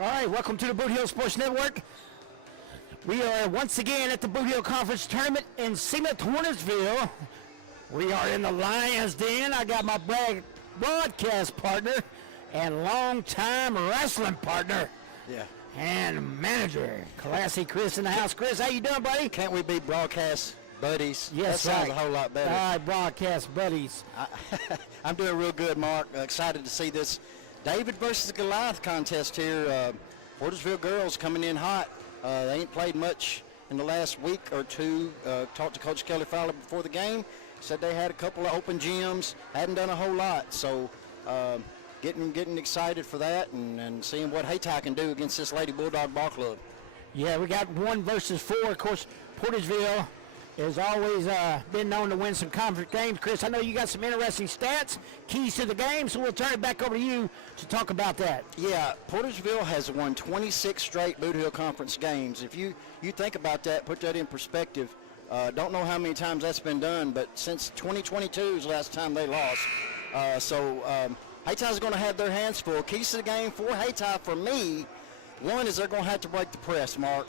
All right, welcome to the Bootheel Sports Network. We are once again at the Bootheel Conference Tournament in Torresville. We are in the Lions Den. I got my broadcast partner and longtime wrestling partner and manager, Classy Chris in the house. Chris, how you doing, buddy? Can't we be broadcast buddies? Yes, that sounds a whole lot better. All right, broadcast buddies. I'm doing real good, Mark. Excited to see this David versus Goliath contest here. Portersville girls coming in hot. They ain't played much in the last week or two. Talked to Coach Kelly Fowler before the game. Said they had a couple of open gyms. Hadn't done a whole lot. So getting excited for that and seeing what Hayti can do against this Lady Bulldog Ball Club. Yeah, we got 1 versus 4. Of course, Portersville has always been known to win some conference games. Chris, I know you got some interesting stats, keys to the game, so we'll turn it back over to you to talk about that. Yeah, Portersville has won 26 straight Bootheel Conference games. If you think about that, put that in perspective, don't know how many times that's been done, but since 2022 is the last time they lost. Haty's going to have their hands full. Keys to the game for Hayti, for me, one is they're going to have to break the press, Mark.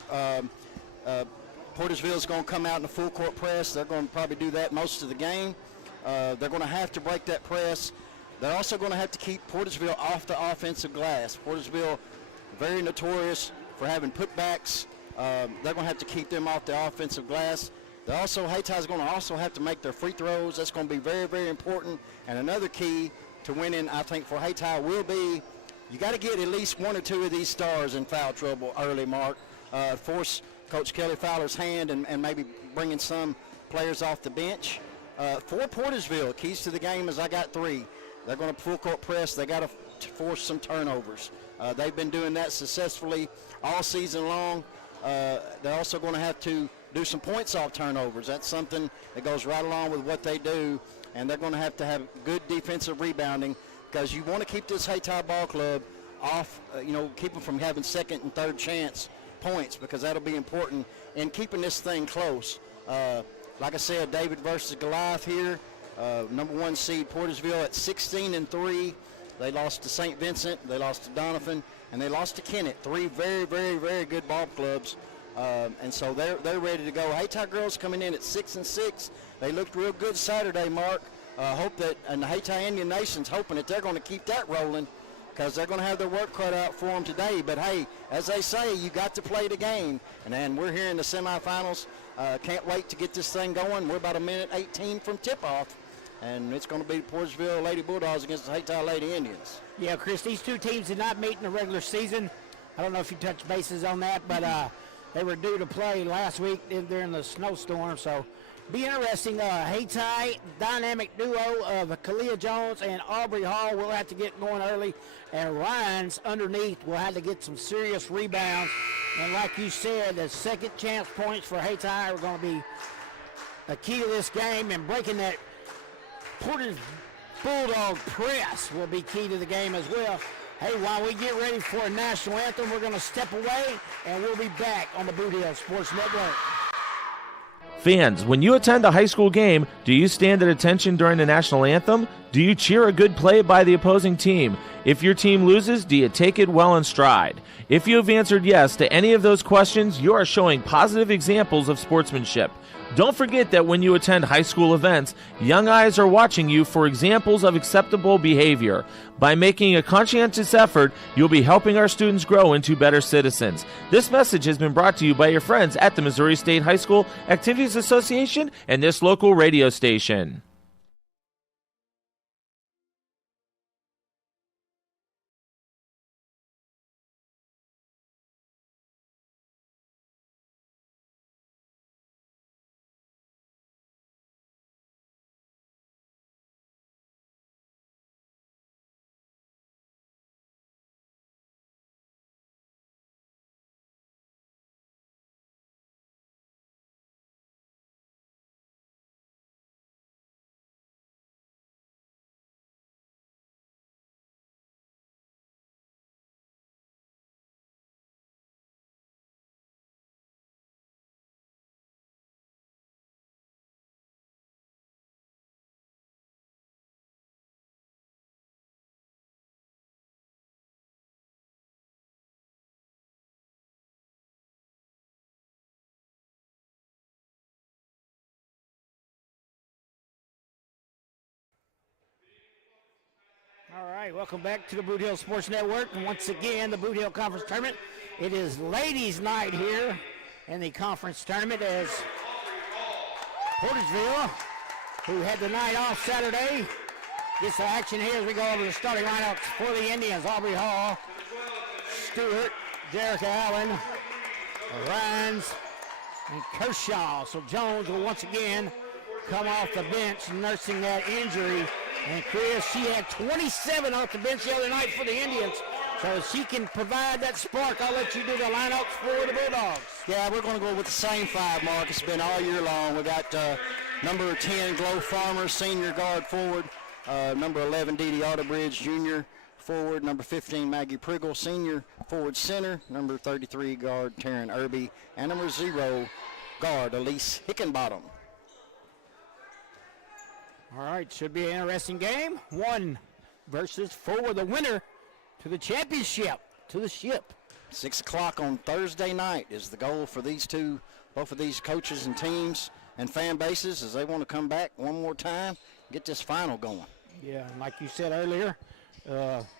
Portersville is going to come out in a full court press. They're going to probably do that most of the game. They're going to have to break that press. They're also going to have to keep Portersville off the offensive glass. Portersville, very notorious for having putbacks. They're going to have to keep them off the offensive glass. Haty's going to also have to make their free throws. That's going to be very, very important. And another key to winning, I think, for Hayti will be you got to get at least 1 or 2 of these stars in foul trouble early, Mark. Force Coach Kelly Fowler's hand and maybe bringing some players off the bench. For Portersville, keys to the game is I got 3. They're going to full court press. They got to force some turnovers. They've been doing that successfully all season long. They're also going to have to do some points off turnovers. That's something that goes right along with what they do, and they're going to have good defensive rebounding because you want to keep this Hayti Ball Club off, keep them from having second and third chance points because that'll be important in keeping this thing close. Like I said, David versus Goliath here. Number 1 seed Portersville at 16-3. They lost to St. Vincent, they lost to Donovan, and they lost to Kennett. 3 very, very, very good ball clubs. And so they're ready to go. Hayti girls coming in at 6-6. They looked real good Saturday, Mark. Hope that, and the Hayti Indian Nation's hoping that they're going to keep that rolling because they're going to have their work cut out for them today. But, hey, as they say, you got to play the game. And then we're here in the semifinals. Can't wait to get this thing going. We're about 1:18 from tip-off. And it's going to be Portersville Lady Bulldogs against the Hayti Lady Indians. Yeah, Chris, these 2 teams did not meet in the regular season. I don't know if you touched bases on that, but they were due to play last week during the snowstorm. So be interesting. Hayti dynamic duo of Kalia Jones and Aubrey Hall will have to get going early. And Ryan's underneath will have to get some serious rebounds. And like you said, the second chance points for Hayti are going to be a key to this game, and breaking that Porter's Bulldog press will be key to the game as well. Hey, while we get ready for a national anthem, we're going to step away, and we'll be back on the Bootheel Sports Network. Fans, when you attend a high school game, do you stand at attention during the national anthem? Do you cheer a good play by the opposing team? If your team loses, do you take it well in stride? If you have answered yes to any of those questions, you are showing positive examples of sportsmanship. Don't forget that when you attend high school events, young eyes are watching you for examples of acceptable behavior. By making a conscientious effort, you'll be helping our students grow into better citizens. This message has been brought to you by your friends at the Missouri State High School Activities Association and this local radio station. All right, welcome back to the Bootheel Sports Network. And once again, the Bootheel Conference Tournament. It is ladies' night here in the conference tournament as Portersville, who had the night off Saturday, gets the action here as we go over the starting lineups for the Indians. Aubrey Hall, Stewart, Derek Allen, Rhines, and Kershaw. So Jones will once again come off the bench nursing that injury. And Chris, she had 27 off the bench the other night for the Indians. So if she can provide that spark, I'll let you do the lineups for the Bulldogs. Yeah, we're going to go with the same 5, Mark. It's been all year long. We got number 10, Glow Farmer, senior guard forward. Number 11, Dee Dee Otterbridge, junior forward. Number 15, Maggie Priggle, senior forward center. Number 33, guard Taryn Irby. And number 0, guard Elise Hickenbottom. All right, should be an interesting game. 1 versus 4, the winner to the championship, to the ship. 6 o'clock on Thursday night is the goal for these two, both of these coaches and teams and fan bases, as they want to come back one more time, get this final going. Yeah, and like you said earlier,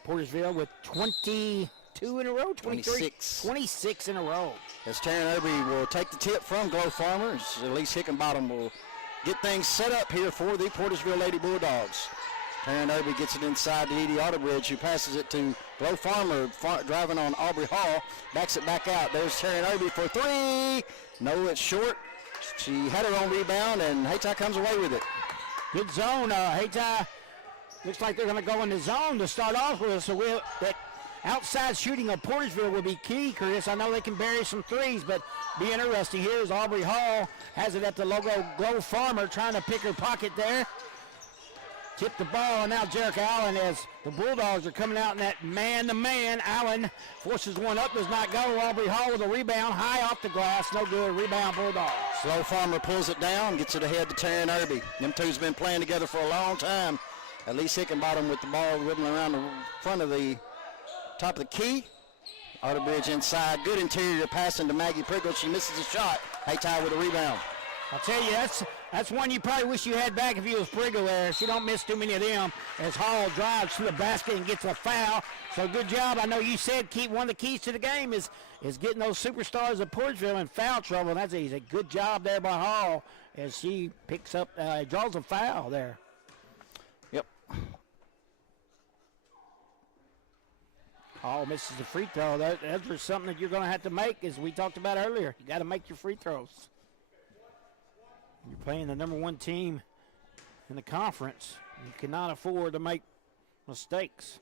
Portersville with 22 in a row, 26 in a row. As Taryn Irby will take the tip from Glow Farmers, Elise Hickenbottom will get things set up here for the Portersville Lady Bulldogs. Taryn Irby gets it inside to Dee Dee Otterbridge, who passes it to Glow Farmer, driving on Aubrey Hall, backs it back out. There's Taryn Irby for 3. No, it's short. She had her own rebound, and Hayti comes away with it. Good zone. Hayti looks like they're going to go in the zone to start off with. So that outside shooting of Portersville will be key, Chris. I know they can bury some threes, but be interesting here as Aubrey Hall has it at the logo Glow Farmer, trying to pick her pocket there. Tip the ball, and now Jerica Allen, as the Bulldogs are coming out in that man-to-man. Allen forces one up, does not go. Aubrey Hall with a rebound, high off the glass, no good. Rebound Bulldogs. Glow Farmer pulls it down, gets it ahead to Taryn Irby. Them two's been playing together for a long time. Elise Hickenbottom with the ball dribbling around the front of the top of the key. Otterbridge inside, good interior passing to Maggie Priggle. She misses a shot. Hayti with a rebound. I'll tell you, that's one you probably wish you had back if you was Priggle there. She don't miss too many of them as Hall drives to the basket and gets a foul. So good job. I know you said one of the keys to the game is getting those superstars of Portersville in foul trouble. That's a good job there by Hall as she picks up, draws a foul there. Yep. Hall misses the free throw. That's something that you're going to have to make, as we talked about earlier. You got to make your free throws. You're playing the number 1 team in the conference. You cannot afford to make mistakes.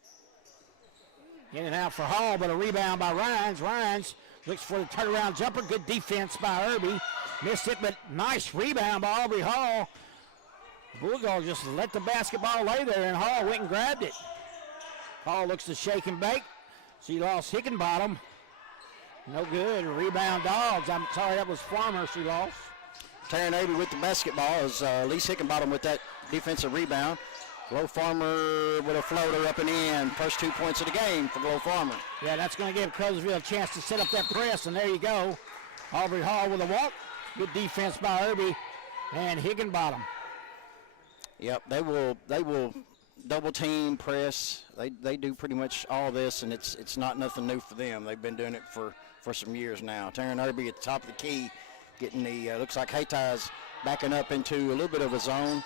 In and out for Hall, but a rebound by Rhines. Rhines looks for the turnaround jumper. Good defense by Irby. Missed it, but nice rebound by Aubrey Hall. The Bulldogs just let the basketball lay there, and Hall went and grabbed it. Hall looks to shake and bake. She lost Hickenbottom. No good. Rebound Dogs. I'm sorry, that was Farmer she lost. Taryn Irby with the basketball as Elise Hickenbottom with that defensive rebound. Glow Farmer with a floater up and in. First 2 points of the game for Glow Farmer. Yeah, that's going to give Crothersville a chance to set up that press, and there you go. Aubrey Hall with a walk. Good defense by Irby and Hickenbottom. Yep, they will double team press. They do pretty much all this, and it's not nothing new for them. They've been doing it for some years now. Taryn Irby at the top of the key, getting the, looks like Hayty's backing up into a little bit of a zone.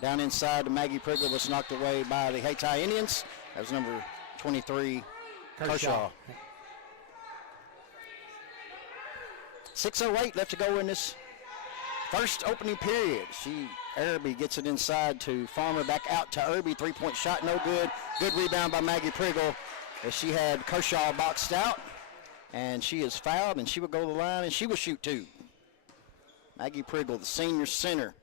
Down inside to Maggie Priggle was knocked away by the Hayti Indians. That was number 23, Kershaw. 6:08 left to go in this first opening period. Irby gets it inside to Farmer, back out to Irby. 3-point shot, no good. Good rebound by Maggie Priggle as she had Kershaw boxed out. And she is fouled, and she will go to the line, and she will shoot 2. Maggie Priggle, the senior center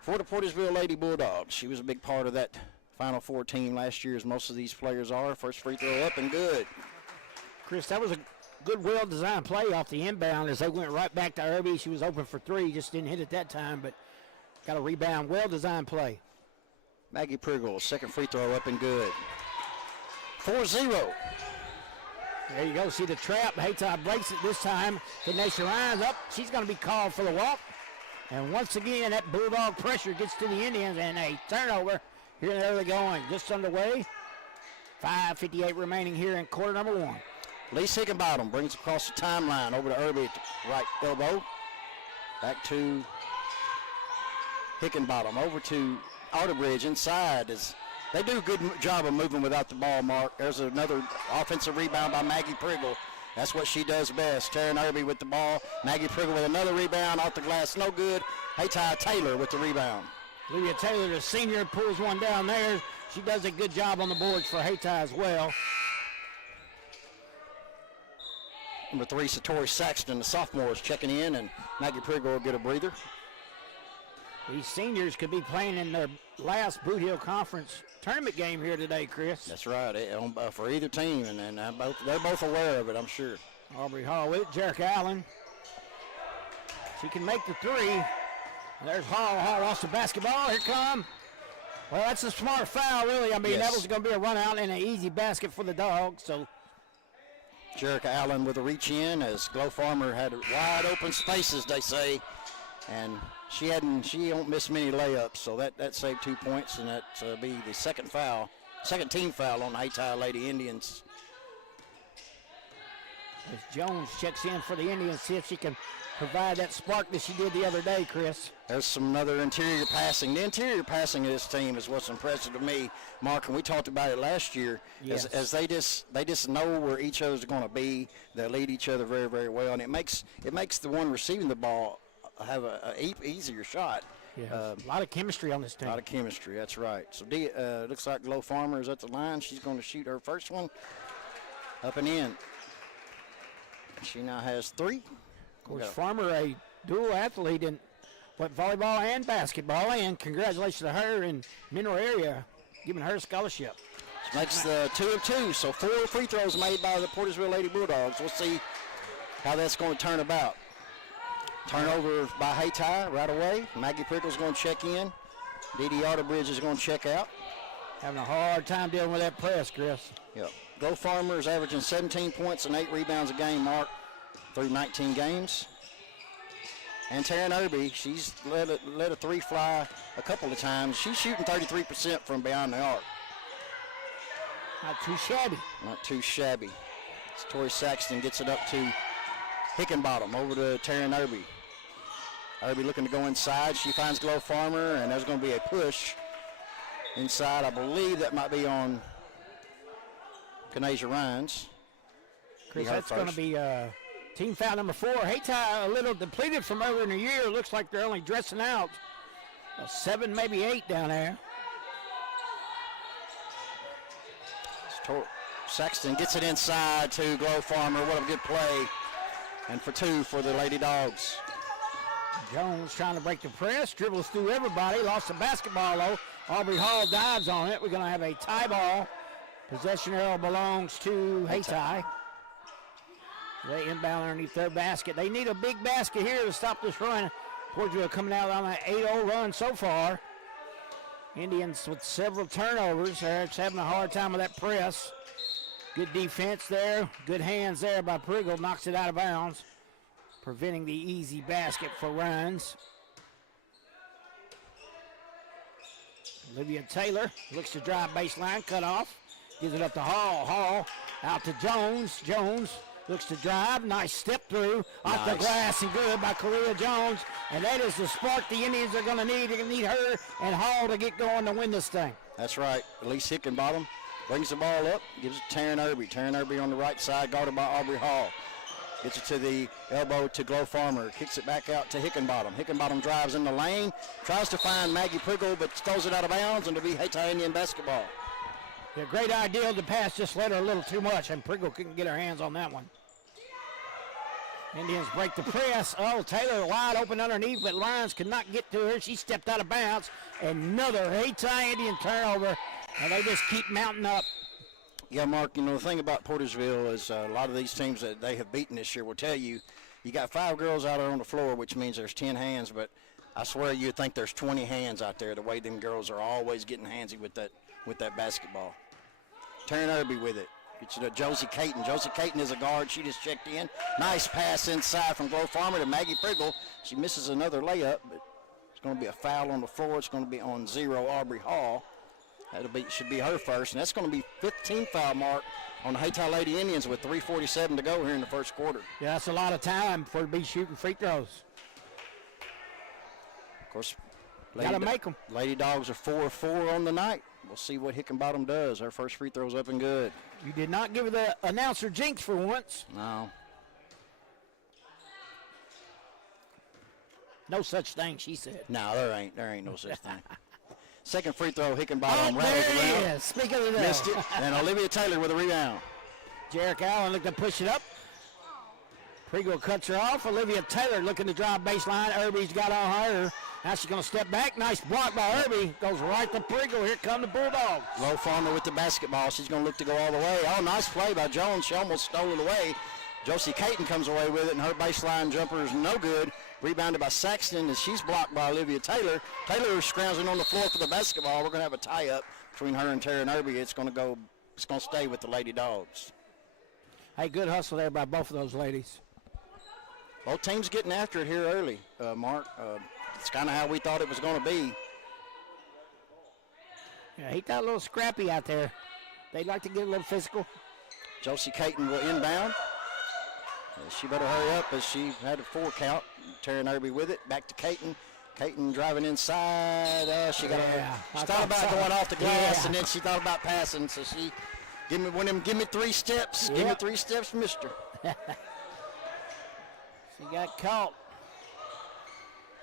for the Portersville Lady Bulldogs. She was a big part of that Final Four team last year, as most of these players are. First free throw up and good. Chris, that was a good, well-designed play off the inbound as they went right back to Irby. She was open for 3, just didn't hit it that time, but got a rebound. Well-designed play. Maggie Priggle, second free throw up and good. 4-0. There you go. See the trap. Hayti breaks it this time. Tanisha Rhines up. She's going to be called for the walk. And once again, that Bulldog pressure gets to the Indians, and a turnover here in the early going. Just underway. 5:58 remaining here in quarter number 1. Lise Hickenbottom brings across the timeline over to Irby at the right elbow. Back to Hickenbottom, over to Outerbridge inside. They do a good job of moving without the ball, Mark. There's another offensive rebound by Maggie Priggle. That's what she does best. Taryn Irby with the ball. Maggie Priggle with another rebound off the glass. No good. Haytai Taylor with the rebound. Olivia Taylor, the senior, pulls one down there. She does a good job on the boards for Haytai as well. Number 3, Satori Saxton, the sophomore, is checking in, and Maggie Priggle will get a breather. These seniors could be playing in their last Bootheel Conference tournament game here today, Chris. That's right, for either team, and they're both aware of it, I'm sure. Aubrey Hall with it. Jerica Allen. She can make the 3. There's Hall. Hall lost the basketball. Here come. Well, that's a smart foul, really. I mean, Yes. That was going to be a run out and an easy basket for the Dogs. So Jerica Allen with a reach in as Glow Farmer had wide open spaces, they say, and she don't miss many layups, so that saved 2 points, and that'll be the second team foul on the Haytai Lady Indians. as Jones checks in for the Indians, see if she can provide that spark that she did the other day, Chris. There's some other interior passing. The interior passing of this team is what's impressive to me, Mark, and we talked about it last year. Yes. As they just know where each other's going to be. They lead each other very, very well, and it makes the one receiving the ball have a easier shot. Yeah, a lot of chemistry on this team. A lot of chemistry, that's right. So looks like Glow Farmer is at the line. She's going to shoot her first one up and in. She now has 3. Of course, Farmer, a dual athlete in volleyball and basketball, and congratulations to her in Mineral Area, giving her a scholarship. She makes the 2 of 2, so 4 free throws made by the Portersville Lady Bulldogs. We'll see how that's going to turn about. Turnover by Haytai right away. Maggie Prickle's going to check in. Dee Outerbridge is going to check out. Having a hard time dealing with that press, Chris. Yep. Glow Farmer is averaging 17 points and 8 rebounds a game, Mark, through 19 games. And Taryn Irby, she's let a 3 fly a couple of times. She's shooting 33% from beyond the arc. Not too shabby. Not too shabby. Tori Saxton gets it up to Hickenbottom, over to Taryn Irby. Irby looking to go inside. She finds Glow Farmer, and there's going to be a push inside. I believe that might be on Kanasia Rhines. Chris, that's going to be team foul number 4. Haytai a little depleted from earlier in the year. Looks like they're only dressing out 7, maybe 8 down there. Saxton gets it inside to Glow Farmer. What a good play. And for 2 for the Lady Dogs. Jones trying to break the press, dribbles through everybody, lost the basketball though. Aubrey Hall dives on it. We're going to have a tie ball. Possession arrow belongs to Haytai. They inbound underneath their basket. They need a big basket here to stop this run. Portugal coming out on an 8-0 run so far. Indians with several turnovers. They're having a hard time with that press. Good defense there. Good hands there by Priggle. Knocks it out of bounds, preventing the easy basket for Rhines. Olivia Taylor looks to drive baseline, cut off. Gives it up to Hall. Hall out to Jones. Jones looks to drive. Nice step through off the glass and good by Kalia Jones. And that is the spark the Indians are going to need. They're going to need her and Hall to get going to win this thing. That's right. Elise Hickenbottom brings the ball up, gives it to Taryn Irby. Taryn Irby on the right side, guarded by Aubrey Hall. Gets it to the elbow to Glow Farmer. Kicks it back out to Hickenbottom. Hickenbottom drives in the lane, tries to find Maggie Priggle, but throws it out of bounds, and to be Haytai Indian basketball. Yeah, great idea. The pass just led her a little too much, and Priggle couldn't get her hands on that one. Indians break the press. Oh, Taylor wide open underneath, but Lyons could not get to her. She stepped out of bounds. Another Haytai Indian turnover, and they just keep mounting up. Yeah, Mark, the thing about Portersville is a lot of these teams that they have beaten this year will tell you, you got 5 girls out there on the floor, which means there's 10 hands, but I swear you'd think there's 20 hands out there, the way them girls are always getting handsy with that basketball. Taryn Irby with it. Gets it to Josie Caton. Josie Caton is a guard. She just checked in. Nice pass inside from Glow Farmer to Maggie Priggle. She misses another layup, but it's going to be a foul on the floor. It's going to be on 0 Aubrey Hall. Should be her first, and that's going to be 15 foul mark on the Hayti Lady Indians with 3:47 to go here in the first quarter. Yeah, that's a lot of time for to be shooting free throws. Of course, Got to make them. Lady Dogs are 4-4 on the night. We'll see what Hickenbottom does. Her first free throw's up and good. You did not give her the announcer jinx for once. No. No such thing, she said. No, there ain't no such thing. Second free throw, Hickenbottom Oh, rattles there around. it is. Speaking of that. Missed it. And Olivia Taylor with a rebound. Jarek Allen looking to push it up. Prigo cuts her off. Olivia Taylor looking to drive baseline. Irby's got on her. Now she's going to step back. Nice block by Irby. Goes right to Prigo. Here come the Bulldogs. Low Farmer with the basketball. She's going to look to go all the way. Oh, nice play by Jones. She almost stole it away. Josie Caton comes away with it, and her baseline jumper is no good. Rebounded by Saxton, and she's blocked by Olivia Taylor. Taylor is scrounging on the floor for the basketball. We're going to have a tie-up between her and Taryn Irby. It's going to stay with the Lady Dogs. Hey, good hustle there by both of those ladies. Both teams getting after it here early, Mark. It's kind of how we thought it was going to be. Yeah, he got a little scrappy out there. They like to get a little physical. Josie Caton will inbound. She better hurry up as she had a 4 count. Taryn Irby with it. Back to Caton. Caton driving inside. She thought about going off the glass, and then she thought about passing. So she give me 3 steps. Yep. Give me 3 steps, mister. She got caught.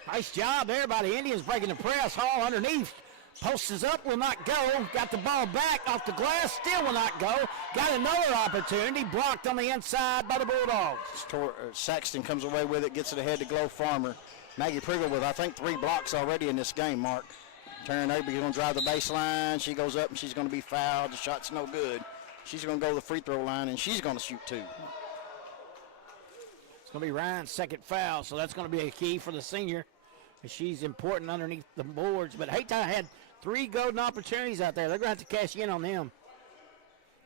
Nice job there by the Indians breaking the press. Hall underneath. Posts is up, will not go. Got the ball back off the glass, still will not go. Got another opportunity, blocked on the inside by the Bulldogs. Saxton comes away with it, gets it ahead to Glow Farmer. Maggie Priggle with, I think, 3 blocks already in this game, Mark. Taryn Irby going to drive the baseline. She goes up, and she's going to be fouled. The shot's no good. She's going to go to the free throw line, and she's going to shoot 2. It's going to be Ryan's second foul, so that's going to be a key for the senior. She's important underneath the boards, but Hayti had 3 golden opportunities out there. They're going to have to cash in on them.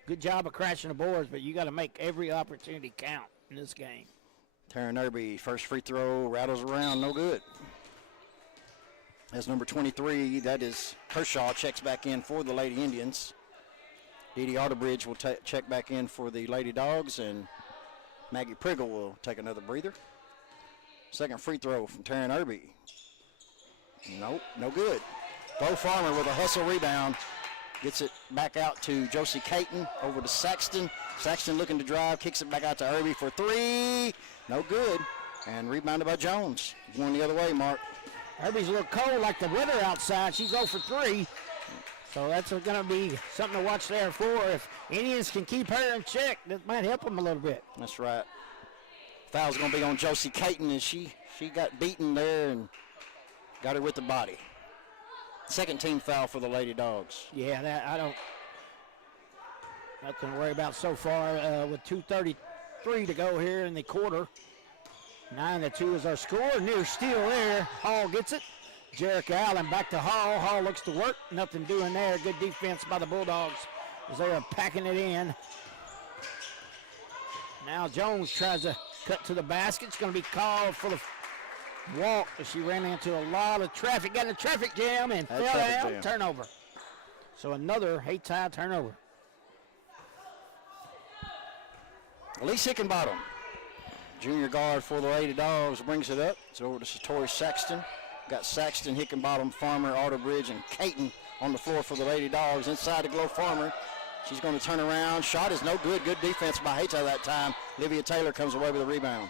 Good job of crashing the boards, but you got to make every opportunity count in this game. Taryn Irby, first free throw, rattles around, no good. As number 23, that is Kershaw, checks back in for the Lady Indians. Dee Dee Arterbridge will check back in for the Lady Dogs, and Maggie Priggle will take another breather. Second free throw from Taryn Irby. Nope, no good. Bo Farmer with a hustle rebound. Gets it back out to Josie Caton, over to Saxton. Saxton looking to drive, kicks it back out to Irby for 3. No good. And rebounded by Jones. Going the other way, Mark. Irby's a little cold like the weather outside. She's 0 for 3. So that's going to be something to watch there for. If Indians can keep her in check, that might help them a little bit. That's right. Foul's going to be on Josie Caton, and she got beaten there and got her with the body. Second team foul for the Lady Dogs. Yeah, nothing to worry about so far with 2:33 to go here in the quarter. 9-2 is our score. Near steal there. Hall gets it. Jarek Allen back to Hall. Hall looks to work. Nothing doing there. Good defense by the Bulldogs as they are packing it in. Now Jones tries to cut to the basket. It's going to be called for the walk as she ran into a lot of traffic. Got in a traffic jam and fell out. Turnover. So another Hayti turnover. Elise Hickenbottom, junior guard for the Lady Dogs, brings it up. It's over to Satori Saxton. Got Saxton, Hickenbottom, Farmer, Arterbridge, and Caton on the floor for the Lady Dogs. Inside to Glow Farmer. She's going to turn around. Shot is no good. Good defense by Hayti that time. Olivia Taylor comes away with a rebound.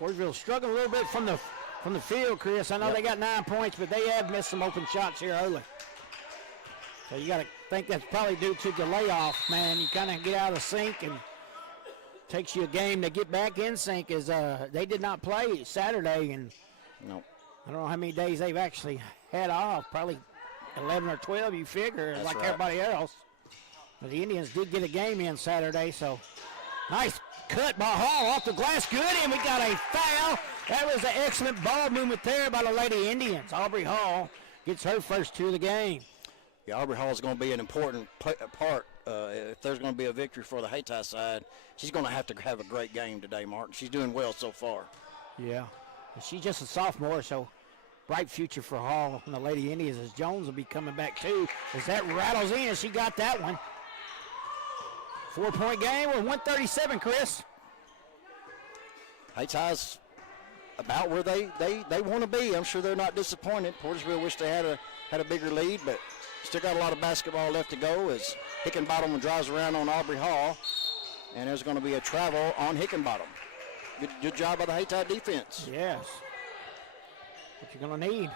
Porterville struggling a little bit from the field, Chris. I know they got 9 points, but they have missed some open shots here early. So you got to think that's probably due to the layoff, man. You kind of get out of sync, and takes you a game to get back in sync. As they did not play Saturday, and I don't know how many days they've actually had off. Probably 11 or 12, you figure, that's like right. Everybody else. But the Indians did get a game in Saturday, so nice cut by Hall off the glass. Good, and we got a foul. That was an excellent ball movement there by the Lady Indians. Aubrey Hall gets her first 2 of the game. Yeah, Aubrey Hall is going to be an important part if there's going to be a victory for the Hayti side. She's going to have a great game today, Mark. She's doing well so far. Yeah. She's just a sophomore, so bright future for Hall and the Lady Indians, as Jones will be coming back too. As that rattles in, she got that one. 4-point game with 137, Chris. Haytie's about where they want to be. I'm sure they're not disappointed. Portersville wish they had a bigger lead, but still got a lot of basketball left to go as Hickenbottom drives around on Aubrey Hall, and there's going to be a travel on Hickenbottom. Good job by the Haytie defense. Yes. What you're going to need.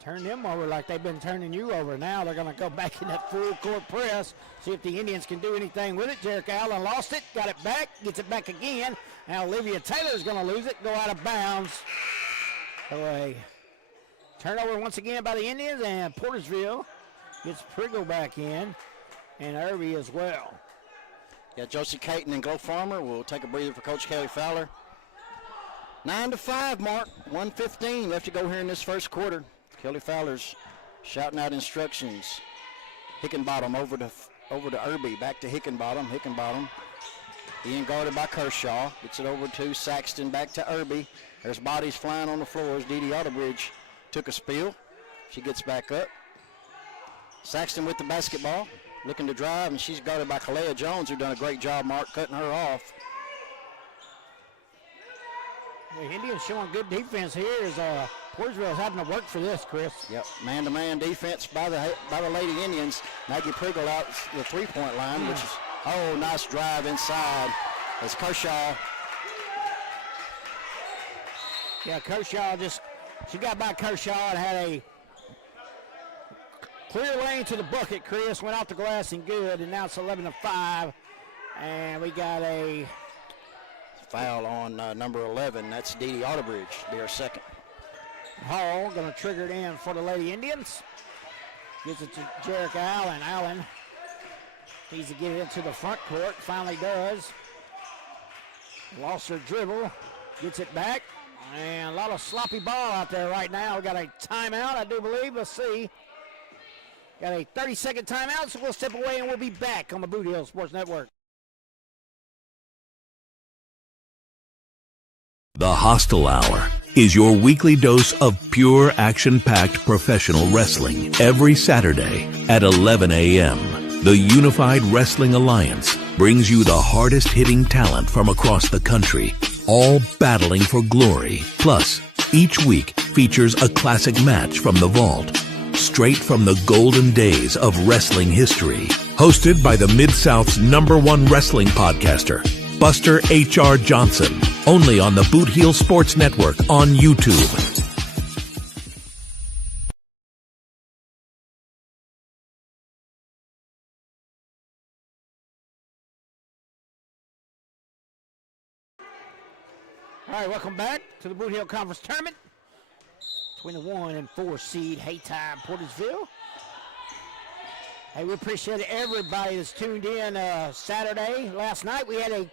Turn them over like they've been turning you over. Now they're going to go back in that full court press, see if the Indians can do anything with it. Jericho Allen lost it, got it back, gets it back again. Now Olivia Taylor's going to lose it, go out of bounds. So a turnover once again by the Indians, and Portersville gets Priggle back in, and Irby as well. Yeah, Josie Caton and Glow Farmer will take a breather for Coach Kelly Fowler. 9-5, Mark. 1:15 left to go here in this first quarter. Kelly Fowler's shouting out instructions. Hickenbottom over to Irby, back to Hickenbottom. Hickenbottom being guarded by Kershaw. Gets it over to Saxton, back to Irby. There's bodies flying on the floors. Dee Dee Otterbridge took a spill. She gets back up. Saxton with the basketball, looking to drive, and she's guarded by Kalea Jones, who done a great job, Mark, cutting her off. The Indians showing good defense here as Portersville's having to work for this, Chris. Yep, man-to-man defense by the Lady Indians. Maggie Priggle out the three-point line, which is, nice drive inside as Kershaw. Yeah, Kershaw she got by Kershaw and had a clear lane to the bucket, Chris. Went off the glass and good, and now it's 11-5. And we got a foul on number 11. That's Dee Dee Otterbridge, be our second. Hall going to trigger it in for the Lady Indians. Gives it to Jericho Allen. Allen needs to get it into the front court. Finally does. Lost her dribble. Gets it back. And a lot of sloppy ball out there right now. We got a timeout, I do believe. Let's see. Got a 30-second timeout, so we'll step away and we'll be back on the Bootheel Sports Network. The Hostile Hour is your weekly dose of pure action-packed professional wrestling every Saturday at 11 a.m. The Unified Wrestling Alliance brings you the hardest-hitting talent from across the country, all battling for glory. Plus, each week features a classic match from the vault, straight from the golden days of wrestling history. Hosted by the Mid-South's #1 wrestling podcaster, Buster H.R. Johnson. Only on the Bootheel Sports Network on YouTube. All right, welcome back to the Bootheel Conference Tournament between the 1 and 4 seed Haytie and Portersville. Hey, we appreciate everybody that's tuned in Saturday. Last night we had a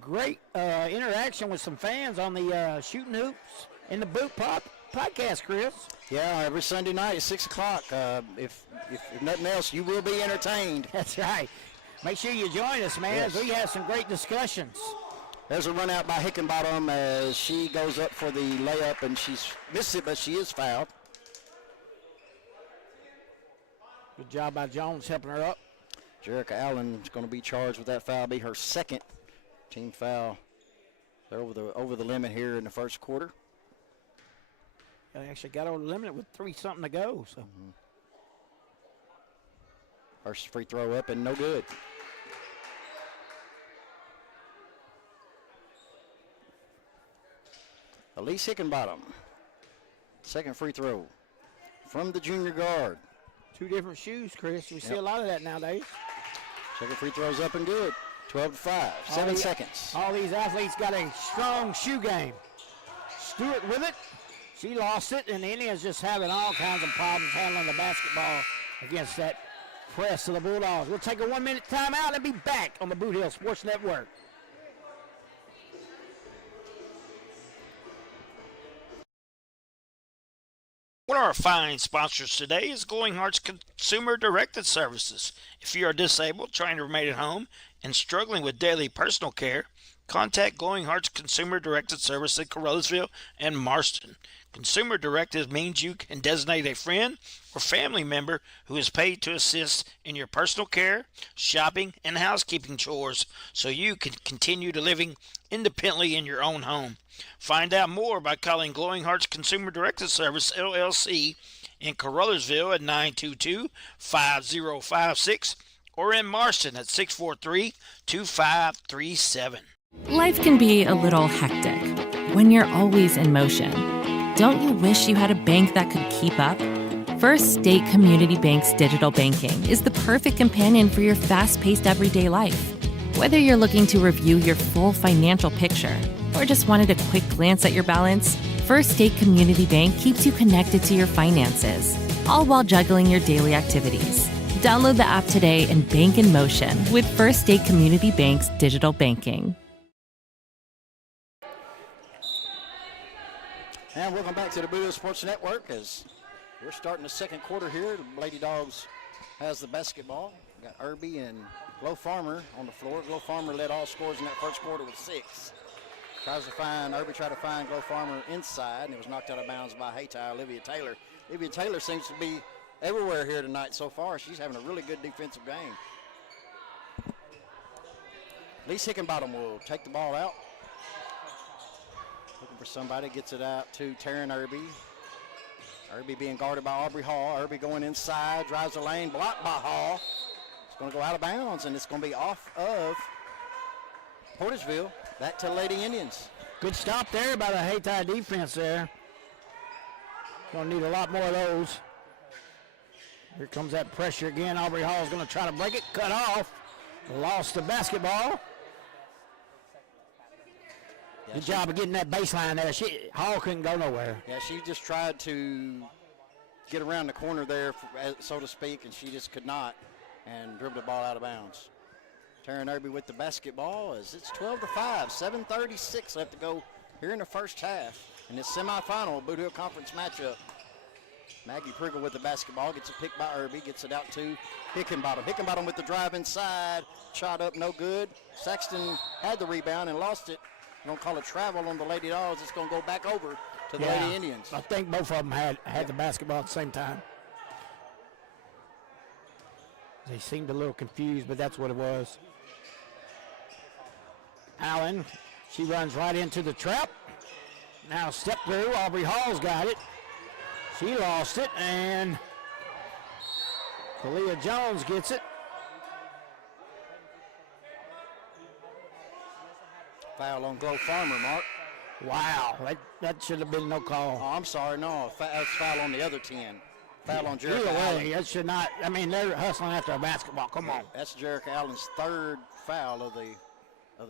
great interaction with some fans on the Shooting Hoops in the Boot podcast, Chris. Yeah, every Sunday night at 6 o'clock. If nothing else, you will be entertained. That's right. Make sure you join us, man, Yes. as we have some great discussions. There's a run out by Hickenbottom as she goes up for the layup, and she's missed it, but she is fouled. Good job by Jones helping her up. Jericho Allen is going to be charged with that foul, be her second team foul. They're over the limit here in the first quarter. They actually got over the limit with 3-something to go. So First free throw up and no good. Elise Hickenbottom, second free throw from the junior guard. two different shoes, Chris. You see a lot of that nowadays. Second free throw's up and good. 12-5, 7 seconds. All these athletes got a strong shoe game. Stewart with it. She lost it, and the Indians just having all kinds of problems handling the basketball against that press of the Bulldogs. We'll take a 1-minute timeout and be back on the Bootheel Sports Network. One of our fine sponsors today is Glowing Hearts Consumer Directed Services. If you are disabled, trying to remain at home, and struggling with daily personal care, contact Glowing Hearts Consumer Directed Service in Carruthersville and Marston. Consumer Directed means you can designate a friend or family member who is paid to assist in your personal care, shopping, and housekeeping chores so you can continue to living independently in your own home. Find out more by calling Glowing Hearts Consumer Directed Service, LLC, in Carruthersville at 922-5056 or in Marston at 643-2537. Life can be a little hectic when you're always in motion. Don't you wish you had a bank that could keep up? First State Community Bank's digital banking is the perfect companion for your fast-paced everyday life. Whether you're looking to review your full financial picture or just wanted a quick glance at your balance, First State Community Bank keeps you connected to your finances, all while juggling your daily activities. Download the app today and bank in motion with First State Community Bank's digital banking. And welcome back to the Bootheel Sports Network as we're starting the second quarter here. The Lady Dogs has the basketball. We got Irby and Glow Farmer on the floor. Glow Farmer led all scores in that first quarter with 6. Irby tried to find Glow Farmer inside, and it was knocked out of bounds by Hayti, Olivia Taylor. Olivia Taylor seems to be everywhere here tonight so far. She's having a really good defensive game. Lise Hickenbottom will take the ball out. Looking for somebody, gets it out to Taryn Irby. Irby being guarded by Aubrey Hall. Irby going inside, drives the lane, blocked by Hall. It's going to go out of bounds, and it's going to be off of Portageville. Back to Lady Indians. Good stop there by the Hayti defense there. Going to need a lot more of those. Here comes that pressure again. Aubrey Hall is going to try to break it, cut off. Lost the basketball. Good job of getting that baseline there. Hall couldn't go nowhere. Yeah, she just tried to get around the corner there, so to speak, and she just could not and dribbled the ball out of bounds. Taryn Irby with the basketball as it's 12-5, 7:36 left to go here in the first half in this semifinal Bootheel Conference matchup. Maggie Priggle with the basketball, gets it picked by Irby, gets it out to Hickenbottom. Hickenbottom with the drive inside, shot up, no good. Saxton had the rebound and lost it. Don't call it travel on the Lady Dogs. It's going to go back over to the Lady Indians. I think both of them had the basketball at the same time. They seemed a little confused, but that's what it was. Allen, she runs right into the trap. Now step through. Aubrey Hall's got it. She lost it, and Kalia Jones gets it. Foul on Glow Farmer, Mark. Wow, that should have been no call. Oh, I'm sorry, no. That's foul on the other 10. Foul on Jerica Allen. That should not. I mean, they're hustling after a basketball. Come on. That's Jerica Allen's third foul of the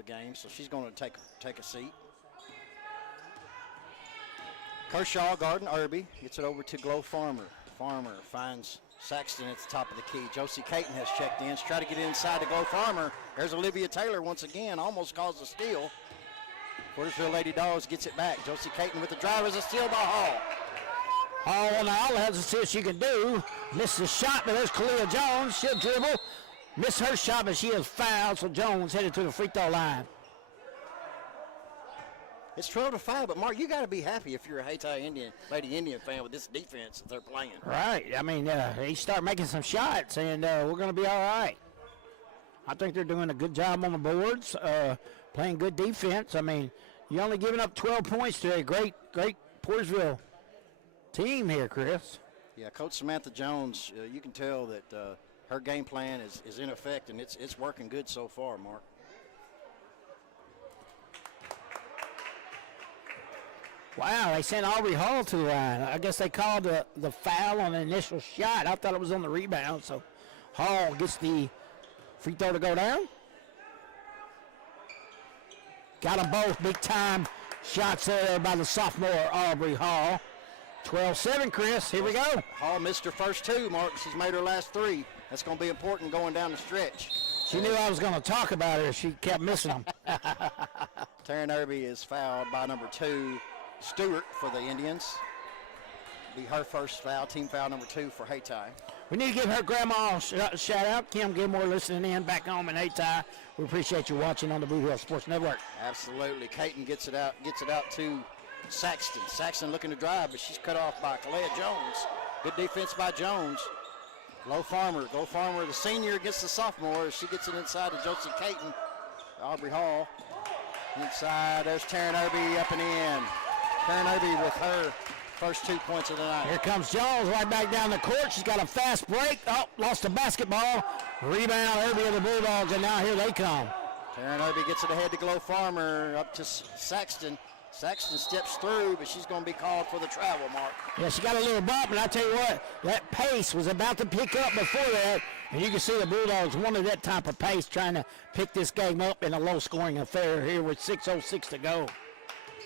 game, so she's going to take a seat. Kershaw guarding Irby, gets it over to Glow Farmer. Farmer finds Saxton at the top of the key. Josie Caton has checked in. She's trying to get inside to Glow Farmer. There's Olivia Taylor once again, almost caused a steal. Portageville Lady Dogs gets it back. Josie Caton with the drive is a steal by Hall. Hall now has to see what she can do. Missed the shot, but there's Kalia Jones. She'll dribble. Missed her shot, but she is fouled, so Jones headed to the free throw line. It's 12-5, but Mark, you got to be happy if you're a Hayti Lady Indian fan with this defense that they're playing. Right. I mean, they start making some shots, and we're going to be all right. I think they're doing a good job on the boards, playing good defense. I mean, you're only giving up 12 points to a great Portageville team here, Chris. Yeah, Coach Samantha Jones, you can tell that her game plan is in effect, and it's working good so far, Mark. Wow, they sent Aubrey Hall to the line. I guess they called the foul on the initial shot. I thought it was on the rebound, so Hall gets the free throw to go down. Got them both big-time shots there by the sophomore Aubrey Hall. 12-7, Chris. Here we go. Hall missed her first 2, Mark. She's made her last 3. That's going to be important going down the stretch. She knew I was going to talk about her. She kept missing them. Taryn Irby is fouled by number 2, Stewart, for the Indians. Be her first foul, team foul number 2 for Hayti. We need to give her grandma a shout out. Kim Gilmore listening in back home in Hayti. We appreciate you watching on the Bootheel Sports Network. Absolutely. Caton gets it out to Saxton. Saxton looking to drive, but she's cut off by Kalea Jones. Good defense by Jones. Glow Farmer, the senior against the sophomore. She gets it inside to Josie Caton. Aubrey Hall. Inside, there's Taryn Irby up and in. Taryn Irby with her first 2 points of the night. Here comes Jones right back down the court. She's got a fast break. Oh, lost the basketball. Rebound, Irby of the Bulldogs, and now here they come. Taryn Irby gets it ahead to Glow Farmer, up to Saxton. Saxton steps through, but she's going to be called for the travel mark. Yeah, she got a little bump, and I tell you what, that pace was about to pick up before that, and you can see the Bulldogs wanted that type of pace, trying to pick this game up in a low-scoring affair here with 6:06 to go.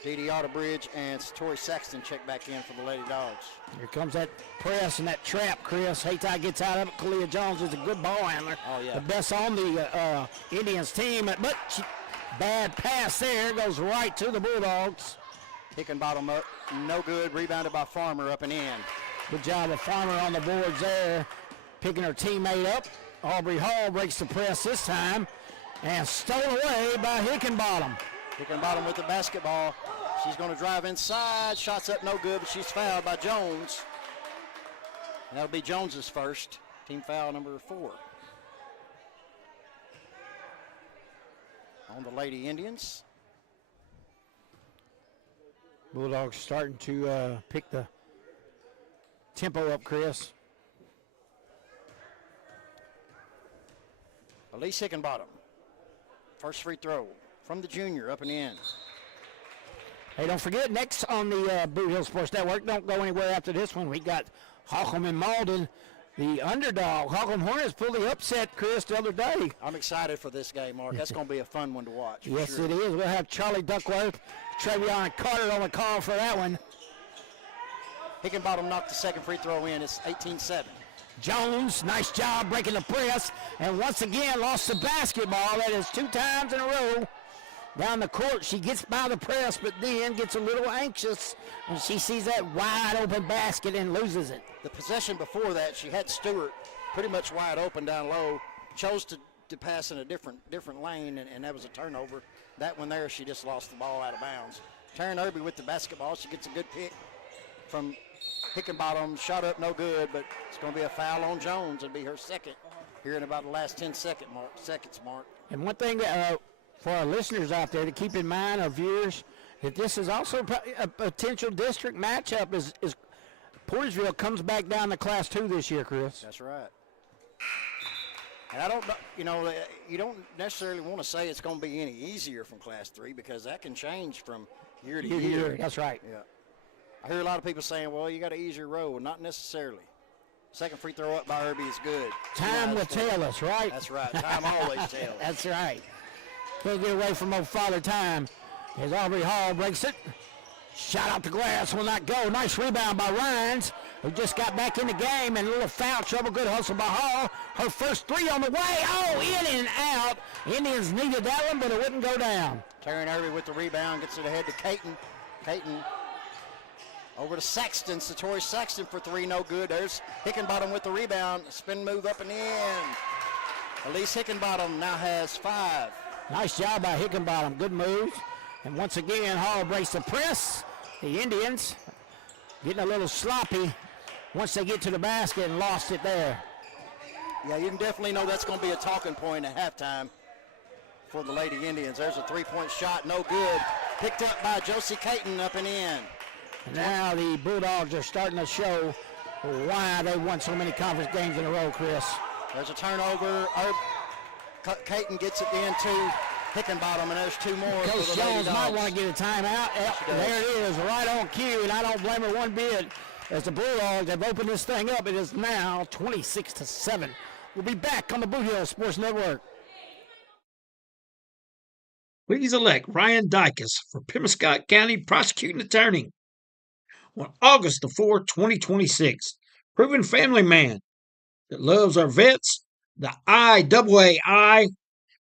Dee Dee Otterbridge and Tori Saxton check back in for the Lady Dogs. Here comes that press and that trap, Chris. Hayti gets out of it. Kalea Jones is a good ball handler. Oh, yeah. The best on the Indians team, but bad pass there, goes right to the Bulldogs. Hickenbottom up, no good. Rebounded by Farmer, up and in. Good job of Farmer on the boards there, picking her teammate up. Aubrey Hall breaks the press this time, and stolen away by Hickenbottom. Hickenbottom with the basketball. She's going to drive inside. Shots up, no good, but she's fouled by Jones. That'll be Jones's first. Team foul number 4. On the Lady Indians. Bulldogs starting to pick the tempo up, Chris. Elise Hickenbottom. First free throw from the junior, up and in. Hey, don't forget, next on the Bootheel Sports Network, don't go anywhere after this one. We got Holcomb and Malden, the underdog. Holcomb Hornets pulled the upset, Chris, the other day. I'm excited for this game, Mark. That's going to be a fun one to watch. Yes, sure. it is. We'll have Charlie Duckworth, Trevion Carter on the call for that one. Hickenbottom knocked the second free throw in. It's 18-7. Jones, nice job breaking the press, and once again lost the basketball. That is 2 times in a row. Down the court, she gets by the press, but then gets a little anxious when she sees that wide open basket and loses it. The possession before that, she had Stewart pretty much wide open down low, chose to pass in a different lane, and that was a turnover. That one there, she just lost the ball out of bounds. Taryn Irby with the basketball. She gets a good pick from Hickenbottom. Shot up, no good, but it's going to be a foul on Jones. It'll be her second here in about the last 10 seconds mark. And one thing for our listeners out there to keep in mind, our viewers, that this is also a potential district matchup is Portersville comes back down to Class 2 this year, Chris. That's right. And I don't, you don't necessarily want to say it's going to be any easier from Class 3 because that can change from year to year. That's right. Yeah. I hear a lot of people saying, well, you got an easier road. Not necessarily. Second free throw up by Irby is good. Time will tell us, right? That's right. Time always tells. That's right. Can't get away from old Father Time. As Aubrey Hall breaks it. Shot out the glass, will not go. Nice rebound by Ryans, who just got back in the game, and a little foul trouble. Good hustle by Hall. Her first 3 on the way. Oh, in and out. Indians needed that one, but it wouldn't go down. Taryn Irby with the rebound, gets it ahead to Caton. Caton over to Saxton. Satori Saxton for 3, no good. There's Hickenbottom with the rebound. Spin move up and in. Elise Hickenbottom now has 5. Nice job by Hickenbottom. Good move. And once again, Hall breaks the press. The Indians getting a little sloppy once they get to the basket and lost it there. Yeah, you can definitely know that's going to be a talking point at halftime for the Lady Indians. There's a 3-point shot, no good. Picked up by Josie Caton, up and in. Now the Bulldogs are starting to show why they won so many conference games in a row, Chris. There's a turnover. Caton gets it into Hickenbottom, and there's 2 more. Coach for the Lady Jones Dogs. might want to get a timeout. There it is, right on cue, and I don't blame her one bit. As the Bulldogs have opened this thing up, it is now 26-7. We'll be back on the Bootheel Sports Network. Please elect Ryan Dykes for Pemiscot County Prosecuting Attorney. On August the 4th, 2026, proven family man that loves our vets, the IAAI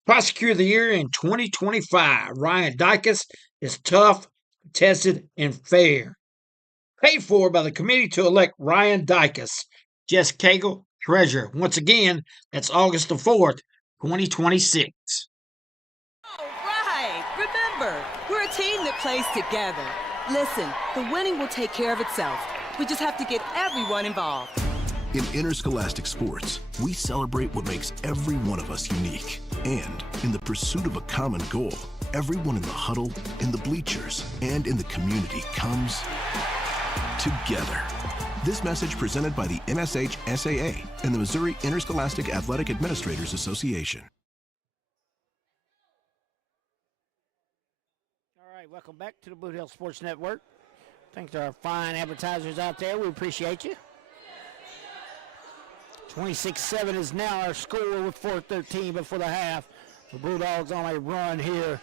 Prosecutor of the Year in 2025, Ryan Dykes, is tough, tested, and fair. Paid for by the committee to elect Ryan Dykes. Jess Cagle, Treasure. Once again, that's August the 4th, 2026. All right. Remember, we're a team that plays together. Listen, the winning will take care of itself. We just have to get everyone involved. In interscholastic sports, we celebrate what makes every one of us unique. And in the pursuit of a common goal, everyone in the huddle, in the bleachers, and in the community comes together. This message presented by the MSHSAA and the Missouri Interscholastic Athletic Administrators Association. All right, welcome back to the Bootheel Sports Network. Thanks to our fine advertisers out there. We appreciate you. 26-7 is now our score with 4:13 before the half. The Bulldogs on a run here.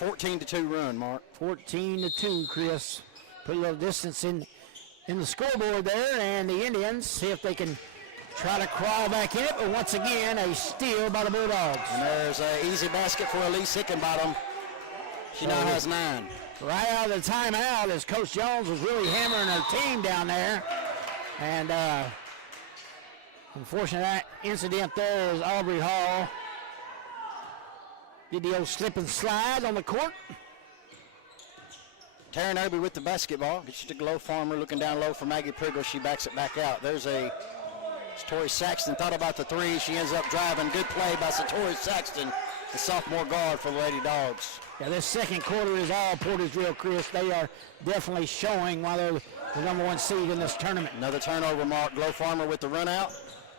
14-2 run, Mark. 14-2, Chris. Put a little distance in the scoreboard there, and the Indians see if they can try to crawl back in it, but once again, a steal by the Bulldogs. And there's an easy basket for Elise Hickenbottom. She now has 9. Right out of the timeout, as Coach Jones was really hammering her team down there. And unfortunate incident there is Aubrey Hall did the old slip and slide on the court. Taryn Irby with the basketball. Gets it to Glow Farmer, looking down low for Maggie Priggle. She backs it back out. There's Tori Saxton thought about the three. She ends up driving. Good play by Satori Saxton, the sophomore guard for the Lady Dogs. Yeah, this second quarter is all Portersville, Chris. They are definitely showing why they're the number one seed in this tournament. Another turnover, Mark. Glow Farmer with the run out.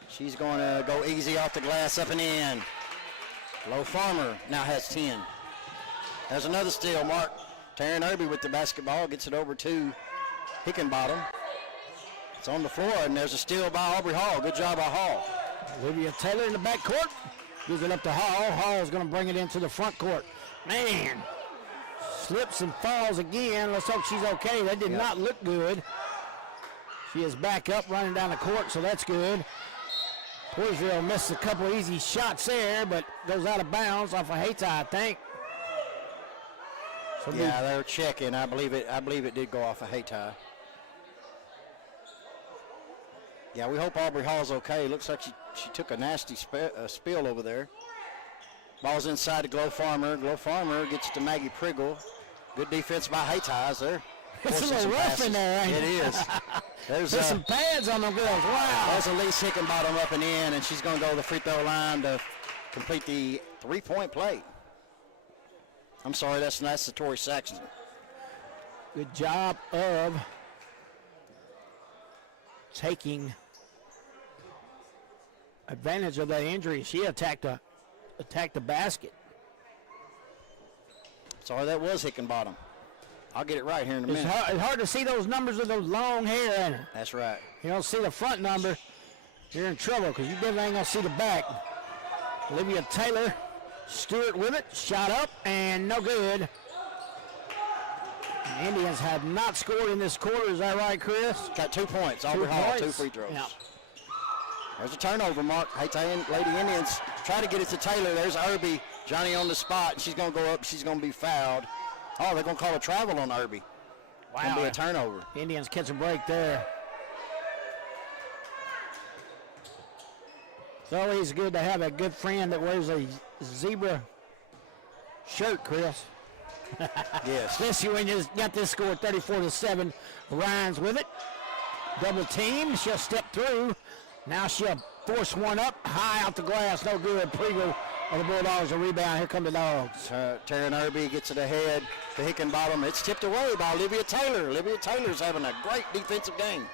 She's going to go easy off the glass, up and in. Glow Farmer now has 10. There's another steal, Mark. Taryn Irby with the basketball, gets it over to Hickenbottom. It's on the floor, and there's a steal by Aubrey Hall. Good job by Hall. Olivia Taylor in the backcourt. Gives it up to Hall. Hall's going to bring it into the front court. Man, slips and falls again. Let's hope she's okay. That did not look good. She is back up, running down the court, so that's good. Portersville missed a couple easy shots there, but goes out of bounds off of Hayti, I think. So yeah, they're checking. I believe it did go off of Hayti. Yeah, we hope Aubrey Hall's okay. Looks like she took a nasty spill over there. Ball's inside to Glow Farmer. Glow Farmer gets it to Maggie Priggle. Good defense by Hayties there. It's a little rough in there, ain't it? It is. There's some pads on them girls. Wow. There's Elise Hickenbottom up and in, and she's going to go to the free throw line to complete the three-point play. I'm sorry, that's the Tori Saxton. Good job of taking advantage of that injury. She attacked the basket. Sorry, that was Hickenbottom. I'll get it right here in a minute. It's hard to see those numbers with those long hair in it. That's right. You don't see the front number, you're in trouble because you definitely ain't going to see the back. Olivia Taylor, Stewart with it, shot up, and no good. The Indians have not scored in this quarter. Is that right, Chris? Got 2 points. Aubrey Hall, 2 free throws. Yep. There's a turnover, Mark. Lady Indians try to get it to Taylor. There's Irby. Johnny on the spot. She's going to go up. She's going to be fouled. Oh, they're going to call a travel on Irby. Wow. Going to be a turnover. Indians catch a break there. It's always good to have a good friend that wears a zebra shirt, Chris. Yes. Especially when you got this score 34-7. Ryan's with it. Double team. She'll step through. Now she'll force one up. High out the glass. No good. Priggle of the Bulldogs. A rebound. Here come the Dogs. Taryn Irby gets it ahead to Hickenbottom. It's tipped away by Olivia Taylor. Olivia Taylor's having a great defensive game.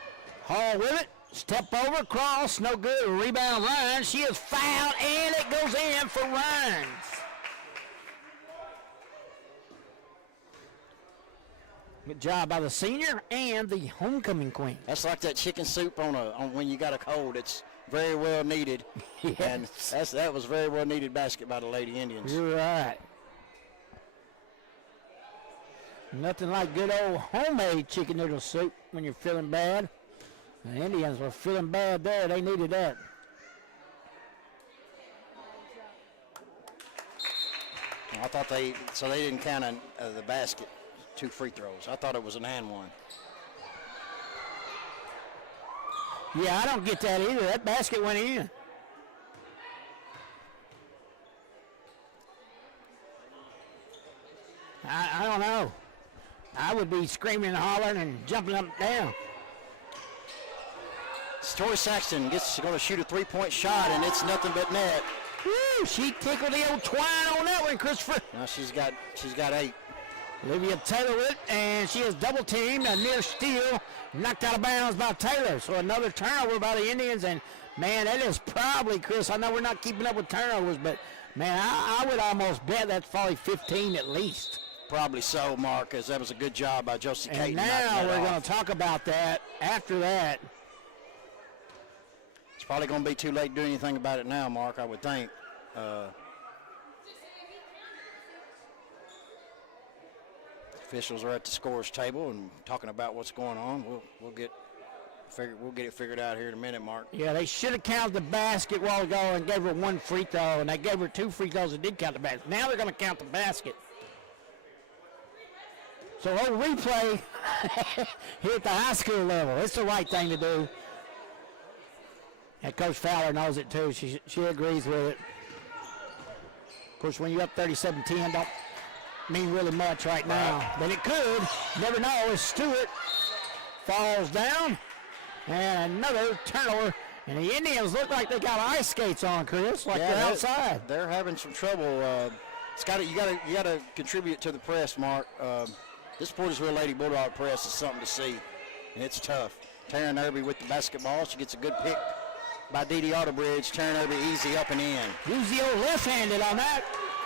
Hall with it. Step over. Cross. No good. Rebound Ryan. She is fouled. And it goes in for Ryan. Good job by the senior and the homecoming queen. That's like that chicken soup on when you got a cold. It's very well needed. Yes. And that was very well needed basket by the Lady Indians. You're right. Nothing like good old homemade chicken noodle soup when you're feeling bad. The Indians were feeling bad there. They needed that. I thought they didn't count on the basket. 2 free throws. I thought it was an and one. Yeah, I don't get that either. That basket went in. I don't know. I would be screaming and hollering and jumping up and down. Tori Saxton going to shoot a three-point shot, and it's nothing but net. Woo, she tickled the old twine on that one, Christopher. Now she's got 8. Olivia Taylor with it, and she is double teamed. A near steal, knocked out of bounds by Taylor. So another turnover by the Indians, and man, that is probably, Chris, I know we're not keeping up with turnovers, but man, I would almost bet that's probably 15 at least. Probably so, Mark, as that was a good job by Josie Caton. And now we're going to talk about that after that. It's probably going to be too late to do anything about it now, Mark, I would think. Officials are at the scores table and talking about what's going on. We'll get it figured out here in a minute, Mark. Yeah, they should have counted the basket a while ago and gave her 1 free throw, and they gave her 2 free throws and did count the basket. Now they're going to count the basket. So old replay here at the high school level. It's the right thing to do. And Coach Fowler knows it too. She agrees with it. Of course, when you're up 37-10, don't mean really much right now. But it could. Never know. As Stewart falls down. And another turnover. And the Indians look like they got ice skates on, Chris, like they're outside. They're having some trouble. You gotta contribute to the press, Mark. This Portersville Lady Bulldog press is something to see, and it's tough. Taryn Irby with the basketball. She gets a good pick by Dee Dee Autobridge. Taryn Irby easy up and in. Use the old left-handed on that.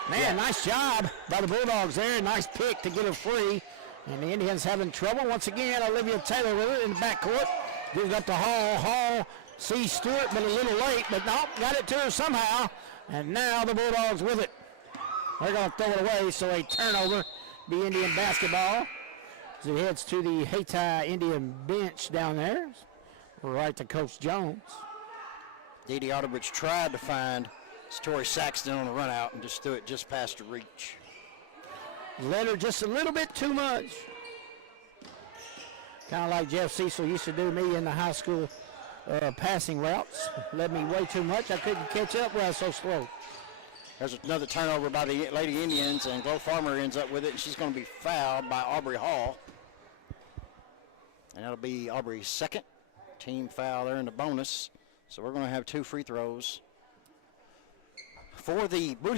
Man, nice job by the Bulldogs there. Nice pick to get her free. And the Indians having trouble. Once again, Olivia Taylor with it in the backcourt. Gives it up to Hall. Hall sees Stewart, but a little late. But no, got it to her somehow. And now the Bulldogs with it. They're going to throw it away, so a turnover. Be Indian basketball as it heads to the Hayti Indian bench down there. Right to Coach Jones. Dee Dee Autobridge tried to find Tori Saxton on the run out and just threw it just past her reach. Led her just a little bit too much. Kind of like Jeff Cecil used to do me in the high school passing routes. Led me way too much. I couldn't catch up when I was so slow. There's another turnover by the Lady Indians, and Glow Farmer ends up with it, and she's going to be fouled by Aubrey Hall. And that'll be Aubrey's second team foul there in the bonus. So we're going to have 2 free throws. For the Boot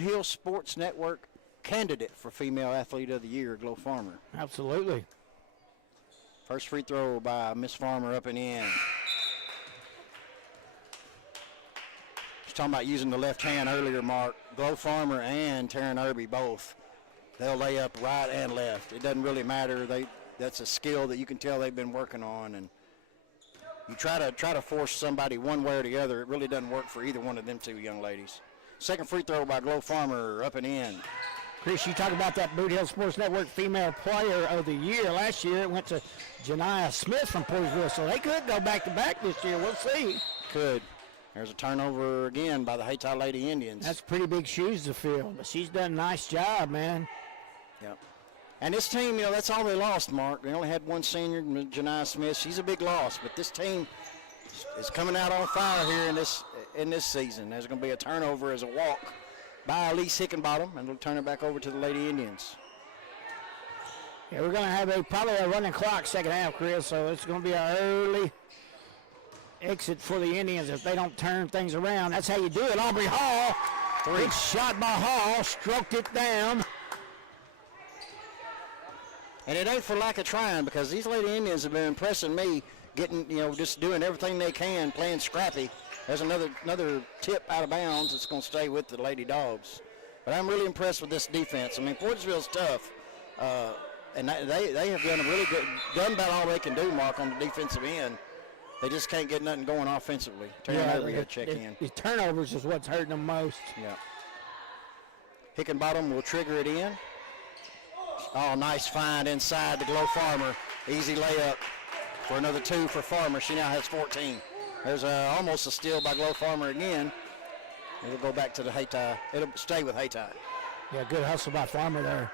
Hill Sports Network candidate for Female Athlete of the Year, Glow Farmer. Absolutely. First free throw by Miss Farmer up and in. Talking about using the left hand earlier, Mark. Glow Farmer and Taryn Irby both. They'll lay up right and left. It doesn't really matter. That's a skill that you can tell they've been working on. And you try to force somebody one way or the other. It really doesn't work for either one of them two young ladies. Second free throw by Glow Farmer up and in. Chris, you talk about that Boot Hill Sports Network Female Player of the Year. Last year it went to Janiah Smith from Portersville, so they could go back-to-back this year. We'll see. Could. There's a turnover again by the Hayti Lady Indians. That's pretty big shoes to fill, but she's done a nice job, man. Yep. And this team, that's all they lost, Mark. They only had one senior, Janiah Smith. She's a big loss, but this team is coming out on fire here in this season. There's going to be a turnover as a walk by Elise Hickenbottom, and they'll turn it back over to the Lady Indians. Yeah, we're going to have probably a running clock second half, Chris, so it's going to be an early exit for the Indians if they don't turn things around. That's how you do it. Aubrey Hall. Good shot by Hall. Stroked it down. And it ain't for lack of trying, because these Lady Indians have been impressing me, getting, just doing everything they can, playing scrappy. There's another tip out of bounds that's going to stay with the Lady Dogs. But I'm really impressed with this defense. I mean, Portersville's tough, and they have done about all they can do, Mark, on the defensive end. They just can't get nothing going offensively. The turnovers is what's hurting them most. Yeah. Hickenbottom will trigger it in. Oh, nice find inside the Glow Farmer. Easy layup for another 2 for Farmer. She now has 14. There's almost a steal by Glow Farmer again. It'll go back to the Hayti. It'll stay with Hayti. Yeah, good hustle by Farmer there.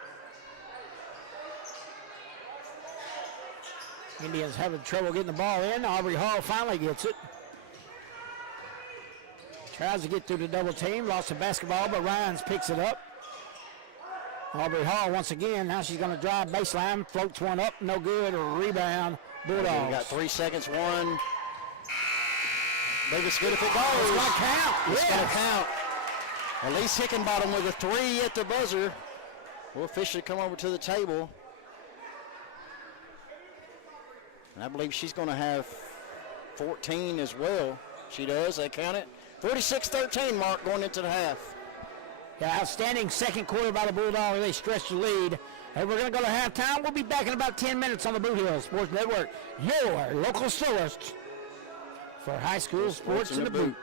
Indians having trouble getting the ball in. Aubrey Hall finally gets it. Tries to get through the double team. Lost the basketball, but Ryans picks it up. Aubrey Hall once again. Now she's going to drive baseline. Floats one up. No good. Rebound. Bulldogs. We got 3 seconds. One. Maybe it's good if it goes. It's going to count. It's going to count. Elise Hickenbottom with a 3 at the buzzer. Will officially come over to the table. And I believe she's going to have 14 as well. She does. They count it. 46-13 mark going into the half. Yeah, outstanding second quarter by the Bulldogs. They stretched the lead. And we're going to go to halftime. We'll be back in about 10 minutes on the Bootheel Sports Network, your local source for high school sports in the boot.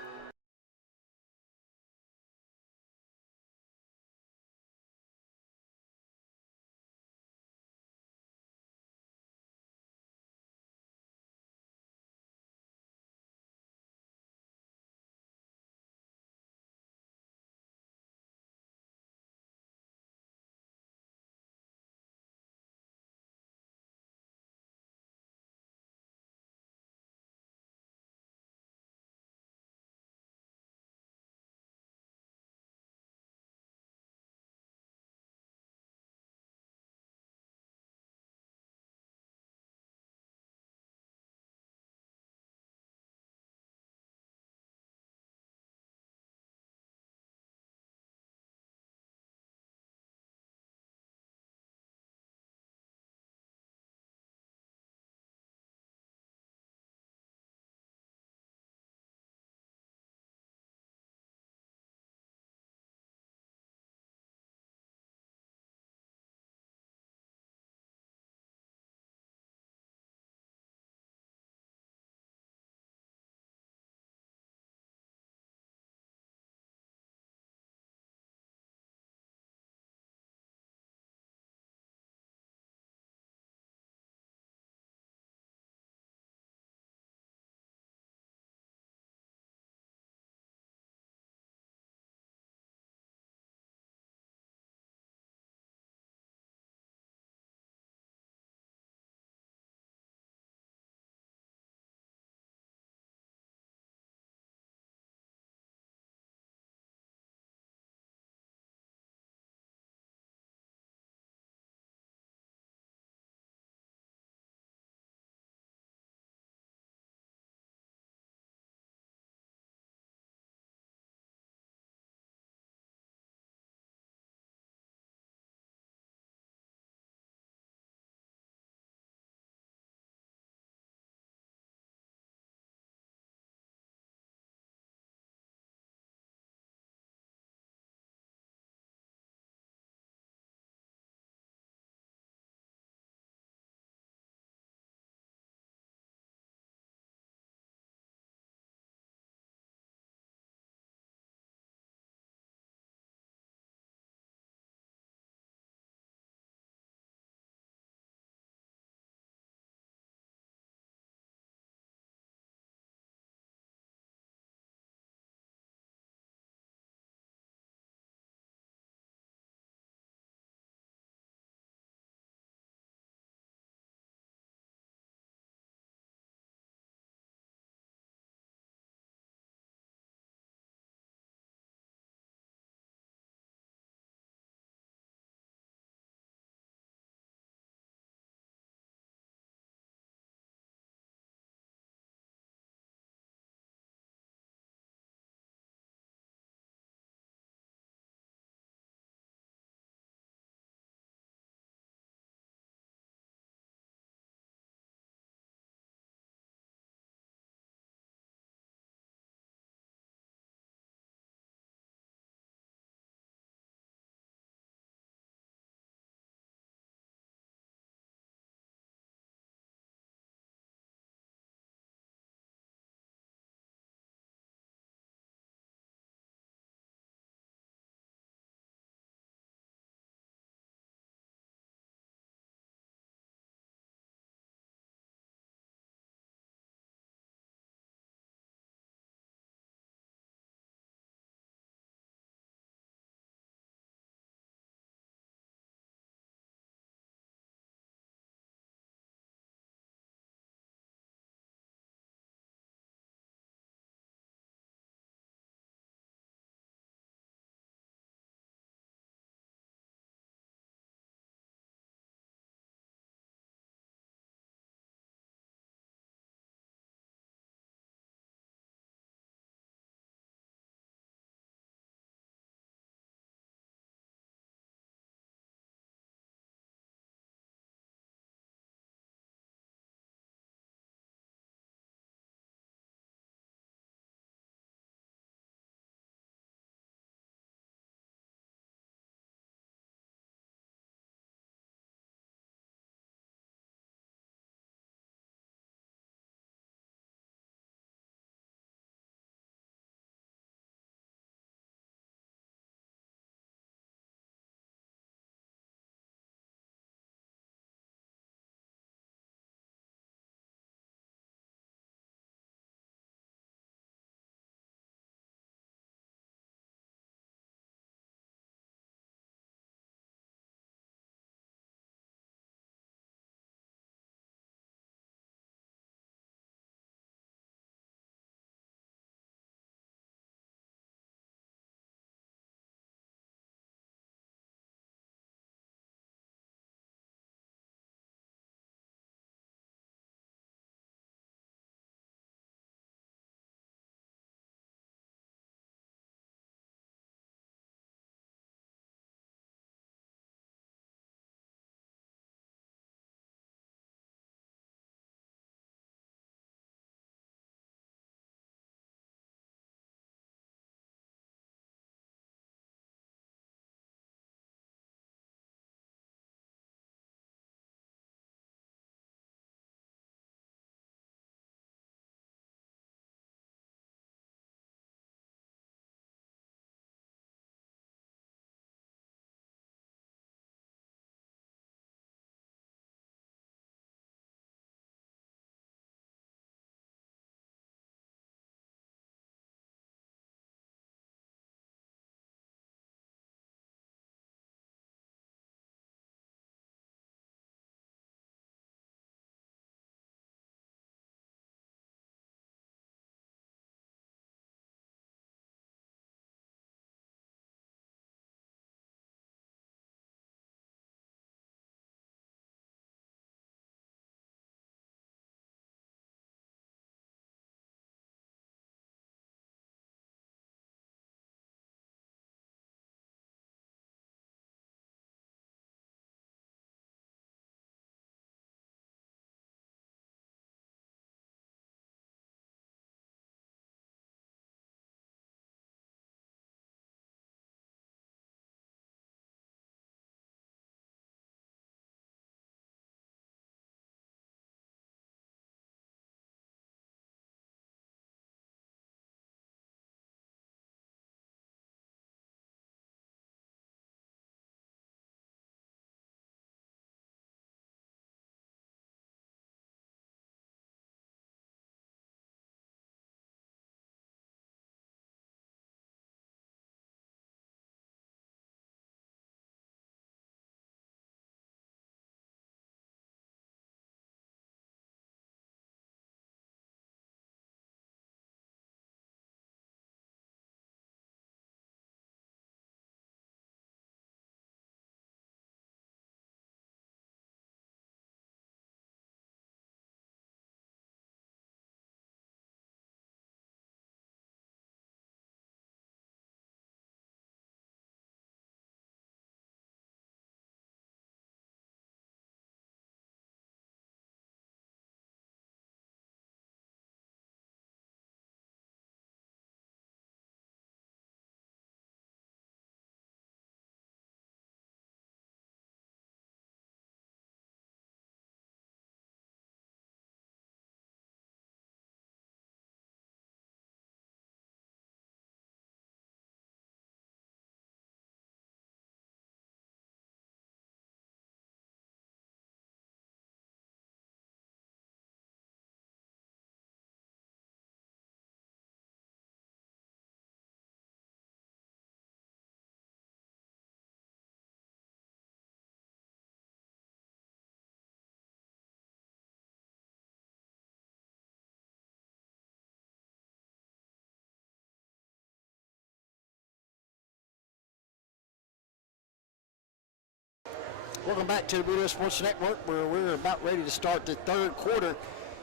Welcome back to the Bootheel Sports Network, where we're about ready to start the third quarter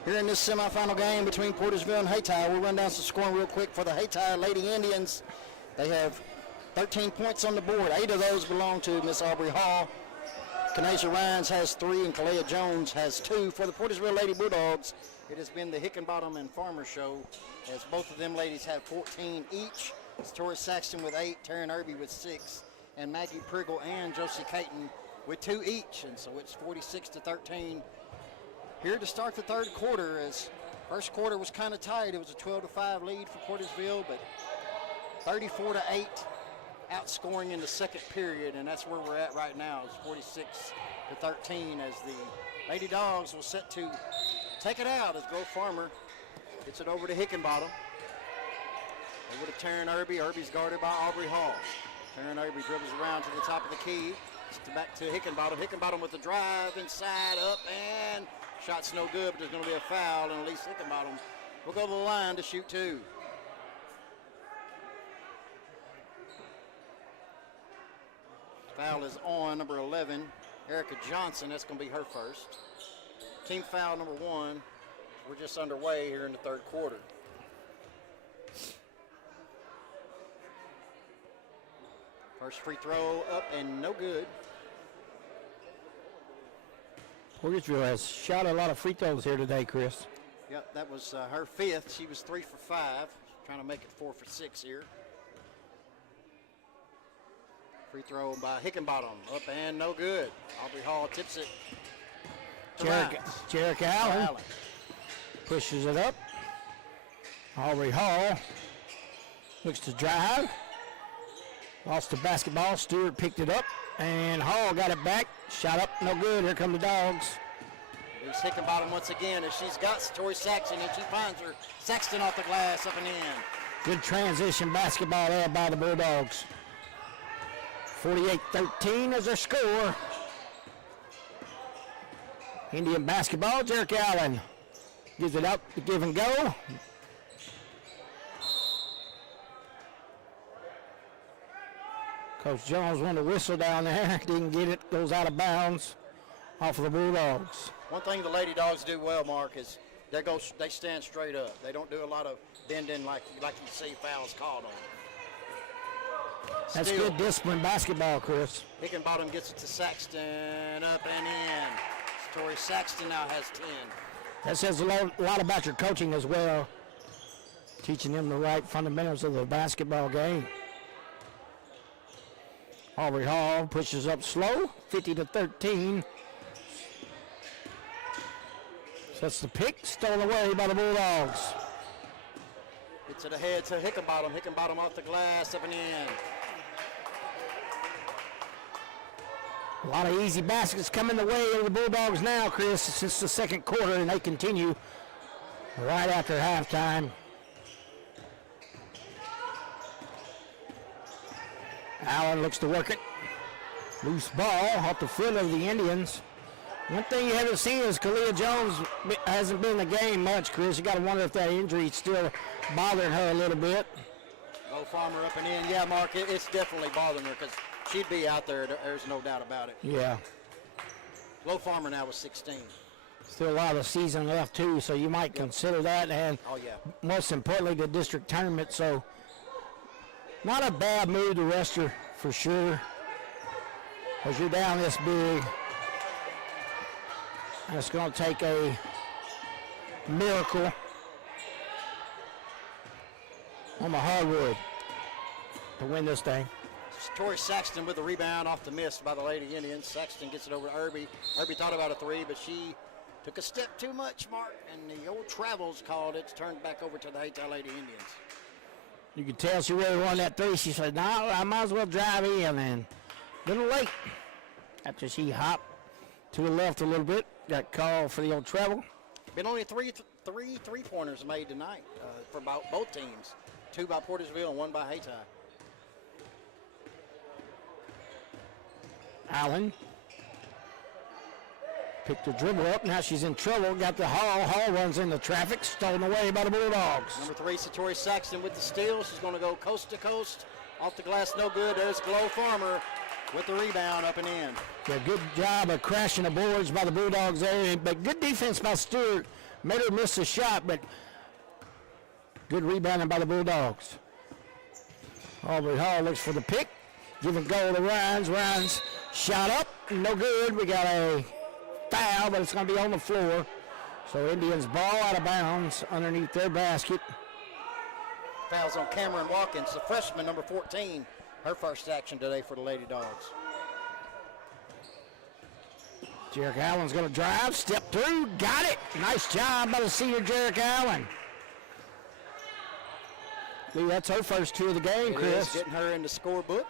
here in this semifinal game between Portersville and Hayti. We'll run down some scoring real quick for the Hayti Lady Indians. They have 13 points on the board. 8 of those belong to Miss Aubrey Hall. Kanasia Ryans has 3 and Kalea Jones has 2. For the Portersville Lady Bulldogs, it has been the Hickenbottom and Farmer show, as both of them ladies have 14 each. It's Tori Saxton with 8, Taryn Irby with 6, and Maggie Priggle and Josie Caton with 2 each. And so it's 46-13 here to start the third quarter, as first quarter was kind of tight. It was a 12-5 lead for Portersville, but 34-8 outscoring in the second period, and that's where we're at right now. It's 46-13 as the Lady Dogs will set to take it out as Grove Farmer gets it over to Hickenbottom. Over to Taryn Irby. Irby's guarded by Aubrey Hall. Taryn Irby dribbles around to the top of the key. Back to Hickenbottom. Hickenbottom with the drive inside, up, and shot's no good, but there's going to be a foul, and at least Hickenbottom will go to the line to shoot 2. Foul is on number 11, Erica Johnson. That's going to be her first. Team foul number 1. We're just underway here in the third quarter. First free throw up and no good. Portersville has shot a lot of free throws here today, Chris. Yep, that was her 5th. She was 3 for 5, trying to make it 4 for 6 here. Free throw by Hickenbottom, up and no good. Aubrey Hall tips it to Jerica Allen pushes it up. Aubrey Hall looks to drive. Lost the basketball. Stewart picked it up, and Hall got it back. Shot up, no good. Here come the Dogs. Here's Hickenbottom once again, as she's got Tori Saxton, and she finds her. Saxton off the glass, up and in. Good transition basketball there by the Bulldogs. 48-13 is their score. Indian basketball, Jerica Allen gives it up to give and go. Coach Jones wanted to whistle down there, didn't get it, goes out of bounds off of the Bulldogs. One thing the Lady Dogs do well, Mark, is they stand straight up. They don't do a lot of bending like you see fouls called on. That's good discipline basketball, Chris. Hickenbottom gets it to Saxton, up and in. Tori Saxton now has 10. That says a lot about your coaching as well, teaching them the right fundamentals of the basketball game. Aubrey Hall pushes up slow, 50-13. That's the pick, stolen away by the Bulldogs. Gets it ahead to Hickenbottom. Hickenbottom off the glass, up and in. A lot of easy baskets coming the way of the Bulldogs now, Chris, since the second quarter, and they continue right after halftime. Allen looks to work it. Loose ball off the foot of the Indians. One thing you haven't seen is Kalea Jones hasn't been in the game much, Chris. You got to wonder if that injury is still bothering her a little bit. Go Farmer up and in. Yeah, Mark, it's definitely bothering her because she'd be out there. There's no doubt about it. Yeah. Low Farmer now with 16. Still a lot of the season left, too, so you might consider that. And most importantly, the district tournament. So not a bad move to rest her for sure. As you're down this big, and it's going to take a miracle on the hardwood to win this thing. Tori Saxton with the rebound off the miss by the Lady Indians. Saxton gets it over to Irby. Irby thought about a 3, but she took a step too much, Mark, and the old Travels called it. Turned back over to the Hayti Lady Indians. You could tell she really wanted that 3. She said, no, I might as well drive in, and a little late. After she hopped to the left a little bit, got called for the old travel. Been only three three-pointers made tonight for both teams. 2 by Portersville and 1 by Hayti. Allen picked the dribble up. Now she's in trouble. Got the Hall. Hall runs into traffic. Stolen away by the Bulldogs. Number 3, Satori Saxton with the steal. She's going to go coast to coast. Off the glass, no good. There's Glow Farmer. with the rebound up and in. Yeah, good job of crashing the boards by the Bulldogs there, but good defense by Stewart. Made her miss a shot, but good rebounding by the Bulldogs. Aubrey Hall looks for the pick. Give and go to Ryans. Ryans shot up, no good. We got a foul, but it's going to be on the floor. So Indians ball out of bounds underneath their basket. Fouls on Cameron Watkins, the freshman, number 14. Her first action today for the Lady Dogs. Jarek Allen's going to drive, step through, got it. Nice job by the senior Jarek Allen. Lee, that's her first two of the game, Chris. It is, getting her in the scorebook.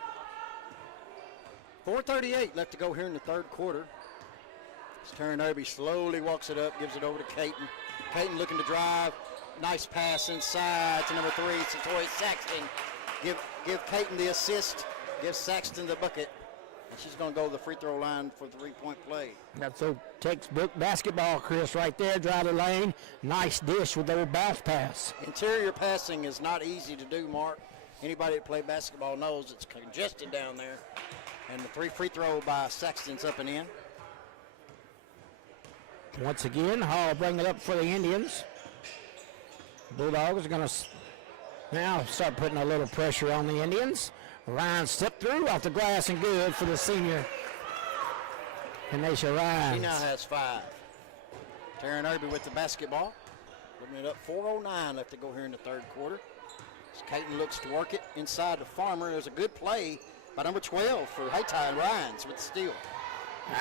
4:38 left to go here in the third quarter. Taryn Irby slowly walks it up, gives it over to Caton. Caton looking to drive. Nice pass inside to number 3, Satori Saxton. Give Caton the assist. Give Saxton the bucket. And she's going to go to the free throw line for the 3-point play. That's a textbook basketball, Chris, right there. Drive the lane. Nice dish with the old bounce pass. Interior passing is not easy to do, Mark. Anybody that played basketball knows it's congested down there. And the 3 free throw by Saxton's up and in. Once again, Hall bring it up for the Indians. Bulldogs are going to now start putting a little pressure on the Indians. Ryan step through off the glass and good for the senior Kanesha Ryan. She now has 5. Taryn Irby with the basketball. Looking it up, 4:09 left to go here in the third quarter. As Caton looks to work it inside the Farmer. There's a good play by number 12 for Hayti and Ryans with the steal.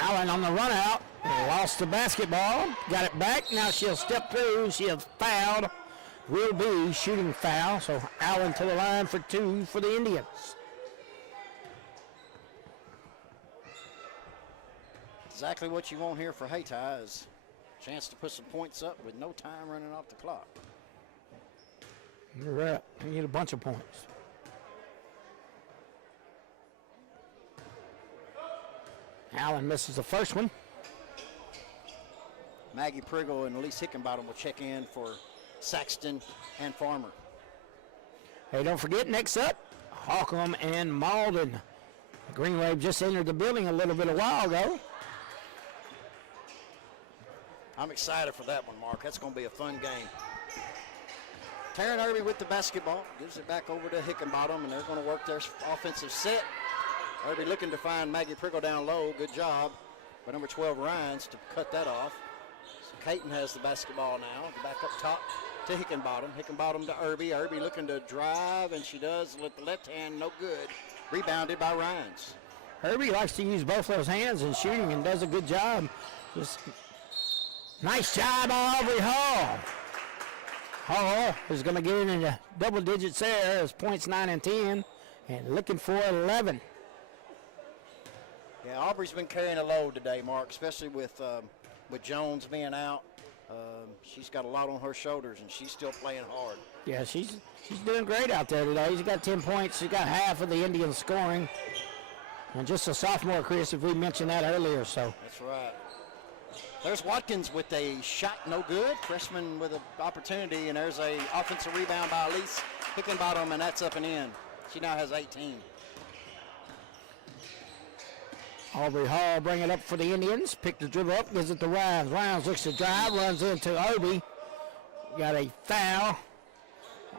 Allen on the run out. Lost the basketball. Got it back. Now she'll step through. She has fouled. Will be shooting foul. So Allen to the line for 2 for the Indians. Exactly what you want here for Hayti is a chance to put some points up with no time running off the clock. You're right. You need a bunch of points. Allen misses the first one. Maggie Priggle and Elise Hickenbottom will check in for Saxton and Farmer. Hey, don't forget, next up, Holcomb and Malden. Green Wave just entered the building a little bit a while ago. I'm excited for that one, Mark. That's going to be a fun game. Taryn Irby with the basketball. Gives it back over to Hickenbottom, and they're going to work their offensive set. Irby looking to find Maggie Priggle down low. Good job by number 12, Ryans, to cut that off. So Caton has the basketball now. Back up top to Hickenbottom. Hickenbottom to Irby. Irby looking to drive, and she does with the left hand. No good. Rebounded by Ryans. Irby likes to use both those hands in shooting and does a good job. Just nice job by Aubrey Hall. Hall is going to get into double digits there as points 9 and 10, and looking for 11. Yeah, Aubrey's been carrying a load today, Mark, especially with Jones being out. She's got a lot on her shoulders, and she's still playing hard. Yeah, she's doing great out there today. She's got 10 points. She's got half of the Indians scoring. And just a sophomore, Chris, if we mentioned that earlier. So that's right. There's Watkins with a shot, no good. Freshman with an opportunity, and there's a offensive rebound by Elise Hickenbottom, and that's up and in. She now has 18. Aubrey Hall bring it up for the Indians. Pick the dribble up, gives it to Ryans. Ryans looks to drive, runs into Irby. Got a foul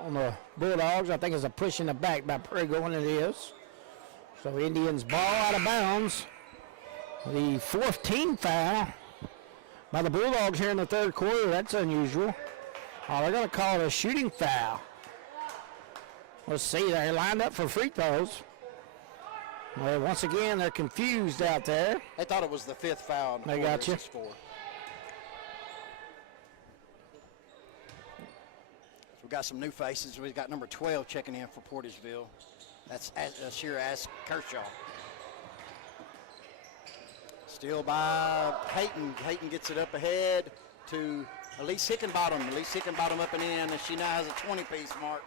on the Bulldogs. I think it's a push in the back by Priggle, and it is. So Indians ball out of bounds. The 4th team foul by the Bulldogs here in the third quarter. That's unusual. Oh, they're going to call it a shooting foul. Let's see, they're lined up for free throws. Well, once again, they're confused out there. They thought it was the 5th foul. They got you. We've got some new faces. We've got number 12 checking in for Portisville. That's Shira Kershaw. Still by Caton. Caton gets it up ahead to Elise Hickenbottom. Elise Hickenbottom up and in, and she now has a 20-piece, Mark.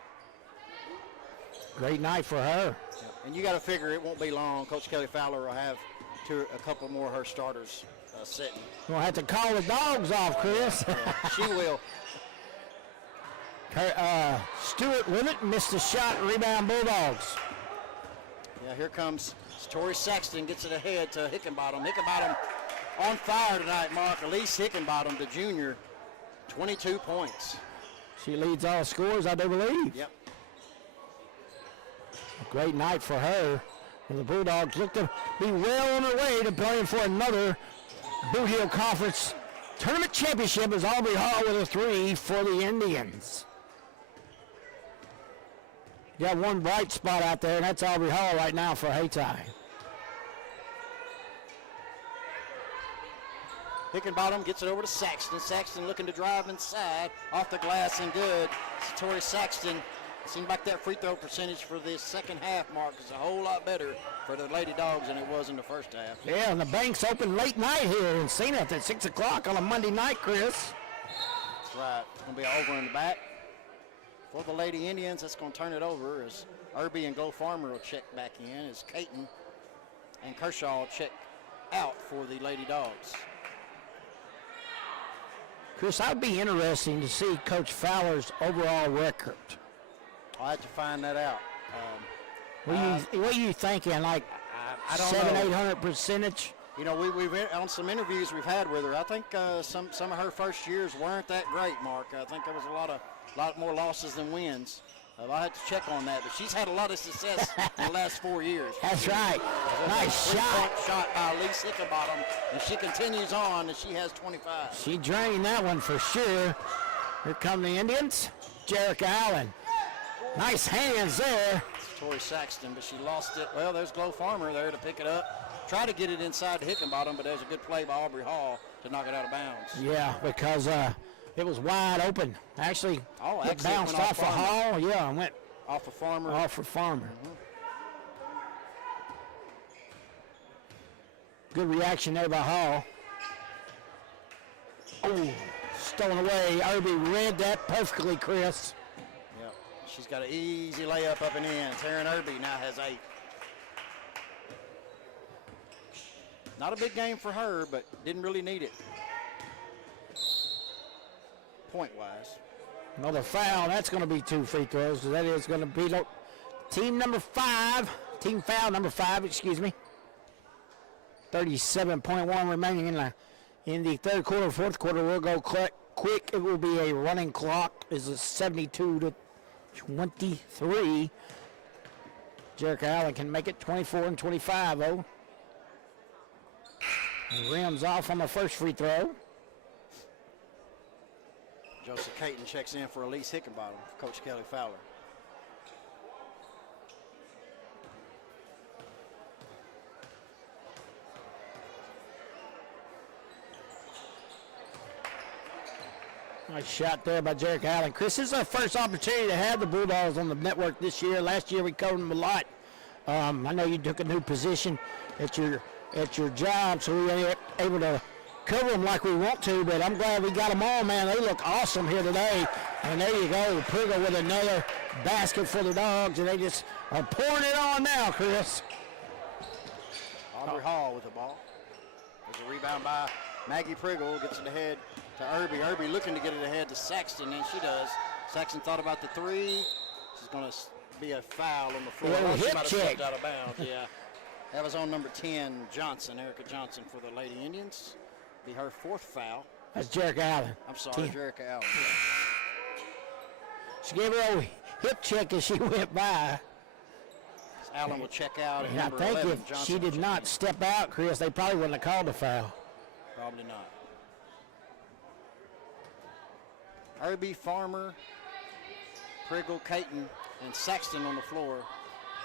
Great night for her. Yep. And you got to figure it won't be long. Coach Kelly Fowler will have a couple more of her starters sitting. We'll have to call the dogs off, Chris. She will. Stewart with it, missed a shot, rebound Bulldogs. Yeah, here comes Tori Sexton gets it ahead to Hickenbottom. Hickenbottom on fire tonight, Mark. Elise Hickenbottom, the junior, 22 points. She leads all scores, I do believe. Yep. A great night for her. And the Bulldogs look to be well on their way to playing for another Bootheel Conference Tournament Championship as Aubrey Hall with a 3 for the Indians. Got one bright spot out there, and that's Aubrey Hall right now for Hayti. Hickenbottom gets it over to Saxton. Saxton looking to drive inside, off the glass and good. Tori Saxton. Seemed like that free throw percentage for this second half, Mark, is a whole lot better for the Lady Dogs than it was in the first half. Yeah, and the bank's open late night here in Zenith at 6 o'clock on a Monday night, Chris. That's right. It's going to be over in the back. For the Lady Indians, that's going to turn it over as Irby and Go Farmer will check back in, as Caton and Kershaw will check out for the Lady Dogs. Chris, I'd be interesting to see Coach Fowler's overall record. I'll have to find that out. What are you thinking? Like I don't 700-800 know. percentage? You know, we've on some interviews we've had with her. I think some of her first years weren't that great, Mark. I think there was a lot more losses than wins. I'll have to check on that, but she's had a lot of success in the last 4 years. That's right. Nice shot. Shot by Elise Hickenbottom, and she continues on, and she has 25. She drained that one for sure. Here come the Indians. Jerica Allen. Nice hands there. It's Tori Saxton, but she lost it. Well, there's Glow Farmer there to pick it up. Try to get it inside to Hickenbottom, but there's a good play by Aubrey Hall to knock it out of bounds. Yeah, because it was wide open. Actually, it bounced off of Hall. Yeah, and went off of Farmer. Off of Farmer. Good reaction there by Hall. Oh, stolen away. Irby read that perfectly, Chris. Yep. She's got an easy layup up and in. Taryn Irby now has 8. Not a big game for her, but didn't really need it. Point-wise. Another foul. That's going to be 2 free throws. So that is going to be team foul number 5, excuse me. 37.1 remaining in the third quarter. Fourth quarter, we'll go quick. It will be a running clock. It's a 72-23. Jerica Allen can make it 24 and 25, though. And rims off on the first free throw. Joseph Caton checks in for Elise Hickenbottom, Coach Kelly Fowler. Nice shot there by Jerica Allen. Chris, this is our first opportunity to have the Bulldogs on the network this year. Last year we covered them a lot. I know you took a new position at your job, so we were able to cover them like we want to, but I'm glad we got them all, man. They look awesome here today. And there you go, Priggle with another basket for the Dogs, and they just are pouring it on now, Chris. Aubrey Hall with the ball. There's a rebound by Maggie Priggle, gets it ahead to Irby. Irby looking to get it ahead to Saxton, and she does. Saxton thought about the 3. This is going to be a foul on the floor. Hip she might have check. stepped out of bounds, yeah. That was on number 10, Johnson, Erica Johnson for the Lady Indians. Be her 4th foul. That's Jerica Allen. I'm sorry, Jerica Allen. She gave her a hip check as she went by. Allen will check out. And I think 11, if Johnson she did not step out, Chris, they probably wouldn't have called a foul. Probably not. Irby, Farmer, Priggle, Caton, and Saxton on the floor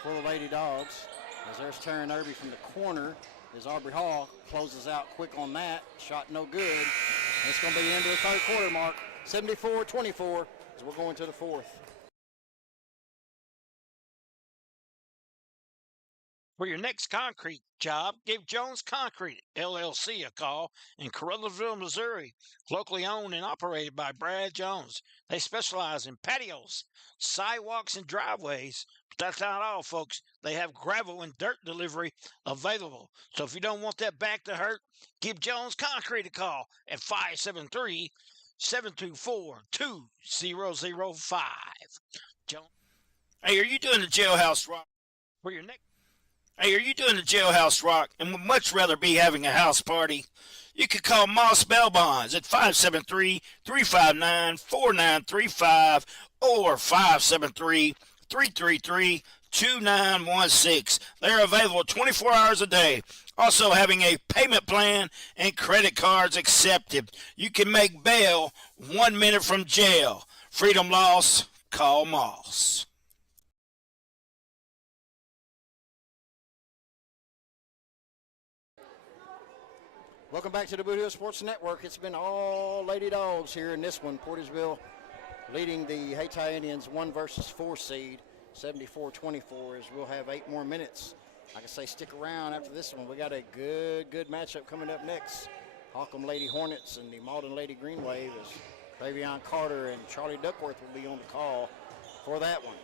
for the Lady Dogs. As there's Taryn Irby from the corner, as Aubrey Hall closes out quick on that. Shot no good. And it's going to be into the third quarter, Mark. 74-24 as we're going to the fourth. For your next concrete job, give Jones Concrete LLC a call in Carruthersville, Missouri. Locally owned and operated by Brad Jones. They specialize in patios, sidewalks, and driveways. But that's not all, folks. They have gravel and dirt delivery available. So if you don't want that back to hurt, give Jones Concrete a call at 573-724-2005. Jones. Hey, are you doing the jailhouse rock? For your next Hey, are you doing the jailhouse rock and would much rather be having a house party? You could call Moss Bell Bonds at 573-359-4935 or 573-333-2916. They're available 24 hours a day. Also having a payment plan and credit cards accepted. You can make bail 1 minute from jail. Freedom loss, call Moss. Welcome back to the Bootheel Sports Network. It's been all Lady Dogs here in this one. Portersville leading the Hayti Indians 1 versus 4 seed, 74-24, as we'll have 8 more minutes. Like I say, stick around after this one. We got a good matchup coming up next. Holcomb Lady Hornets and the Malden Lady Green Wave, as Ravion Carter and Charlie Duckworth will be on the call for that one.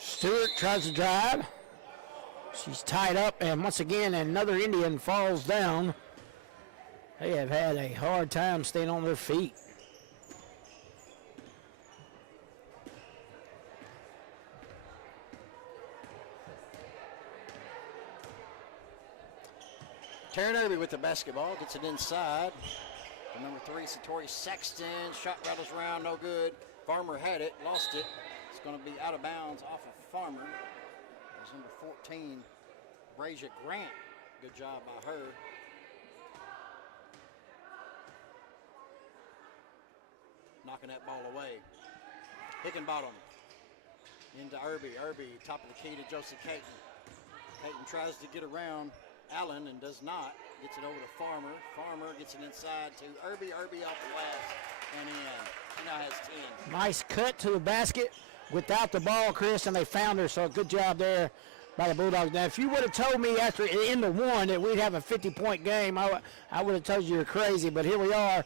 Stewart tries to drive. She's tied up, and once again, another Indian falls down. They have had a hard time staying on their feet. Taryn Irby with the basketball, gets it inside. The number 3, Satori Sexton, shot rattles around, no good. Farmer had it, lost it. It's going to be out of bounds off of Farmer. There's number 14, Brazier Grant. Good job by her. Knocking that ball away. Hickenbottom into Irby. Irby, top of the key to Josie Caton. Caton tries to get around Allen and does not. Gets it over to Farmer. Farmer gets it inside to Irby. Irby off the glass and in. She now has 10. Nice cut to the basket without the ball, Chris, and they found her, so good job there by the Bulldogs. Now, if you would have told me after in the 1 that we'd have a 50-point game, I would have told you you're crazy, but here we are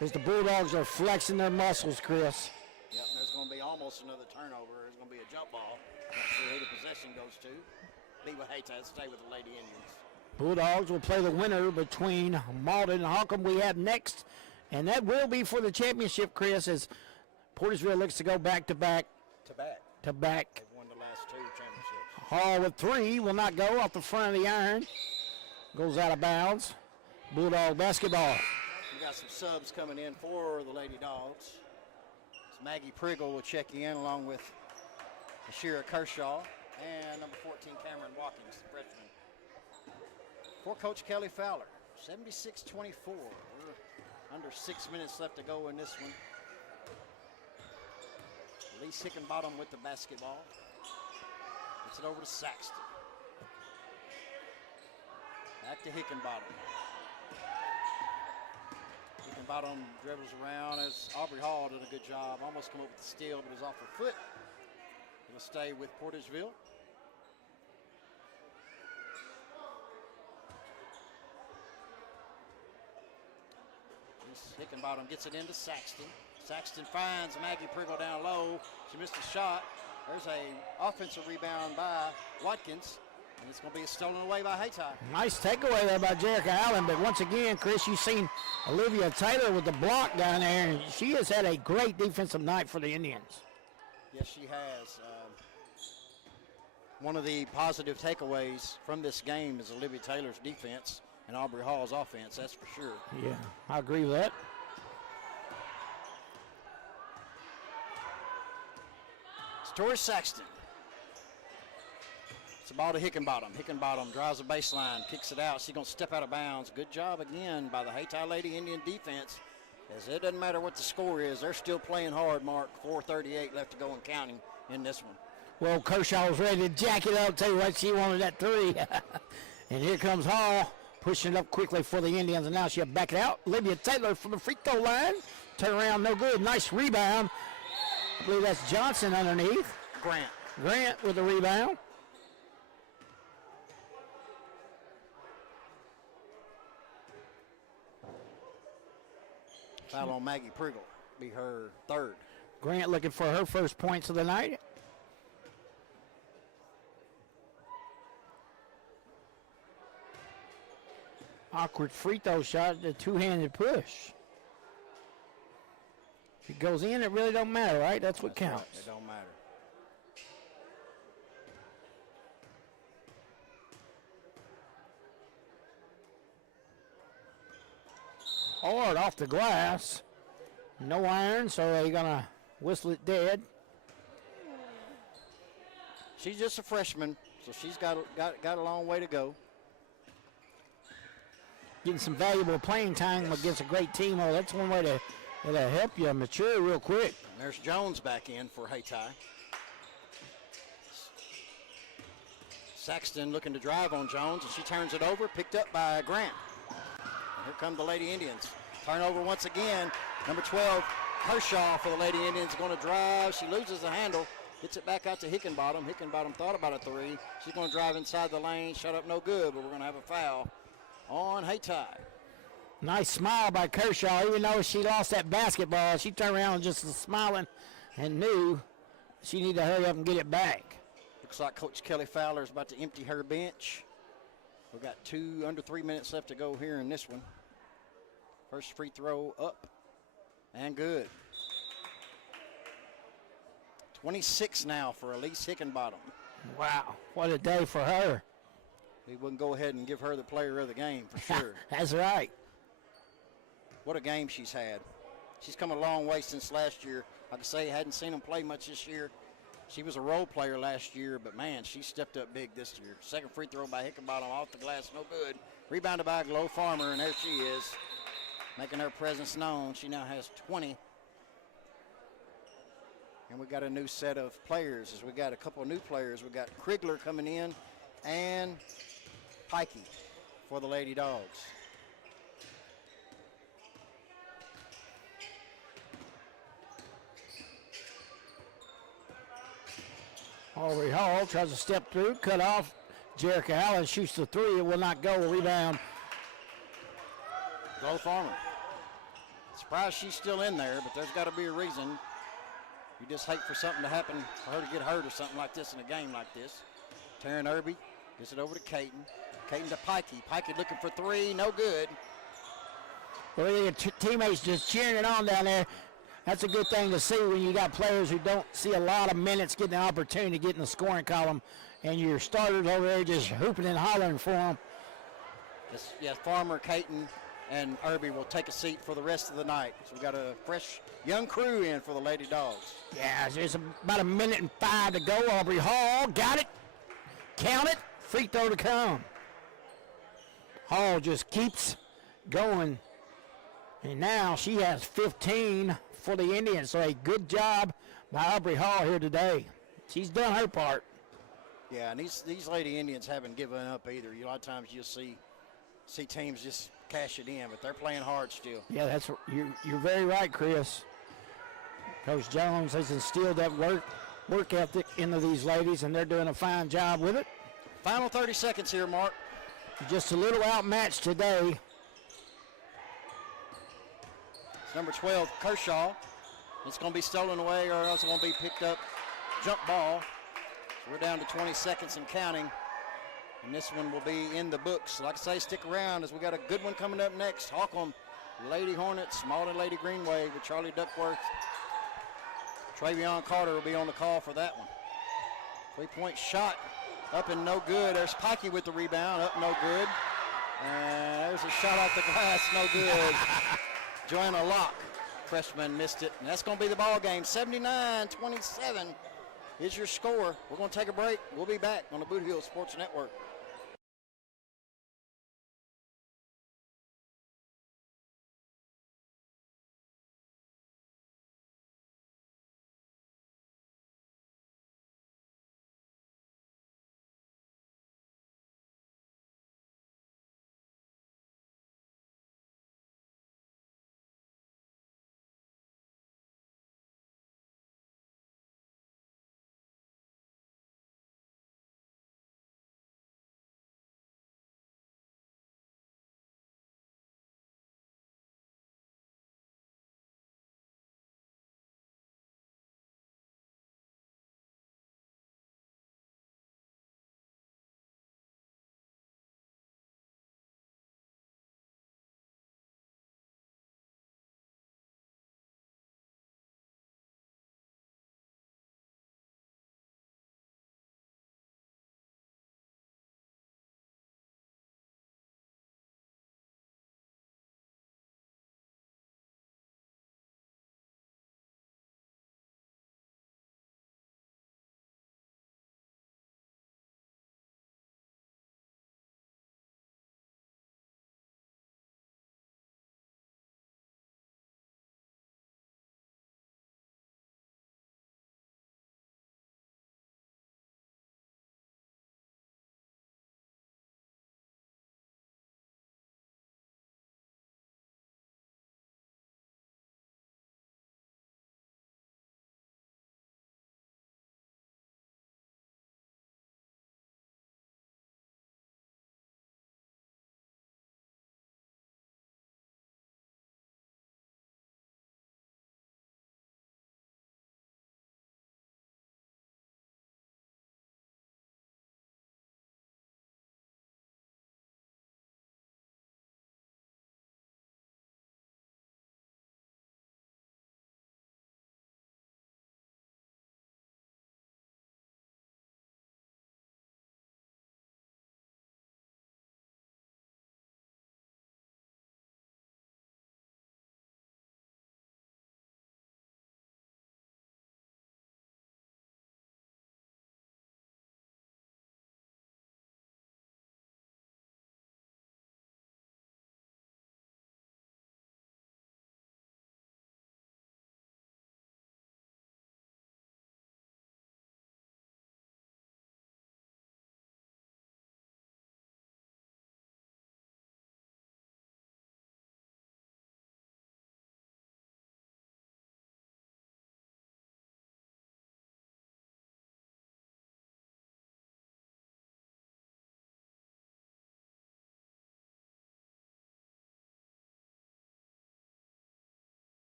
as the Bulldogs are flexing their muscles, Chris. Yep, there's going to be almost another turnover. There's going to be a jump ball. Let's see who the possession goes to. Be with Hayti, stay with the Lady Indians. Bulldogs will play the winner between Malden and Holcomb we have next, and that will be for the championship, Chris, as Portersville looks to go back-to-back. They've won the last 2 championships. Hall with 3 will not go off the front of the iron. Goes out of bounds. Bulldog basketball. We got some subs coming in for the Lady Dogs. It's Maggie Priggle will check in along with Ashira Kershaw and number 14 Cameron Watkins, the freshman. For Coach Kelly Fowler, 76-24. We're under 6 minutes left to go in this one. Lee Hickenbottom with the basketball. Gets it over to Saxton. Back to Hickenbottom. Hickenbottom dribbles around as Aubrey Hall did a good job. Almost come up with the steal, but it was off her foot. It'll stay with Portersville. Hickenbottom gets it into Saxton. Saxton finds Maggie Priggle down low. She missed a shot. There's a offensive rebound by Watkins, and it's going to be stolen away by Hayti. Nice takeaway there by Jerica Allen, but once again, Chris, you've seen Olivia Taylor with the block down there, and she has had a great defensive night for the Indians. Yes, she has. One of the positive takeaways from this game is Olivia Taylor's defense and Aubrey Hall's offense, that's for sure. Yeah, I agree with that. It's Tori Saxton. It's a ball to Hickenbottom. Hickenbottom drives the baseline, kicks it out. She's going to step out of bounds. Good job again by the Hayti Lady Indian defense. As it doesn't matter what the score is, they're still playing hard, Mark. 4:38 left to go and counting in this one. Well, Kershaw was ready to jack it up. Tell you what, she wanted that 3. And here comes Hall, pushing it up quickly for the Indians, and now she'll back it out. Olivia Taylor from the free throw line. Turn around, no good. Nice rebound. I believe that's Johnson underneath. Grant with the rebound. Foul on Maggie Priggle, be her 3rd. Grant looking for her first points of the night. Awkward free throw shot, the two-handed push. If it goes in, it really don't matter, right? That's what counts. Right. It don't matter. hard off the glass. No iron, so they're going to whistle it dead. She's just a freshman, so she's got a long way to go. Getting some valuable playing time against a great team. Oh, that's one way to help you mature real quick. And there's Jones back in for Hayti. Saxton looking to drive on Jones, and she turns it over, picked up by Grant. And here come the Lady Indians. Turnover once again. Number 12, Kershaw for the Lady Indians, going to drive. She loses the handle, gets it back out to Hickenbottom. Hickenbottom thought about a three. She's going to drive inside the lane, shut up no good, but we're going to have a foul on Hayti. Nice smile by Kershaw. Even though she lost that basketball, she turned around and just was smiling and knew she needed to hurry up and get it back. Looks like Coach Kelly Fowler is about to empty her bench. We've got under 3 minutes left to go here in this one. First free throw up and good. 26 now for Elise Hickenbottom. Wow, what a day for her. We wouldn't go ahead and give her the player of the game for sure. That's right. What a game she's had. She's come a long way since last year. Like I say, hadn't seen them play much this year. She was a role player last year, but man, she stepped up big this year. Second free throw by Hickenbottom off the glass, no good. Rebounded by Glow Farmer, and there she is, making her presence known. She now has 20. And we got a new set of players. As we got a couple of new players. We got Krigler coming in and Pikey for the Lady Dogs. Aubrey Hall tries to step through, cut off. Jerica Allen shoots the three. It will not go. Rebound. Glow Farmer. Surprised she's still in there, but there's got to be a reason. You just hate for something to happen, for her to get hurt or something like this in a game like this. Taryn Irby gets it over to Caton. Caton to Pikey. Pikey looking for three, no good. Well, your teammates just cheering it on down there. That's a good thing to see when you got players who don't see a lot of minutes getting the opportunity to get in the scoring column, and your starters over there just hooping and hollering for them. Yes, Farmer, Caton, and Irby will take a seat for the rest of the night. So we've got a fresh young crew in for the Lady Dogs. Yeah, there's about 1:05 to go. Aubrey Hall got it. Count it. Free throw to come. Hall just keeps going. And now she has 15 for the Indians. So a good job by Aubrey Hall here today. She's done her part. Yeah, and these Lady Indians haven't given up either. A lot of times you'll see teams just cash it in, but they're playing hard still. Yeah, you're very right, Chris. Coach Jones has instilled that work ethic into these ladies, and they're doing a fine job with it. Final 30 seconds here, Mark. Just a little outmatched today. It's number 12, Kershaw. It's going to be stolen away, or else it's going to be picked up. Jump ball. So we're down to 20 seconds and counting. And this one will be in the books. Like I say, stick around as we got a good one coming up next. Hawcom, Lady Hornets, Malden Lady Greenway with Charlie Duckworth. Travion Carter will be on the call for that one. 3-point shot up and no good. There's Pikey with the rebound, up no good. And there's a shot off the glass, no good. Joanna Locke, freshman, missed it. And that's going to be the ball game. 79-27 is your score. We're going to take a break. We'll be back on the Bootheel Sports Network.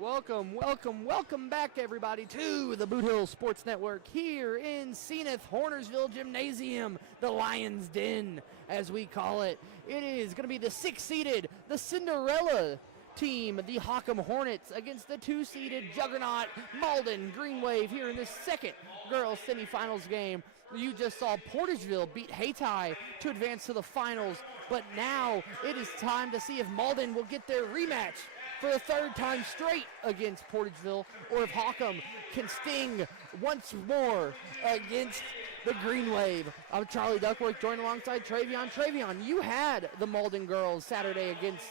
Welcome back, everybody, to the Bootheel Sports Network here in Zenith Hornersville Gymnasium, the Lion's Den, as we call it. It is going to be the 6-seeded, the Cinderella team, the Hockham Hornets, against the 2-seeded Juggernaut Malden Green Wave here in the second girls semifinals game. You just saw Portageville beat Hayti to advance to the finals, but now it is time to see if Malden will get their rematch for the third time straight against Portageville, or if Hockham can sting once more against the Green Wave. I'm Charlie Duckworth, joined alongside Travion. Travion, you had the Malden girls Saturday against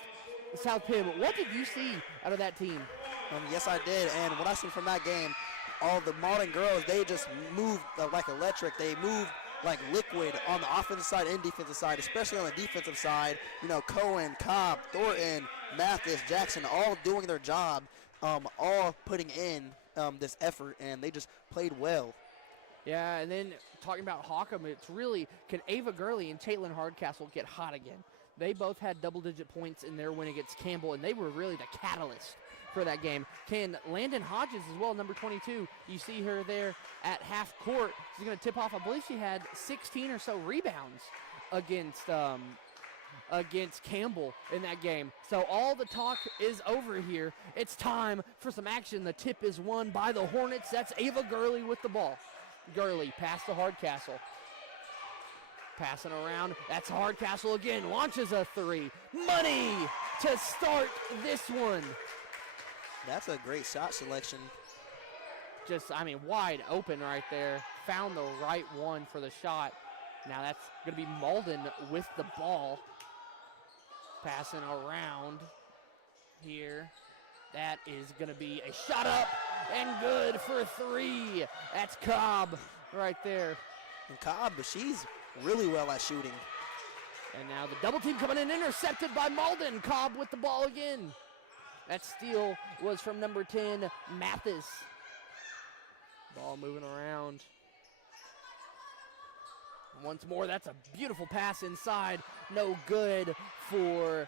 South Penn. What did you see out of that team? Yes, I did, and what I seen from that game, all the Malden girls, they just moved like electric. They moved like liquid on the offensive side and defensive side, especially on the defensive side. You know, Cohen, Cobb, Thornton, Mathis, Jackson, all doing their job, all putting in this effort, and they just played well. Yeah, and then talking about Hockham, it's really, can Ava Gurley and Caitlin Hardcastle get hot again? They both had double-digit points in their win against Campbell, and they were really the catalyst for that game. Can Landon Hodges as well, number 22, you see her there at half court. She's going to tip off. I believe she had 16 or so rebounds against Campbell in that game. So all the talk is over here. It's time for some action. The tip is won by the Hornets. That's Ava Gurley with the ball. Gurley pass to Hardcastle. Passing around, that's Hardcastle again, launches a three. Money to start this one. That's a great shot selection. Just, wide open right there. Found the right one for the shot. Now that's going to be Malden with the ball. Passing around here. That is going to be a shot up and good for three. That's Cobb right there. And Cobb, she's really well at shooting. And now the double team coming in, intercepted by Malden. Cobb with the ball again. That steal was from number 10, Mathis. Ball moving around. Once more, that's a beautiful pass inside. No good for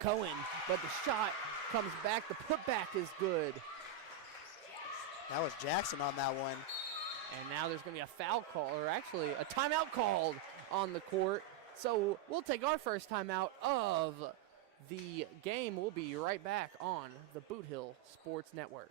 Cohen, but the shot comes back. The putback is good. That was Jackson on that one. And now there's going to be a foul call, or actually a timeout called on the court. So we'll take our first timeout of the game. We'll be right back on the Bootheel Sports Network.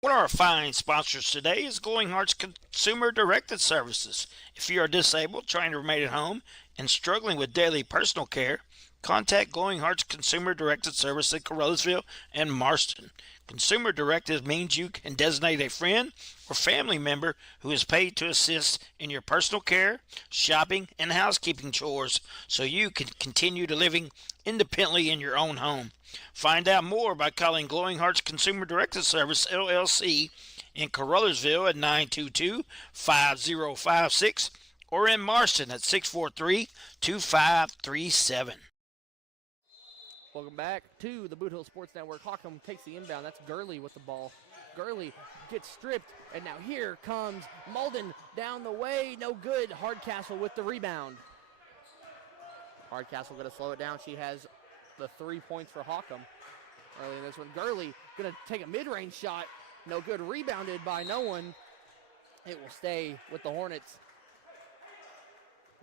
One of our fine sponsors today is Glowing Hearts Consumer Directed Services. If you are disabled, trying to remain at home, and struggling with daily personal care, contact Glowing Hearts Consumer Directed Service in Carolsville and Marston. Consumer Directed means you can designate a friend or family member who is paid to assist in your personal care, shopping, and housekeeping chores so you can continue to living independently in your own home. Find out more by calling Glowing Hearts Consumer Directed Service, LLC, in Carolsville at 922-5056 or in Marston at 643-2537. Welcome back to the Bootheel Sports Network. Hockham takes the inbound. That's Gurley with the ball. Gurley gets stripped, and now here comes Malden down the way. No good. Hardcastle with the rebound. Hardcastle going to slow it down. She has the 3 points for Hockham early in this one. Gurley going to take a mid-range shot. No good. Rebounded by no one. It will stay with the Hornets.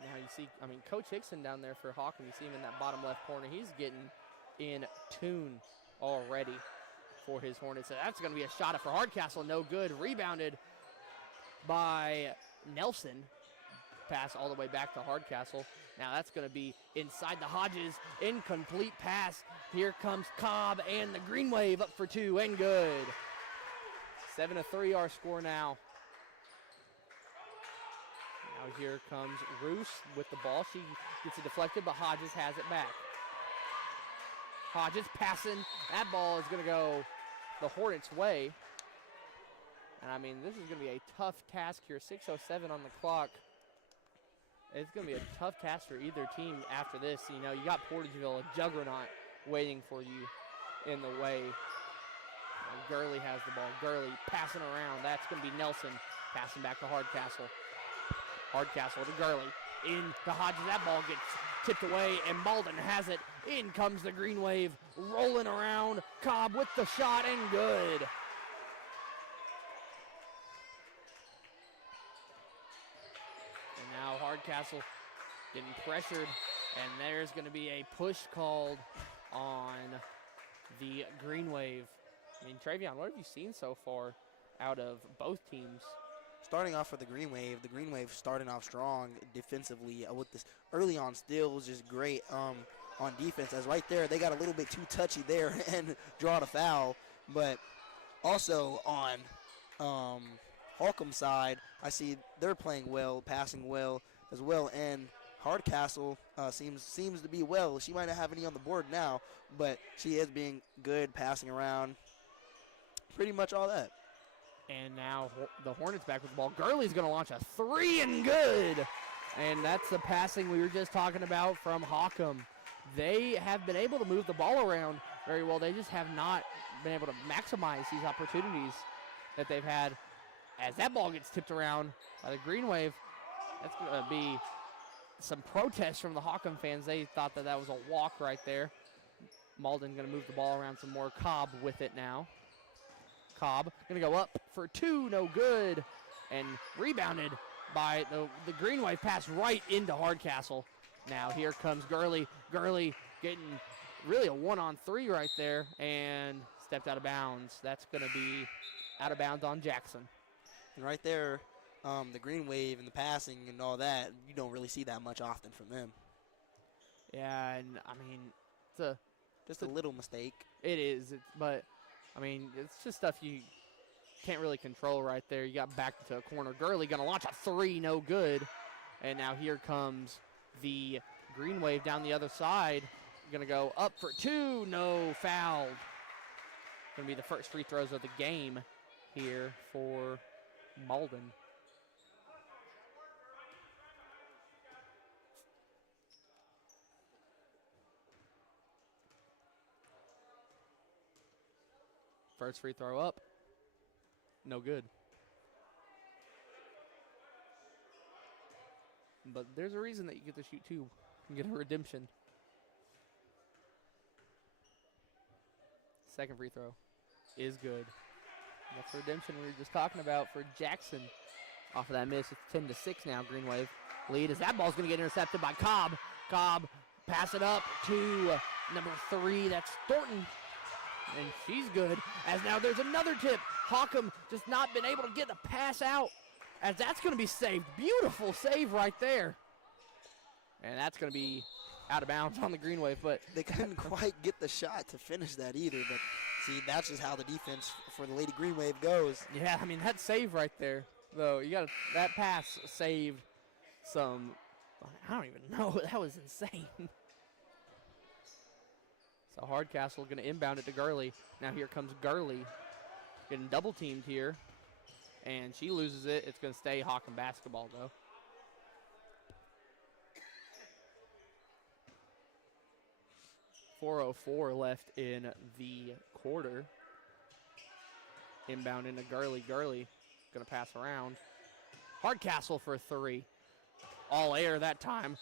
Now you see, Coach Hickson down there for Hockham. You see him in that bottom left corner. He's getting in tune already for his Hornets. So that's going to be a shot for Hardcastle. No good. Rebounded by Nelson. Pass all the way back to Hardcastle. Now that's going to be inside the Hodges. Incomplete pass. Here comes Cobb and the Green Wave up for two and good. 7-3 our score now. Now here comes Roos with the ball. She gets it deflected, but Hodges has it back. Hodges passing. That ball is going to go the Hornets' way. And, this is going to be a tough task here. 6:07 on the clock. It's going to be a tough task for either team after this. You got Portageville, a juggernaut, waiting for you in the way. And Gurley has the ball. Gurley passing around. That's going to be Nelson passing back to Hardcastle. Hardcastle to Gurley. In to Hodges. That ball gets tipped away, and Malden has it. In comes the Green Wave, rolling around. Cobb with the shot, and good. And now Hardcastle getting pressured, and there's going to be a push called on the Green Wave. I mean, Travion, what have you seen so far out of both teams? Starting off for the Green Wave starting off strong defensively with this early on steal was just great on defense. As right there, they got a little bit too touchy there and draw a foul. But also on Holcomb's side, I see they're playing well, passing well as well, and Hardcastle seems to be well. She might not have any on the board now, but she is being good, passing around, pretty much all that. And now the Hornets back with the ball. Gurley's going to launch a three and good. And that's the passing we were just talking about from Hawcom. They have been able to move the ball around very well. They just have not been able to maximize these opportunities that they've had. As that ball gets tipped around by the Green Wave, that's going to be some protests from the Hawcom fans. They thought that was a walk right there. Malden going to move the ball around some more. Cobb with it now. Cobb going to go up for two, no good, and rebounded by the Green Wave pass right into Hardcastle. Now here comes Gurley. Gurley getting really a 1-on-3 right there and stepped out of bounds. That's going to be out of bounds on Jackson. And right there, the Green Wave and the passing and all that, you don't really see that much often from them. Yeah, and I mean, it's just a little mistake. It is, but I mean, it's just stuff you can't really control right there. You got back into a corner. Gurley going to launch a three, no good. And now here comes the Green Wave down the other side. Going to go up for two, no foul. Going to be the first free throws of the game here for Malden. First free throw up. No good. But there's a reason that you get to shoot two and get a redemption. Second free throw is good. And that's the redemption we were just talking about for Jackson. Off of that miss, it's 10-6 now, Green Wave lead as that ball's going to get intercepted by Cobb. Cobb pass it up to number 3, that's Thornton. And she's good, as now there's another tip. Hawcom just not been able to get the pass out, as that's going to be saved. Beautiful save right there. And that's going to be out of bounds on the Green Wave, but they couldn't quite get the shot to finish that either. But see, that's just how the defense for the Lady Green Wave goes. Yeah, I mean, that save right there, though, you got that pass saved some, I don't even know, that was insane. So Hardcastle going to inbound it to Gurley. Now here comes Gurley, getting double teamed here, and she loses it. It's going to stay Hawcom basketball, though. .404 left in the quarter. Inbound into Gurley. Gurley going to pass around. Hardcastle for 3. All air that time.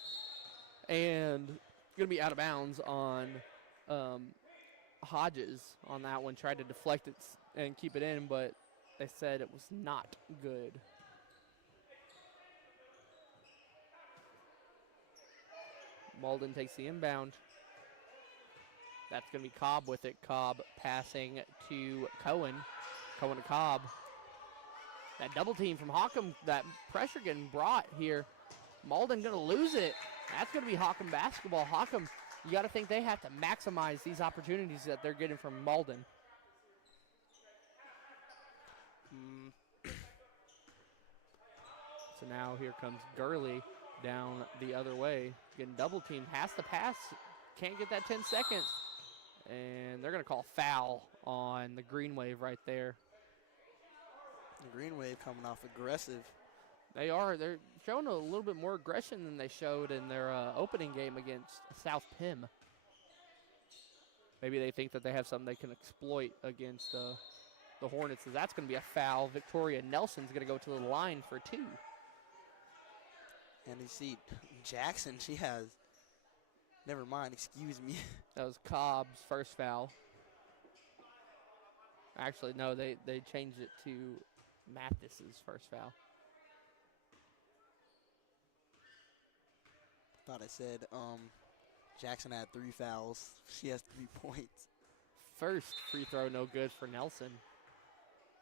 And going to be out of bounds on Hodges on that one. Tried to deflect it and keep it in, but they said it was not good. Malden takes the inbound. That's going to be Cobb with it. Cobb passing to Cohen. Cohen to Cobb. That double team from Hawcom, that pressure getting brought here. Malden going to lose it. That's going to be Hawcom basketball. Hawcom, you got to think they have to maximize these opportunities that they're getting from Malden. So now here comes Gurley down the other way. Getting double teamed. Has to pass. Can't get that 10 seconds. And they're going to call foul on the Green Wave right there. The Green Wave coming off aggressive. They are. They're showing a little bit more aggression than they showed in their opening game against South Pim. Maybe they think that they have something they can exploit against the Hornets. So that's going to be a foul. Victoria Nelson's going to go to the line for 2. And you see Jackson, she has Never mind, excuse me. That was Cobb's first foul. Actually, no, they changed it to Mathis's first foul. Thought I said Jackson had 3 fouls. She has 3 points. First free throw, no good for Nelson.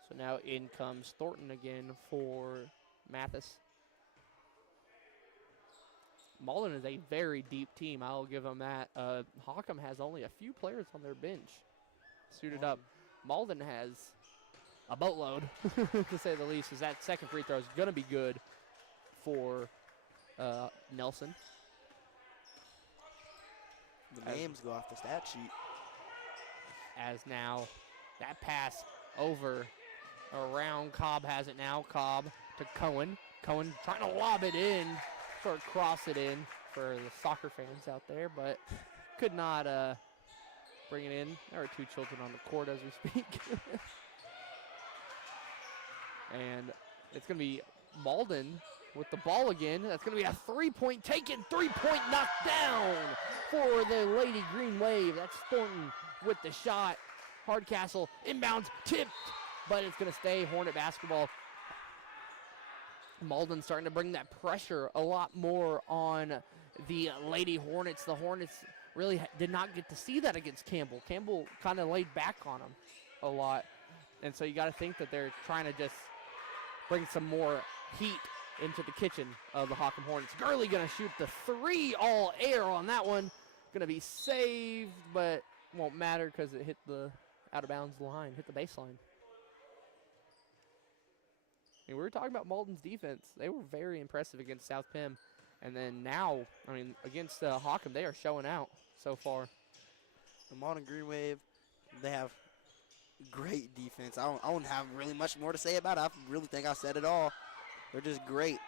So now in comes Thornton again for Mathis. Malden is a very deep team. I'll give them that. Hockham has only a few players on their bench suited up. Malden has a boatload, to say the least, as that second free throw is going to be good for Nelson. The names go off the stat sheet. As now that pass over around Cobb has it now. Cobb to Cohen. Cohen trying to lob it in, sort of cross it in for the soccer fans out there, but could not bring it in. There are 2 children on the court as we speak. And it's going to be Malden with the ball again. That's going to be a 3-point taken, 3-point knocked down for the Lady Green Wave. That's Thornton with the shot. Hardcastle inbounds, tipped, but it's going to stay Hornet basketball. Malden starting to bring that pressure a lot more on the Lady Hornets. The Hornets really did not get to see that against Campbell. Campbell kind of laid back on them a lot. And so you got to think that they're trying to just bring some more heat into the kitchen of the Hockham Hornets. Gurley going to shoot the 3 all air on that one. Going to be saved, but won't matter because it hit the out of bounds line, hit the baseline. I mean, we were talking about Malden's defense. They were very impressive against South Pim. And then now, I mean, against Hockham, they are showing out so far. The Malden Green Wave, they have great defense. I don't have really much more to say about it. I really think I said it all. They're just great.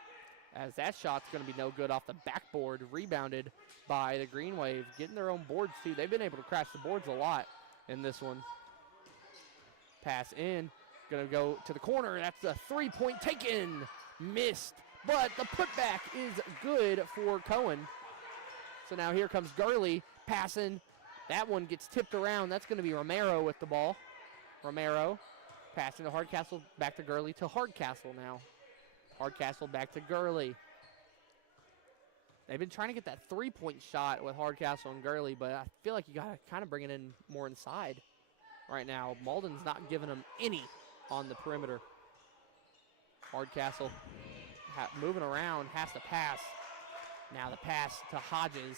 As that shot's going to be no good off the backboard, rebounded by the Green Wave, getting their own boards too. They've been able to crash the boards a lot in this one. Pass in, going to go to the corner. That's a 3-point taken, missed, but the putback is good for Cohen. So now here comes Gurley passing. That one gets tipped around. That's going to be Romero with the ball. Romero passing to Hardcastle, back to Gurley, to Hardcastle now. Hardcastle back to Gurley. They've been trying to get that 3-point shot with Hardcastle and Gurley, but I feel like you got to kind of bring it in more inside right now. Malden's not giving them any on the perimeter. Hardcastle moving around, has to pass. Now the pass to Hodges.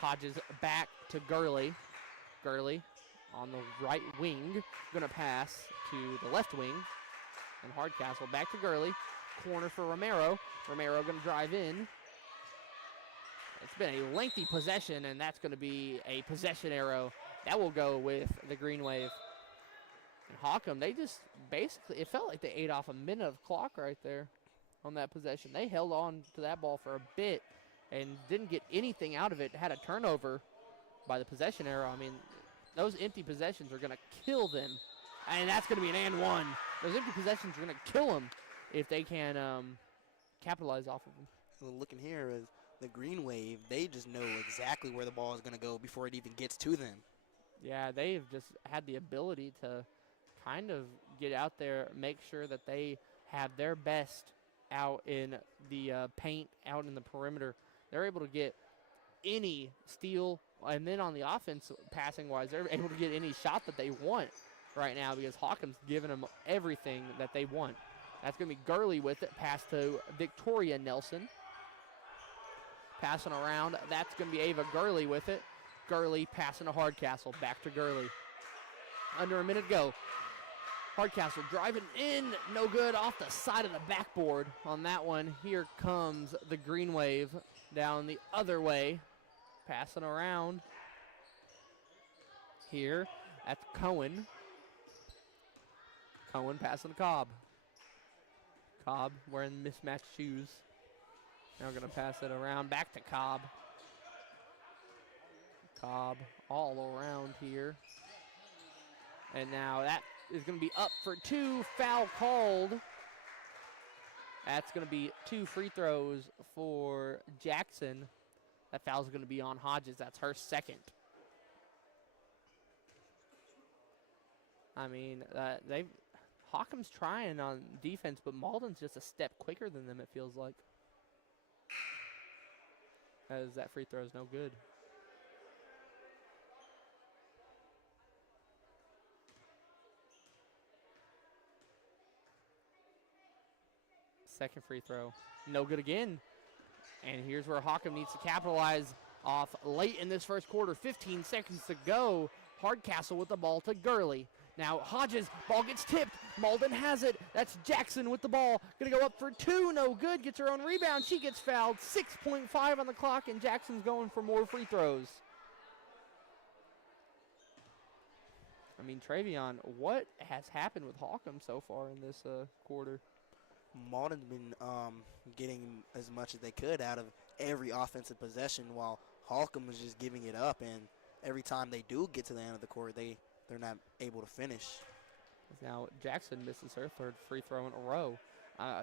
Hodges back to Gurley. Gurley on the right wing, going to pass to the left wing. And Hardcastle back to Gurley. Corner for Romero. Romero going to drive in. It's been a lengthy possession, and that's going to be a possession arrow. That will go with the Green Wave. And Hockham, they just basically, it felt like they ate off a minute of clock right there on that possession. They held on to that ball for a bit and didn't get anything out of it. Had a turnover by the possession arrow. I mean, those empty possessions are going to kill them. And that's going to be an and one. Those empty possessions are going to kill them if they can capitalize off of them. Well, looking here is the Green Wave. They just know exactly where the ball is going to go before it even gets to them. Yeah, they've just had the ability to kind of get out there, make sure that they have their best out in the paint, out in the perimeter. They're able to get any steal, and then on the offense, passing-wise, they're able to get any shot that they want right now because Hockham's giving them everything that they want. That's going to be Gurley with it. Pass to Victoria Nelson. Passing around. That's going to be Ava Gurley with it. Gurley passing to Hardcastle. Back to Gurley. Under a minute to go. Hardcastle driving in. No good off the side of the backboard on that one. Here comes the Green Wave down the other way. Passing around. Here. That's Cohen. Cohen passing to Cobb. Cobb wearing mismatched shoes. Now we're going to pass it around back to Cobb. Cobb all around here. And now that is going to be up for 2. Foul called. That's going to be 2 free throws for Jackson. That foul's going to be on Hodges. That's her second. I mean, Hawkham's trying on defense, but Malden's just a step quicker than them, it feels like. As that free throw is no good. Second free throw, no good again. And here's where Hawkham needs to capitalize off late in this first quarter. 15 seconds to go. Hardcastle with the ball to Gurley. Now Hodges, ball gets tipped. Malden has it. That's Jackson with the ball. Gonna go up for two, no good. Gets her own rebound. She gets fouled. 6.5 on the clock, and Jackson's going for more free throws. I mean, Travion, what has happened with Hawkham so far in this quarter? Malden's been getting as much as they could out of every offensive possession, while Hawkham was just giving it up. And every time they do get to the end of the court, they're not able to finish. Now Jackson misses her third free throw in a row.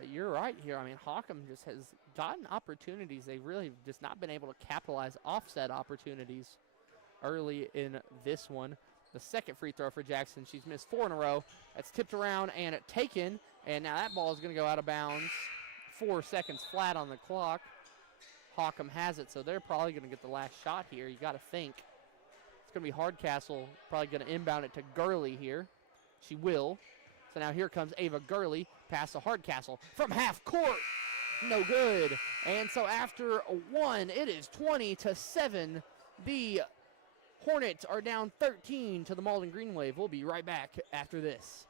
You're right here. I mean, Hawkham just has gotten opportunities. They've really just not been able to capitalize offset opportunities early in this one. The second free throw for Jackson. She's missed 4 in a row. That's tipped around and taken. And now that ball is going to go out of bounds. 4 seconds flat on the clock. Hawkham has it, so they're probably going to get the last shot here. You got to think. It's going to be Hardcastle probably going to inbound it to Gurley here. She will. So now here comes Ava Gurley. Pass to Hardcastle from half court. No good. And so after one, it is 20-7. The Hornets are down 13 to the Malden Green Wave. We'll be right back after this.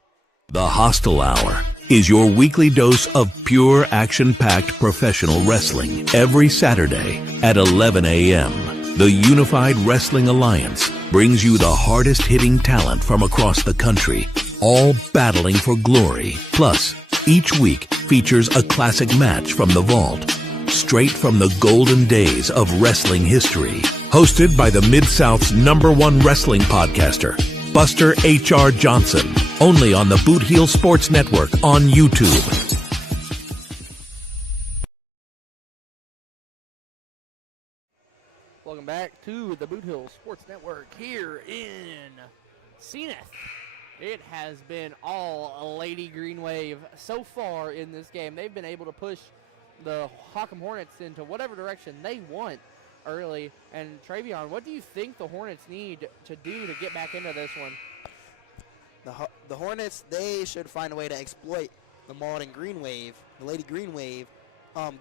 The Hostile Hour is your weekly dose of pure action-packed professional wrestling. Every Saturday at 11 a.m., the Unified Wrestling Alliance brings you the hardest-hitting talent from across the country, all battling for glory. Plus, each week features a classic match from the vault, straight from the golden days of wrestling history. Hosted by the Mid-South's #1 wrestling podcaster, Buster H.R. Johnson, only on the Bootheel Sports Network on YouTube. Welcome back to the Bootheel Sports Network here in Zenith. It has been all Lady Green Wave so far in this game. They've been able to push the Hawkham Hornets into whatever direction they want early. And Travion, what do you think the Hornets need to do to get back into this one? The Hornets, they should find a way to exploit the Malden Green Wave, the Lady Green Wave,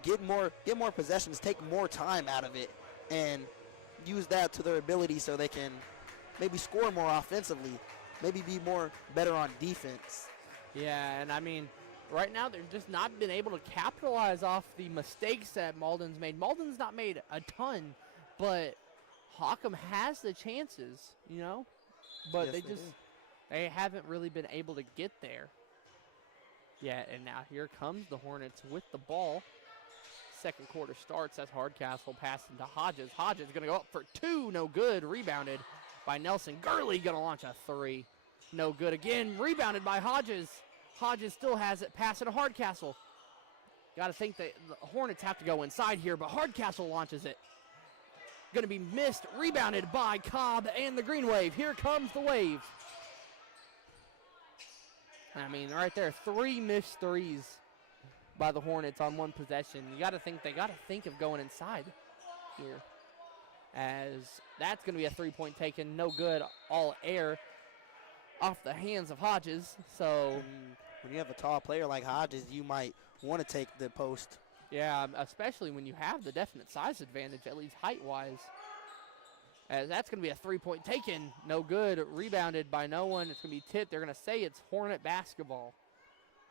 get more possessions, take more time out of it, and use that to their ability so they can maybe score more offensively, maybe be better on defense. Yeah, and I mean, right now they've just not been able to capitalize off the mistakes that Malden's made. Malden's not made a ton, but Hawkham has the chances, you know, but yes, they haven't really been able to get there. Yeah, and now here comes the Hornets with the ball. Second quarter starts. That's Hardcastle passing to Hodges. Hodges going to go up for two. No good. Rebounded by Nelson. Gurley going to launch a three. No good again. Rebounded by Hodges. Hodges still has it. Pass it to Hardcastle. Got to think that the Hornets have to go inside here, but Hardcastle launches it. Going to be missed. Rebounded by Cobb and the Green Wave. Here comes the Wave. I mean, right there, 3 missed threes by the Hornets on one possession. You got to think they got to think of going inside here, as that's going to be a 3-point taken, no good, all air off the hands of Hodges. So when you have a tall player like Hodges, you might want to take the post. Yeah, especially when you have the definite size advantage, at least height-wise. As that's going to be a 3-point taken. No good. Rebounded by no one. It's going to be tipped. They're going to say it's Hornet basketball.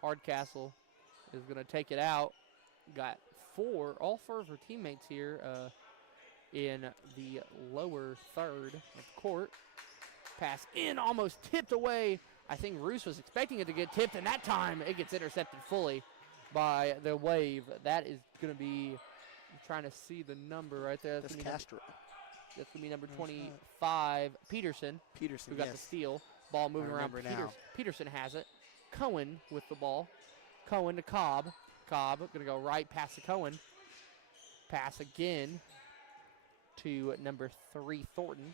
Hardcastle is going to take it out. Got all four of her teammates here in the lower third of the court. Pass in, almost tipped away. I think Roos was expecting it to get tipped, and that time it gets intercepted fully by the Wave. That is going to be, I'm trying to see the number right there. That's Castro. That's going to be number 25, Peterson, who got the steal. Ball moving around. Peterson has it. Cohen with the ball. Cohen to Cobb. Cobb going to go right past to Cohen. Pass again. to number 3, Thornton.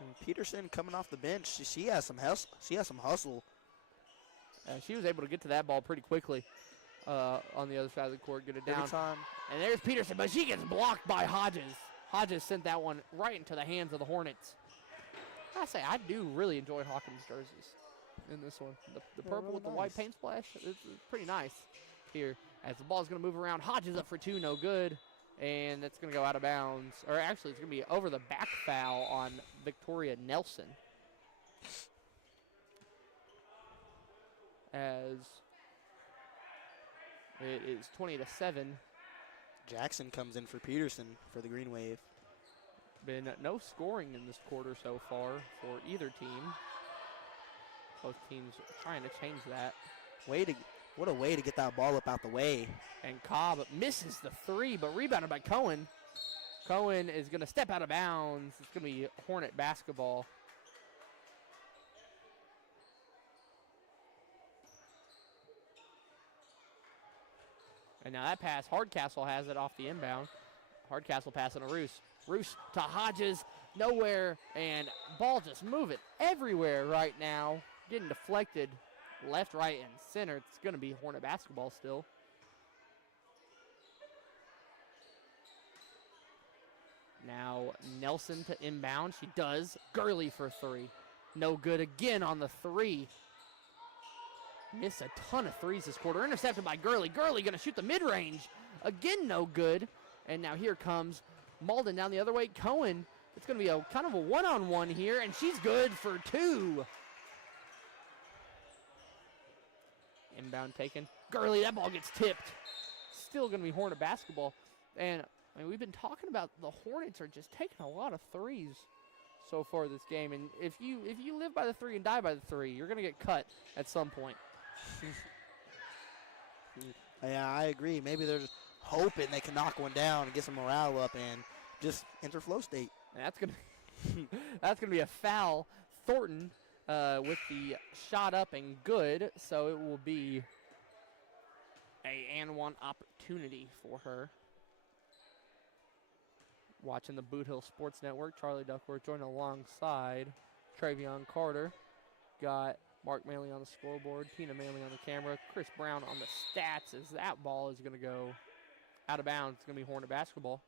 And Peterson coming off the bench, she has some hustle. She has some hustle. She was able to get to that ball pretty quickly on the other side of the court, get it down. Every time. And there's Peterson, but she gets blocked by Hodges. Hodges sent that one right into the hands of the Hornets. I do really enjoy Hawkins' jerseys in this one. The purple really with the nice. white paint splash, it's pretty nice here. As the ball's going to move around, Hodges up for 2, no good. And that's going to go out of bounds. Or actually, it's going to be over the back foul on Victoria Nelson. As it is 20-7. Jackson comes in for Peterson for the Green Wave. Been no scoring in this quarter so far for either team. Both teams trying to change that. What a way to get that ball up out the way. And Cobb misses the 3, but rebounded by Cohen. Cohen is going to step out of bounds. It's going to be Hornet basketball. And now that pass, Hardcastle has it off the inbound. Hardcastle passing to Roos. Roos to Hodges, nowhere, and ball just moving everywhere right now. Getting deflected left, right, and center. It's going to be Hornet basketball still. Now Nelson to inbound. She does. Gurley for 3. No good again on the 3. Miss a ton of threes this quarter. Intercepted by Gurley. Gurley going to shoot the mid-range. Again, no good. And now here comes Malden down the other way. Cohen, it's going to be a kind of a one-on-one here, and she's good for 2. Inbound taken. Gurley, that ball gets tipped. Still going to be Hornet basketball. And we've been talking about the Hornets are just taking a lot of threes so far this game. And if you live by the 3 and die by the 3, you're going to get cut at some point. Yeah, I agree. Maybe they're just hoping they can knock one down and get some morale up and just enter flow state. And that's gonna be a foul. Thornton with the shot up and good, so it will be a and 1 opportunity for her. Watching the Boot Hill Sports Network, Charlie Duckworth joined alongside Travion Carter. Got Mark Manley on the scoreboard, Tina Manley on the camera, Chris Brown on the stats as that ball is going to go out of bounds. It's going to be Hornet basketball.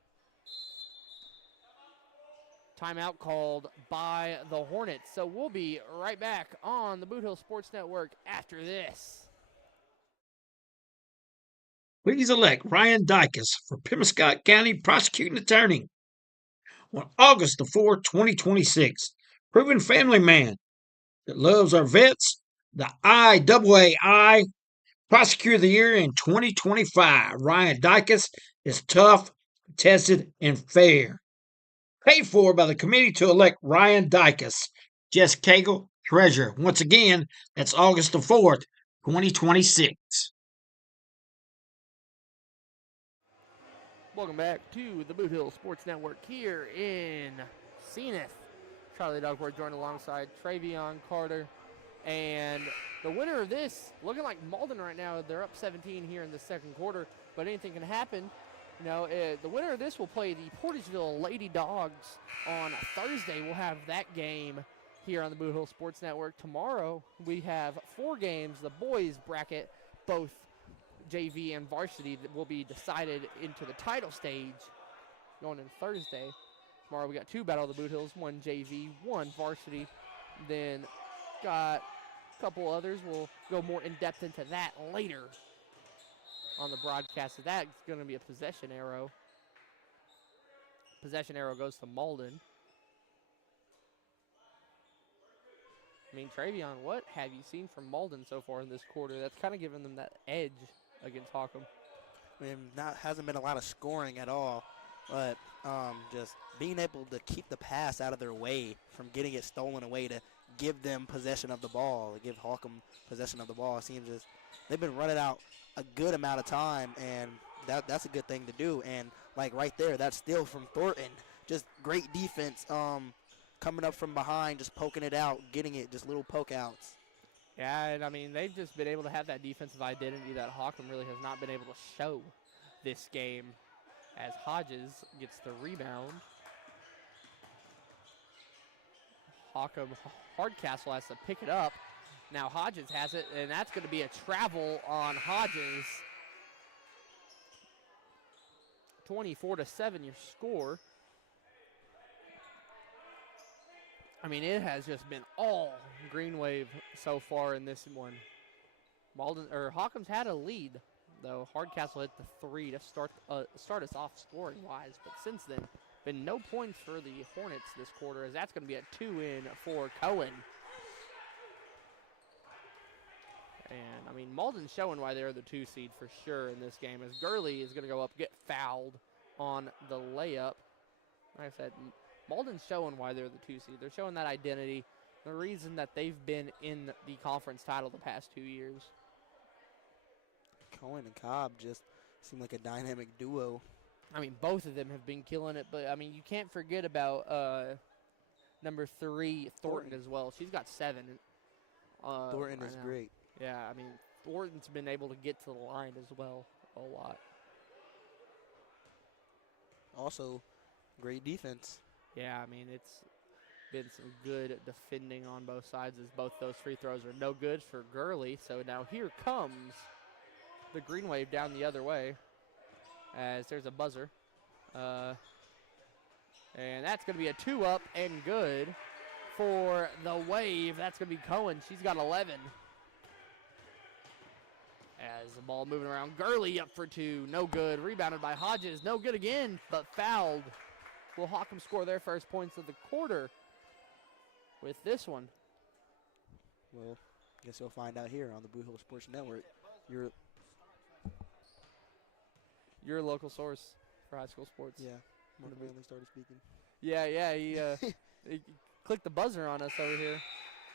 Timeout called by the Hornets. So we'll be right back on the Boot Hill Sports Network after this. Please elect Ryan Dykes for Pemiscot County Prosecuting Attorney. On August the 4th, 2026, proven family man that loves our vets, the IAAI Prosecutor of the Year in 2025. Ryan Dykes is tough, tested, and fair. Paid for by the committee to elect Ryan Dykes. Jess Cagle, Treasurer. Once again, that's August the 4th, 2026. Welcome back to the Boot Hill Sports Network here in Zenith. Charlie Duckworth joined alongside Travion Carter. And the winner of this, looking like Malden right now, they're up 17 here in the second quarter, but anything can happen. The winner of this will play the Portageville Lady Dogs on Thursday. We'll have that game here on the Boot Hill Sports Network. Tomorrow we have 4 games, the boys bracket, both JV and varsity, that will be decided into the title stage going in Thursday. Tomorrow we got 2 Battle of the Boot Hills, 1 JV, 1 varsity. Then got a couple others. We'll go more in depth into that later on the broadcast of that. It's going to be a possession arrow. Possession arrow goes to Malden. Travion, what have you seen from Malden so far in this quarter? That's kind of given them that edge against Hockham. Hasn't been a lot of scoring at all, but just being able to keep the pass out of their way from getting it stolen away to give them possession of the ball, to give Hockham possession of the ball. It seems as they've been running out a good amount of time, and that's a good thing to do. And like right there, that's steal from Thornton. Just great defense, coming up from behind, just poking it out, getting it, just little poke outs. Yeah, and they've just been able to have that defensive identity that Hockham really has not been able to show this game. as Hodges gets the rebound. Hardcastle has to pick it up. Now Hodges has it, and that's going to be a travel on Hodges. 24-7 your score. I mean, it has just been all Green Wave so far in this one. Hawkins had a lead, though. Hardcastle hit the 3 to start us off scoring-wise, but since then, been no points for the Hornets this quarter, as that's going to be a 2-in for Cohen. And, I mean, Malden's showing why they're the 2 seed for sure in this game, as Gurley is going to go up, get fouled on the layup. Like I said, Malden's showing why they're the 2 seed. They're showing that identity, the reason that they've been in the conference title the past 2 years. Cohen and Cobb just seem like a dynamic duo. I mean, both of them have been killing it, but, I mean, you can't forget about number 3, Thornton, as well. She's got 7. Thornton is great. Yeah, I mean, Thornton's been able to get to the line as well a lot. Also, great defense. Yeah, I mean, it's been some good defending on both sides, as both those free throws are no good for Gurley. So now here comes the Green Wave down the other way, as there's a buzzer. And that's going to be a 2-up and good for the Wave. That's going to be Cohen. She's got 11. As the ball moving around, Gurley up for 2, no good. Rebounded by Hodges, no good again, but fouled. Will Hawkins score their first points of the quarter with this one? Well, I guess you'll find out here on the Bootheel Sports Network. Your local source for high school sports. Yeah, Martin Manley started speaking. Yeah, he clicked the buzzer on us over here.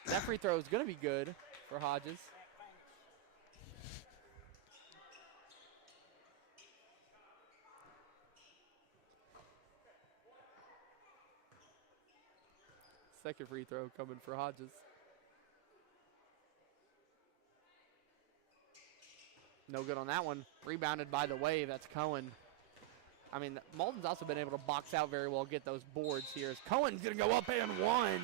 That free throw is going to be good for Hodges. Second free throw coming for Hodges. No good on that one. Rebounded by the Wave. That's Cohen. I mean, Malden's also been able to box out very well, get those boards here. As Cohen's going to go up and 1.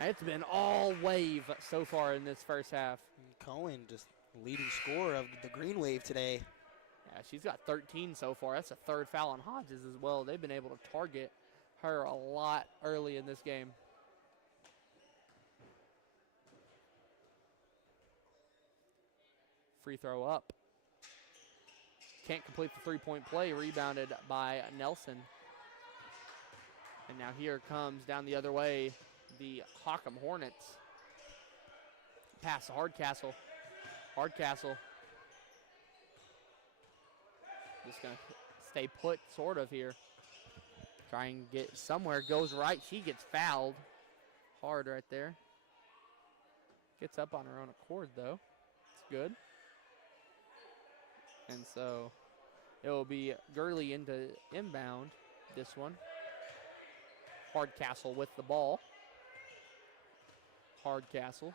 It's been all Wave so far in this first half. Cohen just leading scorer of the Green Wave today. Yeah, she's got 13 so far. That's a 3rd foul on Hodges as well. They've been able to target her a lot early in this game. Free throw up. Can't complete the 3-point play. Rebounded by Nelson. And now here comes down the other way the Hockham Hornets. Pass to Hardcastle. Hardcastle. Just going to stay put sort of here. Try and get somewhere. Goes right. She gets fouled. Hard right there. Gets up on her own accord, though. It's good. And so it will be Gurley into inbound this one. Hardcastle with the ball. Hardcastle.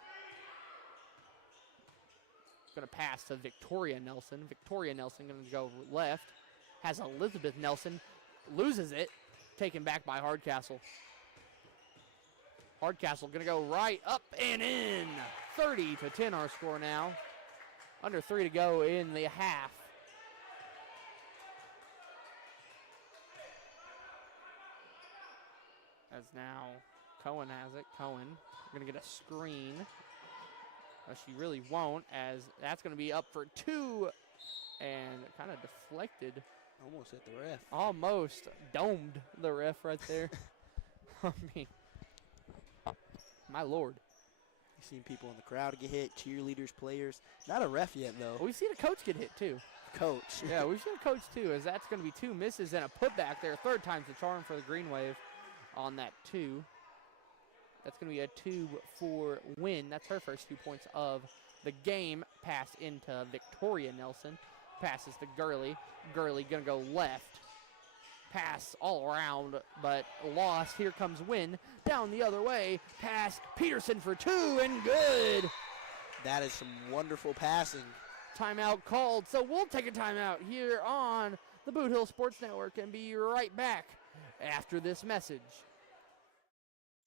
Going to pass to Victoria Nelson. Victoria Nelson going to go left. Has Elizabeth Nelson. Loses it. Taken back by Hardcastle. Hardcastle going to go right, up, and in. 30-10 our score now. Under 3 to go in the half. As now Cohen has it. Cohen going to get a screen. She really won't, as that's going to be up for 2 and kind of deflected. Almost hit the ref. Almost domed the ref right there. I mean, my Lord. You've seen people in the crowd get hit, cheerleaders, players. Not a ref yet, though. We've seen a coach get hit, too. Coach. Yeah, we've seen a coach, too, as that's going to be 2 misses and a putback there. 3rd time's the charm for the Green Wave on that 2. That's going to be a 2 for Wynn. That's her first 2 points of the game. Pass into Victoria Nelson. Passes to Gurley. Gurley going to go left. Pass all around, but lost. Here comes Wynn. Down the other way. Pass Peterson for 2 and good. That is some wonderful passing timeout called. So we'll take a timeout here on the Boot Hill Sports Network and be right back after this message.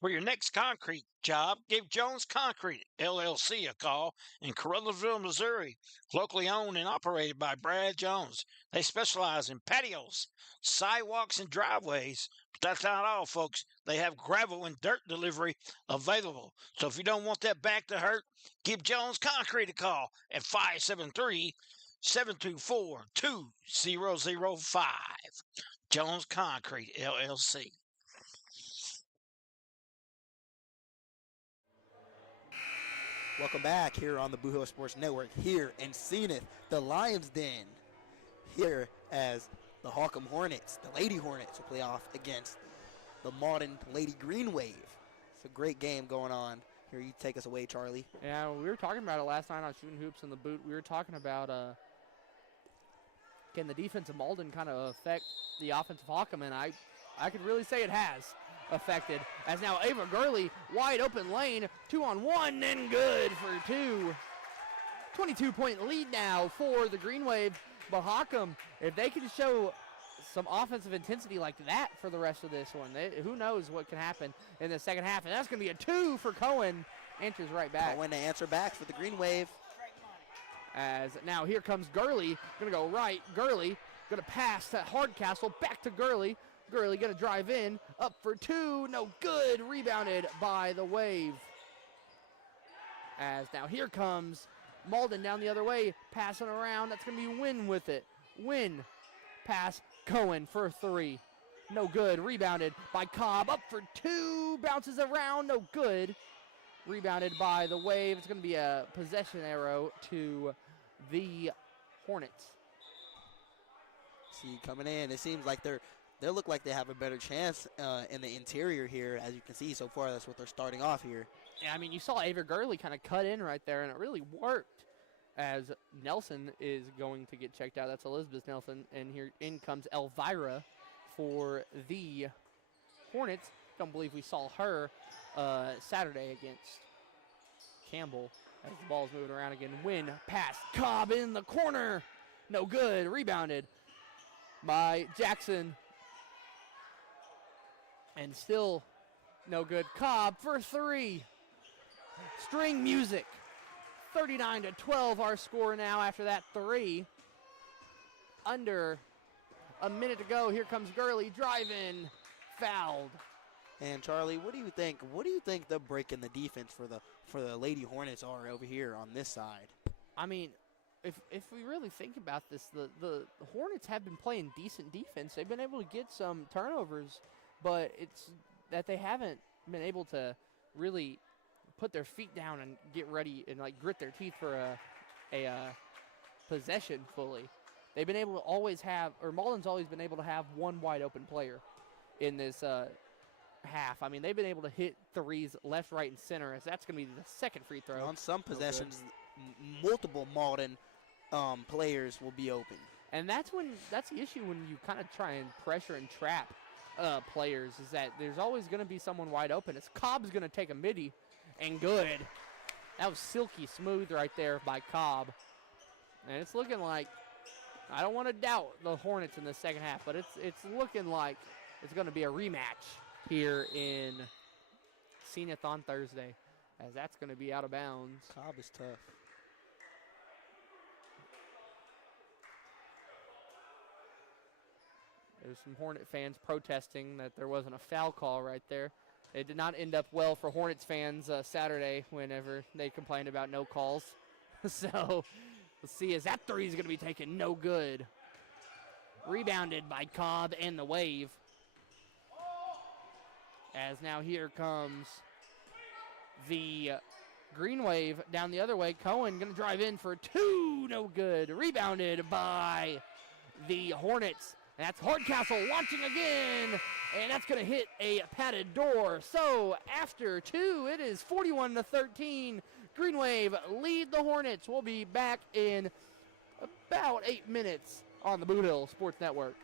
For your next concrete job, give Jones Concrete LLC a call in Carruthersville, Missouri. Locally owned and operated by Brad Jones. They specialize in patios, sidewalks, and driveways. But that's not all, folks. They have gravel and dirt delivery available. So if you don't want that back to hurt, give Jones Concrete a call at 573-724-2005. Jones Concrete LLC. Welcome back here on the Bootheel Sports Network here in Zenith, the Lions Den. Here as the Hawkham Hornets, the Lady Hornets, will play off against the Malden Lady Green Wave. It's a great game going on. Here, you take us away, Charlie. Yeah, we were talking about it last night on Shooting Hoops in the Boot. We were talking about can the defense of Malden kind of affect the offense of Hawkham, and I could really say it has affected, as now Ava Gurley, wide open lane, 2-on-1, and good for two. 22-point lead now for the Green Wave, but Hawkham, if they can show some offensive intensity like that for the rest of this one, who knows what can happen in the second half, and that's going to be a 2 for Cohen. Answers right back. Cohen to answer back for the Green Wave. As now here comes Gurley, going to go right, Gurley going to pass to Hardcastle, back to Gurley. Gurley going to drive in, up for 2, no good, rebounded by the Wave. As now here comes Malden down the other way, passing around, that's going to be Wynn with it. Wynn, pass, Cohen for 3, no good, rebounded by Cobb, up for 2, bounces around, no good. Rebounded by the Wave, it's going to be a possession arrow to the Hornets. See, coming in, it seems like they look like they have a better chance in the interior here, as you can see so far. That's what they're starting off here. Yeah, I mean, you saw Ava Gurley kind of cut in right there, and it really worked, as Nelson is going to get checked out. That's Elizabeth Nelson, and here in comes Elvira for the Hornets. Don't believe we saw her Saturday against Campbell as the ball's moving around again. Win, pass, Cobb in the corner. No good, rebounded by Jackson. And still no good. Cobb for 3. String music. 39-12 our score now after that 3. Under a minute to go. Here comes Gurley driving. Fouled. And Charlie, what do you think? What do you think the break in the defense for the Lady Hornets are over here on this side? I mean, if we really think about this, the Hornets have been playing decent defense. They've been able to get some turnovers, but it's that they haven't been able to really put their feet down and get ready and like grit their teeth for a possession fully. They've been able to always have, or Malden's always been able to have one wide open player in this half. I mean, they've been able to hit threes left, right, and center, as that's going to be the second free throw. On some possessions, multiple Malden players will be open. And that's the issue when you kind of try and pressure and trap players, is that there's always going to be someone wide open. It's Cobb's going to take a midi, and good. That was silky smooth right there by Cobb. And it's looking like, I don't want to doubt the Hornets in the second half, but it's looking like it's going to be a rematch here in Zenith on Thursday, as that's going to be out of bounds. Cobb is tough. There's some Hornet fans protesting that there wasn't a foul call right there. It did not end up well for Hornets fans Saturday whenever they complained about no calls. So we'll see as that 3 is going to be taken no good. Rebounded by Cobb and the Wave. As now here comes the Green Wave down the other way. Cohen going to drive in for 2, no good. Rebounded by the Hornets. And that's Hardcastle launching again, and that's going to hit a padded door. So after 2, it is 41-13. Green Wave lead the Hornets. We'll be back in about 8 minutes on the Bootheel Sports Network.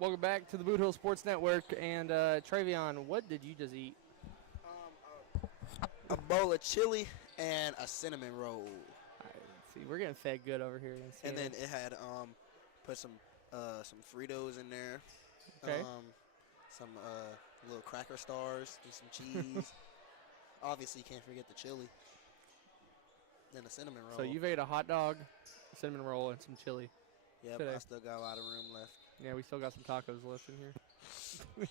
Welcome back to the Bootheel Sports Network. And Travion, what did you just eat? A bowl of chili and a cinnamon roll. All right, let's see, we're getting fed good over here. And then it had put some Fritos in there. Okay. Some little cracker stars and some cheese. Obviously, you can't forget the chili. Then a cinnamon roll. So you've ate a hot dog, a cinnamon roll, and some chili. Yep, today. I still got a lot of room left. Yeah, we still got some tacos left in here.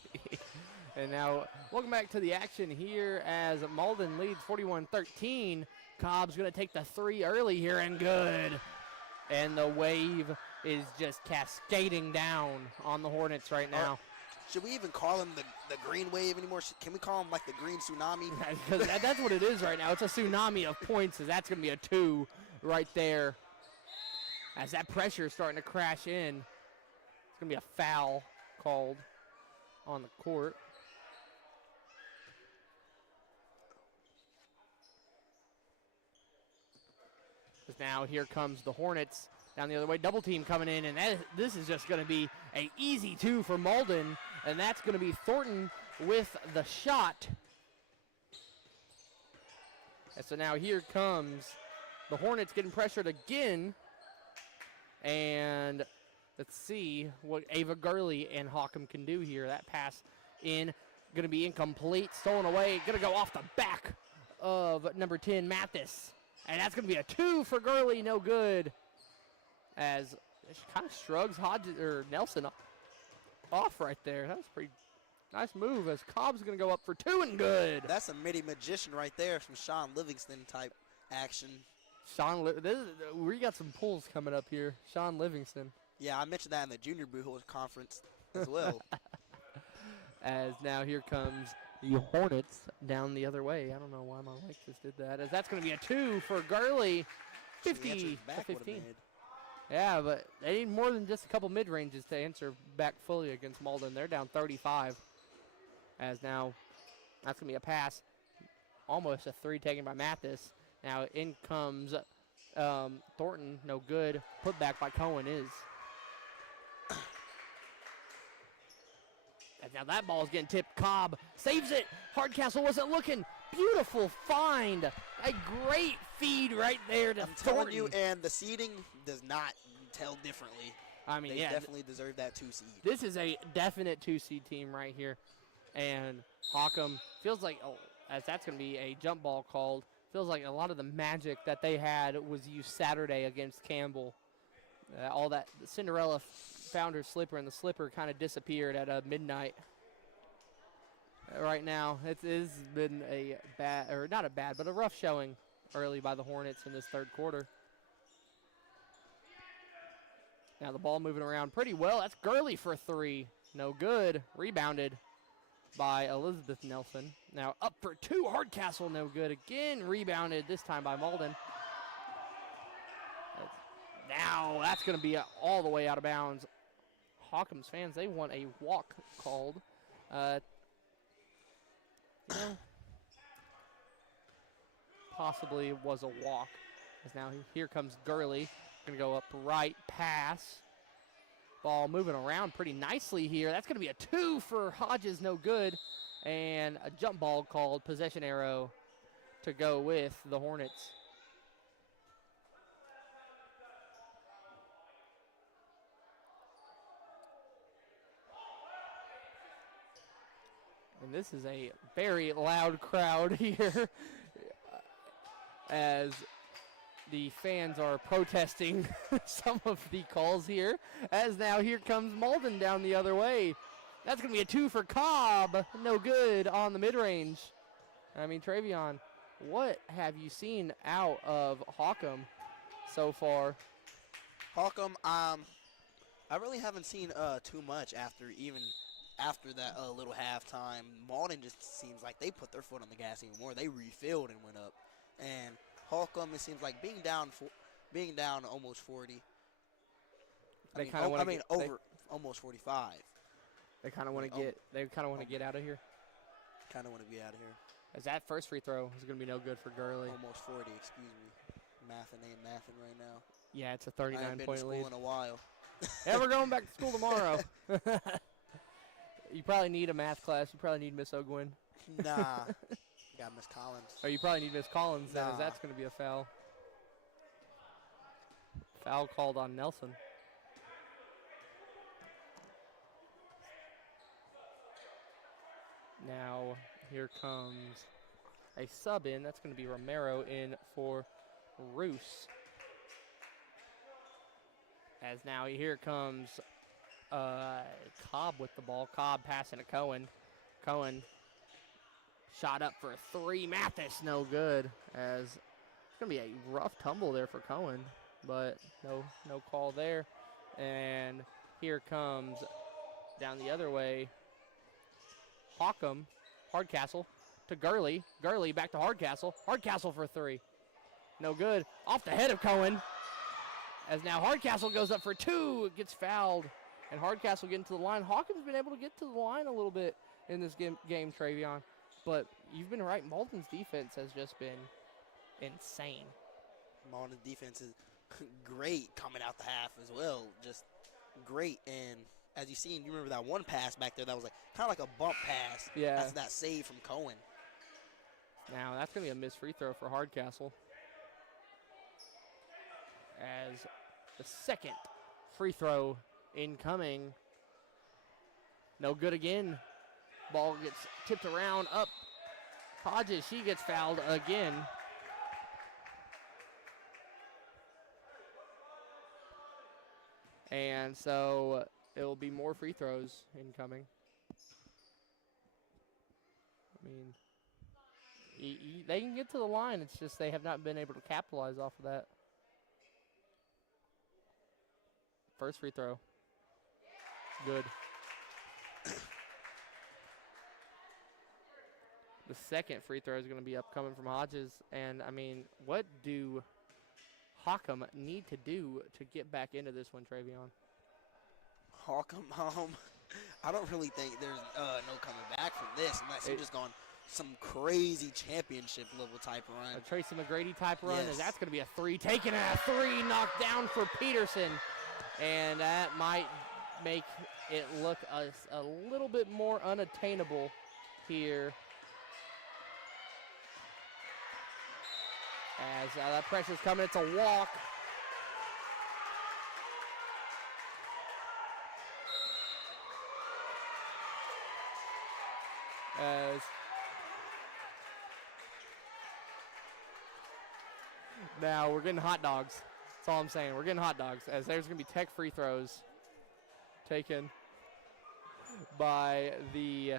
And now, welcome back to the action here as Malden leads 41-13. Cobb's going to take the 3 early here, and good. And the wave is just cascading down on the Hornets right now. Should we even call him the green wave anymore? Can we call him like the green tsunami? Because that's what it is right now. It's a tsunami of points, as that's going to be a 2 right there. As that pressure is starting to crash in, it's going to be a foul called on the court. Because now here comes the Hornets down the other way. Double team coming in, and this is just going to be an easy 2 for Malden, and that's going to be Thornton with the shot. And so now here comes the Hornets getting pressured again. And let's see what Ava Gurley and Hawcom can do here. That pass in, going to be incomplete, stolen away, going to go off the back of number 10, Mathis. And that's going to be a 2 for Gurley, no good. As she kind of shrugs Nelson off right there. That was a pretty nice move as Cobb's going to go up for 2 and good. That's a midi magician right there, some Sean Livingston type action. We got some pulls coming up here. Sean Livingston. Yeah, I mentioned that in the Junior Bootheel Conference as well. As now here comes the Hornets down the other way. I don't know why my mic just did that. As that's going to be a 2 for Gurley, 50-15. Yeah, but they need more than just a couple mid-ranges to answer back fully against Malden. They're down 35. As now that's going to be a pass. Almost a 3 taken by Mathis. Now in comes Thornton, no good. Put back by Cohen is. And now that ball is getting tipped. Cobb saves it. Hardcastle wasn't looking. Beautiful find. A great feed right there to I'm Thornton. telling you, and the seeding does not tell differently. I mean, they yeah, definitely deserve that 2 seed. This is a definite 2 seed team right here. And Hawcom feels like, as that's going to be a jump ball called, feels like a lot of the magic that they had was used Saturday against Campbell. All that Cinderella found her slipper, and the slipper kind of disappeared at midnight. Right now, it has been a bad, or not a bad, but a rough showing early by the Hornets in this third quarter. Now the ball moving around pretty well. That's Gurley for 3. No good. Rebounded by Elizabeth Nelson. Now up for 2. Hardcastle, no good. Again, rebounded, this time by Malden. Now that's going to be all the way out of bounds. Hawkins fans, they want a walk called. Possibly was a walk. As now here comes Gurley. Going to go up right, pass. Ball moving around pretty nicely here. That's going to be a 2 for Hodges, no good. And a jump ball called, possession arrow to go with the Hornets. And this is a very loud crowd here as the fans are protesting some of the calls here. As now here comes Malden down the other way. That's going to be a 2 for Cobb. No good on the mid-range. I mean, Travion, what have you seen out of Hawcom so far? Hawcom, I really haven't seen too much after that little halftime. Malden just seems like they put their foot on the gas even more. They refilled and went up. And Hawcom, it seems like being down almost 40. Almost 45. They kind of want to get. They kind of want to get out of here. Kind of want to be out of here. As that first free throw is going to be no good for Gurley. Almost 40. Excuse me. Mathing ain't mathing right now. Yeah, it's a 39-point lead. I haven't been to school in a while. Yeah, we're going back to school tomorrow. You probably need a math class. You probably need Miss Ogwin. Nah. Got Miss Collins. Or you probably need Miss Collins then, as Nah. that's going to be a foul. Foul called on Nelson. Now, here comes a sub in. That's going to be Romero in for Roos. As now here comes Cobb with the ball. Cobb passing to Cohen. Cohen shot up for a three. Mathis, no good. As it's going to be a rough tumble there for Cohen, but no call there. And here comes down the other way Hardcastle to Gurley. Gurley back to Hardcastle. Hardcastle for three. No good. Off the head of Cohen. As now Hardcastle goes up for two. It gets fouled. And Hardcastle getting to the line. Hawkins been able to get to the line a little bit in this game, Travion. But you've been right. Malton's defense has just been insane. Malton's defense is great coming out the half as well. Just great. And as you seen, you remember that one pass back there that was like kind of like a bump pass. Yeah. That's that save from Cohen. Now that's going to be a missed free throw for Hardcastle. As the second free throw incoming. No good again. Ball gets tipped around up. Hodges, she gets fouled again. And so it will be more free throws incoming. I mean, they can get to the line. It's just they have not been able to capitalize off of that. First free throw. Good. The second free throw is going to be upcoming from Hodges. And, I mean, what do Hockham need to do to get back into this one, Travion? Hockham, I don't really think there's no coming back from this unless you're just going some crazy championship level type run. A Tracy McGrady type run, Yes. and that's going to be a three. Taken a three, knocked down for Peterson. And that might make it look a little bit more unattainable here. As that pressure's coming, it's a walk. As now we're getting hot dogs. That's all I'm saying. We're getting hot dogs. As there's going to be tech free throws taken by the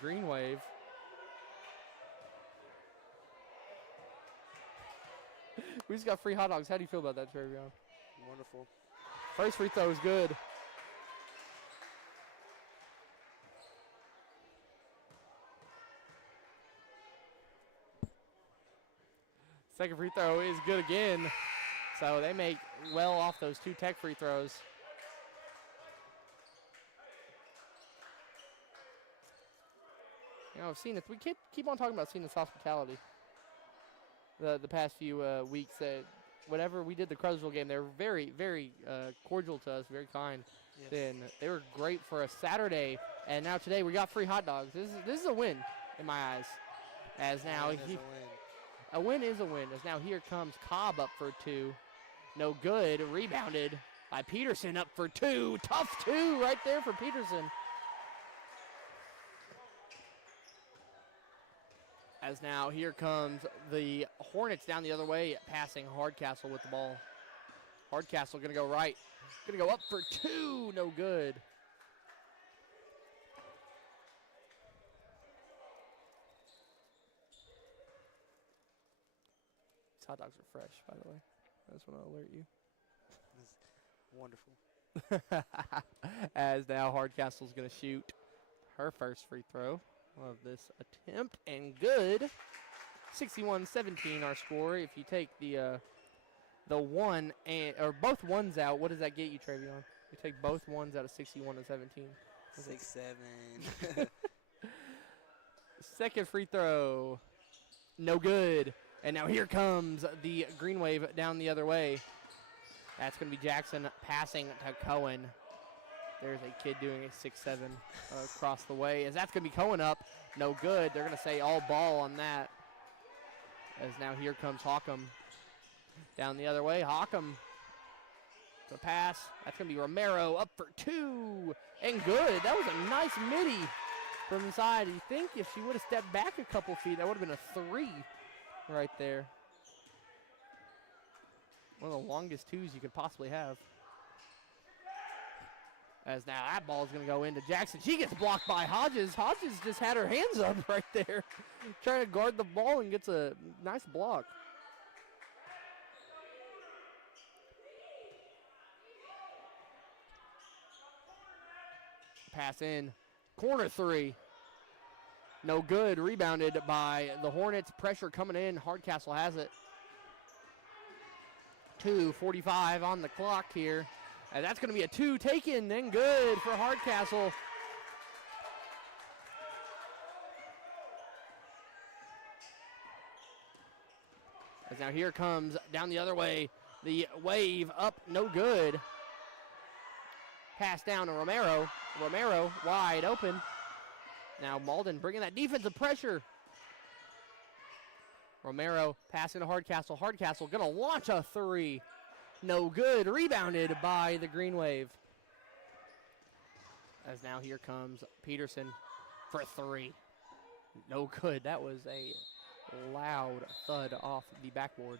Green Wave. We just got free hot dogs. How do you feel about that, Travion? Wonderful. First free throw is good. Second free throw is good again. So they make well off those two tech free throws. You know, Zenith, we keep on talking about Zenith's hospitality. The past few weeks, whenever we did the Crowsville game, they were very, very cordial to us, very kind. Yes. And they were great for a Saturday. And now today we got free hot dogs. This is a win in my eyes. As now a win is a win. As now here comes Cobb up for two. No good. Rebounded by Peterson up for two. Tough two right there for Peterson. As now here comes the Hornets down the other way, passing Hardcastle with the ball. Hardcastle going to go right. Going to go up for two. No good. These hot dogs are fresh, by the way. I just want to alert you. Wonderful. As now Hardcastle's going to shoot her first free throw of this attempt, and good. 61-17 our score. If you take the one or both ones out, what does that get you, Travion? You take both ones out of 61 and 17. 6-7. Second free throw, no good. And now here comes the Green Wave down the other way. That's going to be Jackson passing to Cohen. There's a kid doing a 6-7 across the way. As that's going to be Cohen up. No good. They're going to say all ball on that. As now here comes Hawcom. Down the other way. Hawcom. The pass. That's going to be Romero up for 2. And good. That was a nice midi from the side. You think if she would have stepped back a couple feet, that would have been a 3 right there. One of the longest 2s you could possibly have. As now that ball is going to go into Jackson. She gets blocked by Hodges. Hodges just had her hands up right there, trying to guard the ball and gets a nice block. Pass in. Corner 3. No good. Rebounded by the Hornets. Pressure coming in. Hardcastle has it. 2:45 on the clock here. And that's going to be a 2 taken and good for Hardcastle. As now here comes down the other way. The wave up, no good. Pass down to Romero. Romero wide open. Now Malden bringing that defensive pressure. Romero passing to Hardcastle. Hardcastle going to launch a 3. No good. Rebounded by the Green Wave. As now here comes Peterson for 3. No good. That was a loud thud off the backboard.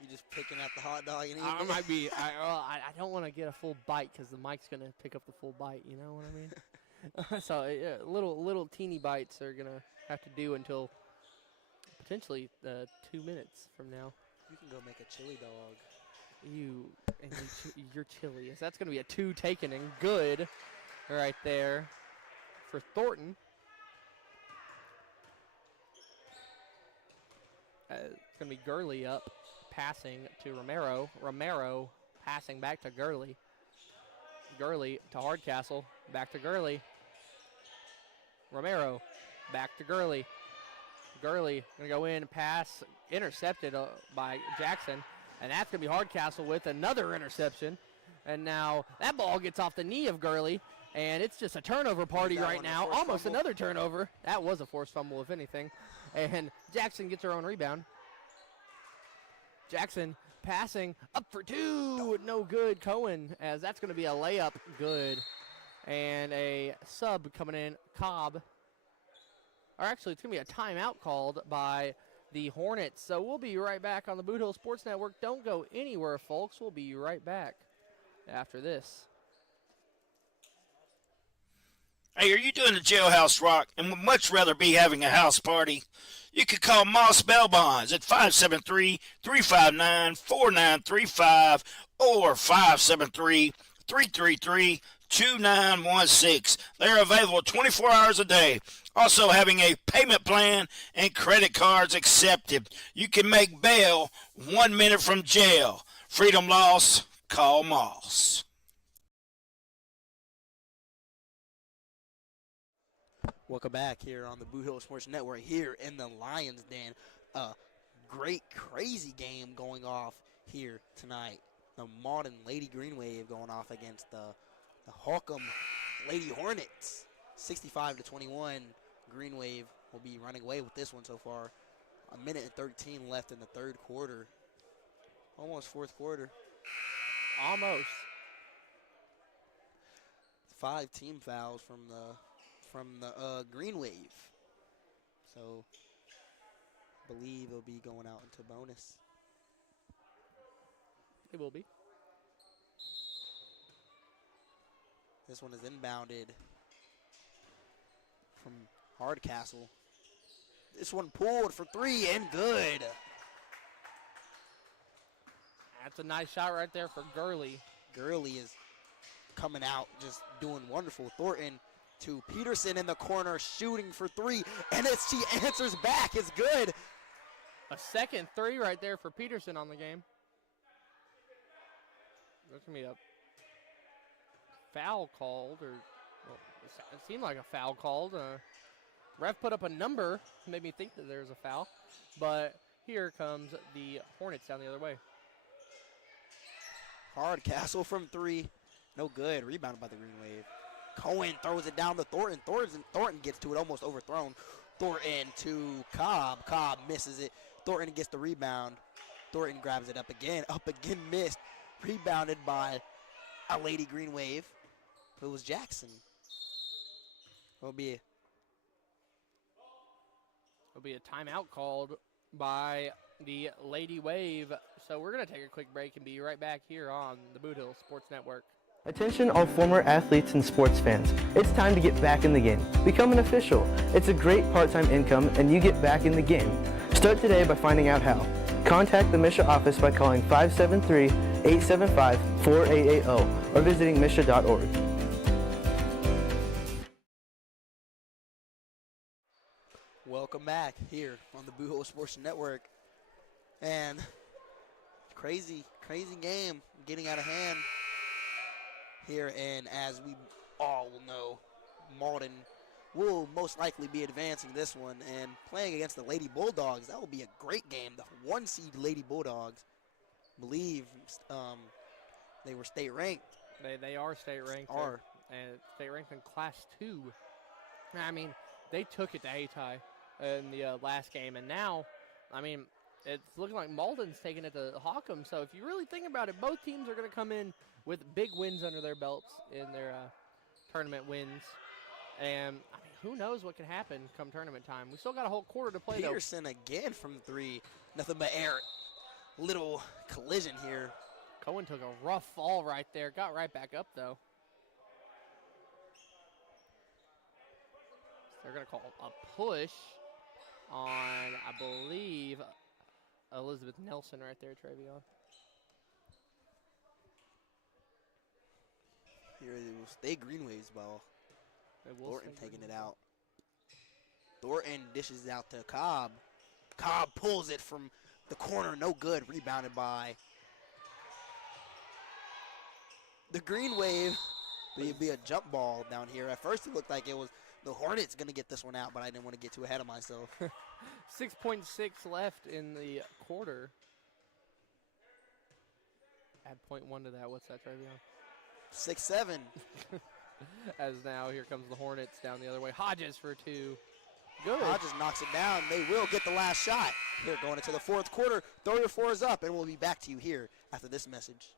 You just picking at the hot dog and I might be. I don't want to get a full bite because the mic's going to pick up the full bite. You know what I mean? So little teeny bites are going to have to do until potentially 2 minutes from now. You can go make a chili dog. You're chili. So that's going to be a 2 taken and good right there for Thornton. It's going to be Gurley up, passing to Romero. Romero passing back to Gurley. Gurley to Hardcastle. Back to Gurley. Romero back to Gurley. Gurley going to go in, pass, intercepted by Jackson. And that's going to be Hardcastle with another interception. And now that ball gets off the knee of Gurley. And it's just a turnover party right now. Almost fumble. Another turnover. That was a forced fumble, if anything. And Jackson gets her own rebound. Jackson passing up for 2. No good. Cohen, as that's going to be a layup. Good. And a sub coming in, Cobb. Or actually, it's going to be a timeout called by the Hornets. So we'll be right back on the Bootheel Sports Network. Don't go anywhere, folks. We'll be right back after this. Hey, are you doing the jailhouse rock and would much rather be having a house party? You could call Moss Bell Bonds at 573-359-4935 or 573-333-2916. They're available 24 hours a day. Also having a payment plan and credit cards accepted. You can make bail 1 minute from jail. Freedom loss, call Moss. Welcome back here on the Bootheel Sports Network here in the Lions Den. A great, crazy game going off here tonight. The Malden Lady Green Wave going off against the Hawcom Lady Hornets. 65-21. Green Wave will be running away with this one so far. 1:13 left in the third quarter. Almost fourth quarter. Almost. 5 team fouls from the Green Wave. So I believe it'll be going out into bonus. It will be. This one is inbounded from Hardcastle. This one pulled for 3 and good. That's a nice shot right there for Gurley. Gurley is coming out, just doing wonderful. Thornton to Peterson in the corner, shooting for 3, and she answers back. It's good. A second 3 right there for Peterson on the game. There's going to be a foul called, or well, it seemed like a foul called. Ref put up a number, made me think that there was a foul, but here comes the Hornets down the other way. Hardcastle from 3. No good. Rebounded by the Green Wave. Cohen throws it down to Thornton. Thornton gets to it, almost overthrown. Thornton to Cobb. Cobb misses it. Thornton gets the rebound. Thornton grabs it up again. Up again, missed. Rebounded by a Lady Green Wave. It was Jackson. It'll be a timeout called by the Lady Wave. So we're going to take a quick break and be right back here on the Bootheel Sports Network. Attention all former athletes and sports fans. It's time to get back in the game. Become an official. It's a great part-time income and you get back in the game. Start today by finding out how. Contact the MSHSAA office by calling 573-875-4880 or visiting MSHSAA.org. welcome back here on the Bootheel Sports Network. And crazy game getting out of hand here. And as we all will know, Malden will most likely be advancing this one and playing against the Lady Bulldogs. That will be a great game. The 1 seed Lady Bulldogs, believe they were state ranked. They are state ranked. Are. And state ranked in Class 2. I mean, they took it to Hayti in the last game, and now, I mean, it's looking like Malden's taking it to Hawcom. So if you really think about it, both teams are going to come in with big wins under their belts in their tournament wins. And I mean, who knows what can happen come tournament time. We still got a whole quarter to play, Peterson though. again from 3. Nothing but air. Little collision here. Cohen took a rough fall right there. Got right back up, though. They're going to call a push on, I believe, Elizabeth Nelson right there, Travion. Here it will stay Greenway's ball. Thornton taking it out. Thornton dishes out to Cobb. Cobb pulls it from the corner, no good. Rebounded by the Green Wave. It'd be a jump ball down here. At first it looked like it was the Hornets going to get this one out, but I didn't want to get too ahead of myself. 6.6 left in the quarter. Add 0.1 to that. What's that, Travion? 6-7. As now here comes the Hornets down the other way. Hodges for 2. Good. Hodges knocks it down. They will get the last shot. Here going into the fourth quarter. Throw your fours up, and we'll be back to you here after this message.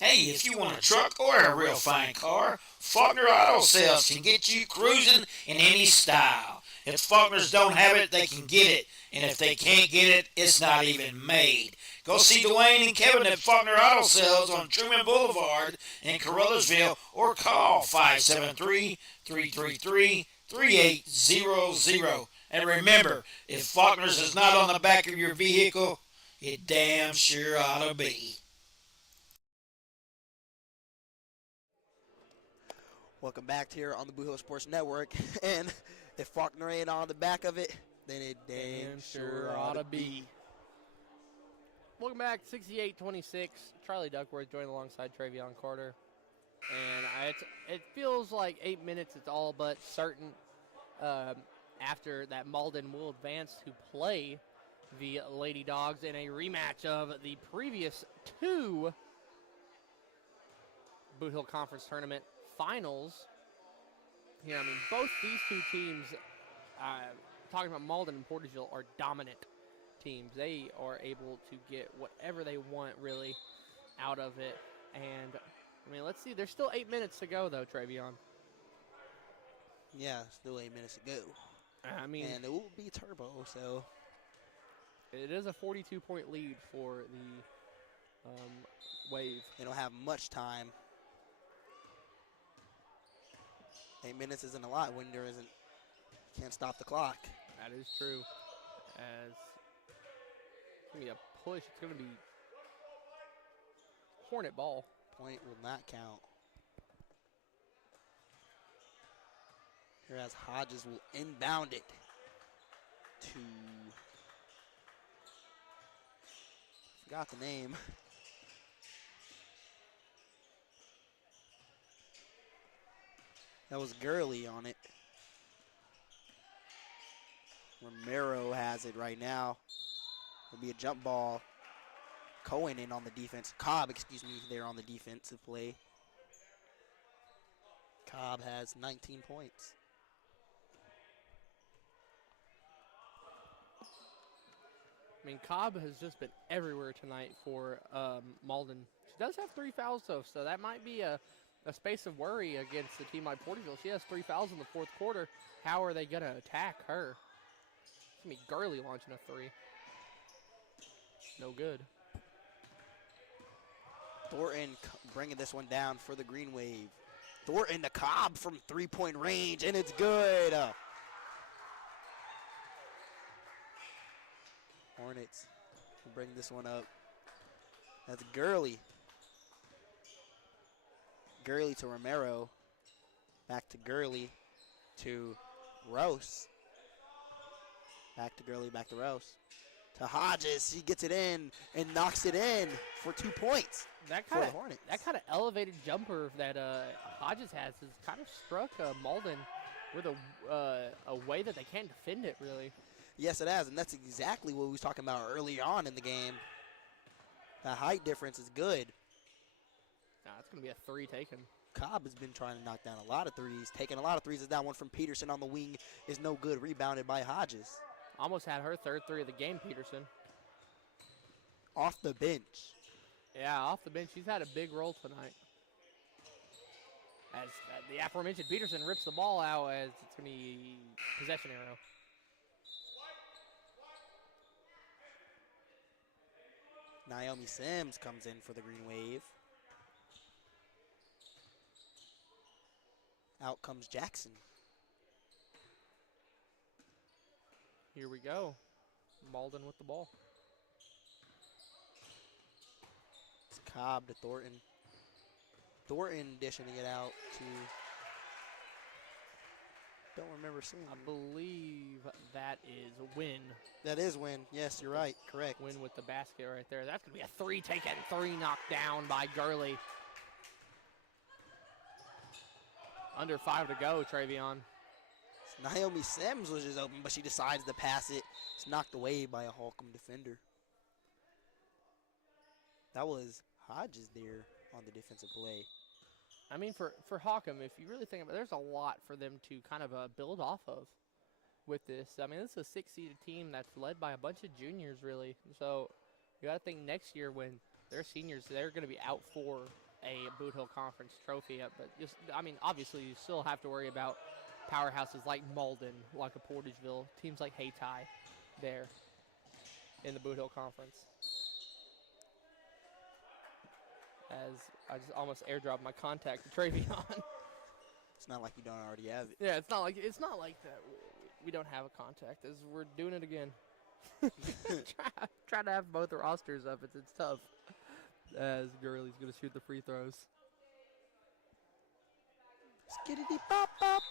Hey, if you want a truck or a real fine car, Faulkner Auto Sales can get you cruising in any style. If Faulkners don't have it, they can get it. And if they can't get it, it's not even made. Go see Dwayne and Kevin at Faulkner Auto Sales on Truman Boulevard in Caruthersville or call 573-333-3800. And remember, if Faulkner's is not on the back of your vehicle, it damn sure ought to be. Welcome back here on the Bootheel Sports Network. And if Faulkner ain't on the back of it, then it damn sure ought to be. Welcome back, 68-26. Charlie Duckworth joined alongside Travion Carter. And it feels like 8 minutes, it's all but certain after that Malden will advance to play the Lady Dogs in a rematch of the previous 2 Bootheel Conference Tournament finals. Here, I mean, both these 2 teams, talking about Malden and Porterville, are dominant teams. They are able to get whatever they want, really, out of it. And, I mean, let's see. There's still 8 minutes to go, though, Travion. Yeah, still 8 minutes to go. I mean, and it will be turbo, so. It is a 42-point lead for the Wave. They don't have much time. 8 minutes isn't a lot when there isn't, can't stop the clock. That is true. As it's going to be a push, it's going to be Hornet ball. Point will not count. Whereas Hodges will inbound it to, forgot the name. That was Gurley on it. Romero has it right now. It'll be a jump ball. Cohen in on the defense. Cobb, excuse me, there on the defensive play. Cobb has 19 points. I mean, Cobb has just been everywhere tonight for Malden. She does have 3 fouls, though, so that might be a space of worry against a team like Porterville. She has 3 fouls in the fourth quarter. How are they going to attack her? It's going to be Gurley launching a 3. No good. Thornton bringing this one down for the Green Wave. Thornton to Cobb from 3-point range, and it's good. Hornets will bring this one up. That's Gurley. Gurley to Romero. Back to Gurley to Rose. Back to Gurley, back to Rose. To Hodges, he gets it in and knocks it in for 2 points. That kind of elevated jumper that Hodges has kind of struck Malden with a way that they can't defend it, really. Yes, it has, and that's exactly what we was talking about early on in the game. The height difference is good. Nah, it's going to be a 3 taken. Cobb has been trying to knock down a lot of threes, taking a lot of threes. That one from Peterson on the wing is no good, rebounded by Hodges. Almost had her 3rd 3 of the game, Peterson. Off the bench. Yeah, off the bench. She's had a big role tonight. As the aforementioned Peterson rips the ball out as it's going to be possession arrow. Naomi Sims comes in for the Green Wave. Out comes Jackson. Here we go. Malden with the ball. It's Cobb to Thornton. Thornton dishing it out to... Don't remember seeing. I believe that is Win. That is Win. Yes, you're right. Correct. Win with the basket right there. That's going to be a 3 taken, 3 knocked down by Gurley. Under 5 to go, Travion. Naomi Sims was just open, but she decides to pass it. It's knocked away by a Holcomb defender. That was Hodges there on the defensive play. I mean, for Holcomb, if you really think about it, there's a lot for them to kind of build off of with this. I mean, this is a 6-seeded team that's led by a bunch of juniors, really. So you got to think next year when they're seniors, they're going to be out for a Bootheel Conference trophy. But just, I mean, obviously you still have to worry about powerhouses like Malden, like a Portageville, teams like Hayti there in the Bootheel Conference. As I just almost airdropped my contact to Travion. It's not like you don't already have it. Yeah, it's not like that. We don't have a contact. As we're doing it again. Try to have both rosters up. It's tough. As Gurley's gonna shoot the free throws. Skiddity pop pop.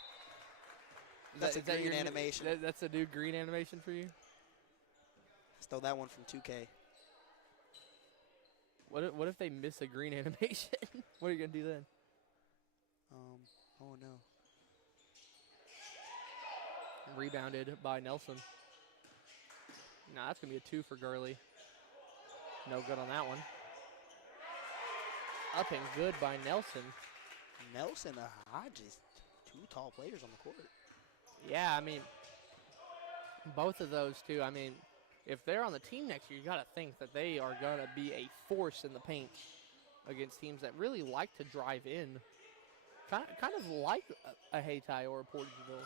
That's a is that green your animation. That's a new green animation for you? Stole that one from 2K. What if they miss a green animation? What are you gonna do then? Oh no. Rebounded by Nelson. Nah, that's gonna be a 2 for Gurley. No good on that one. Up and good by Nelson. Nelson and Hodges, 2 tall players on the court. Yeah, I mean, both of those two. I mean, if they're on the team next year, you got to think that they are going to be a force in the paint against teams that really like to drive in. Kind of like a Hayti or a Portageville.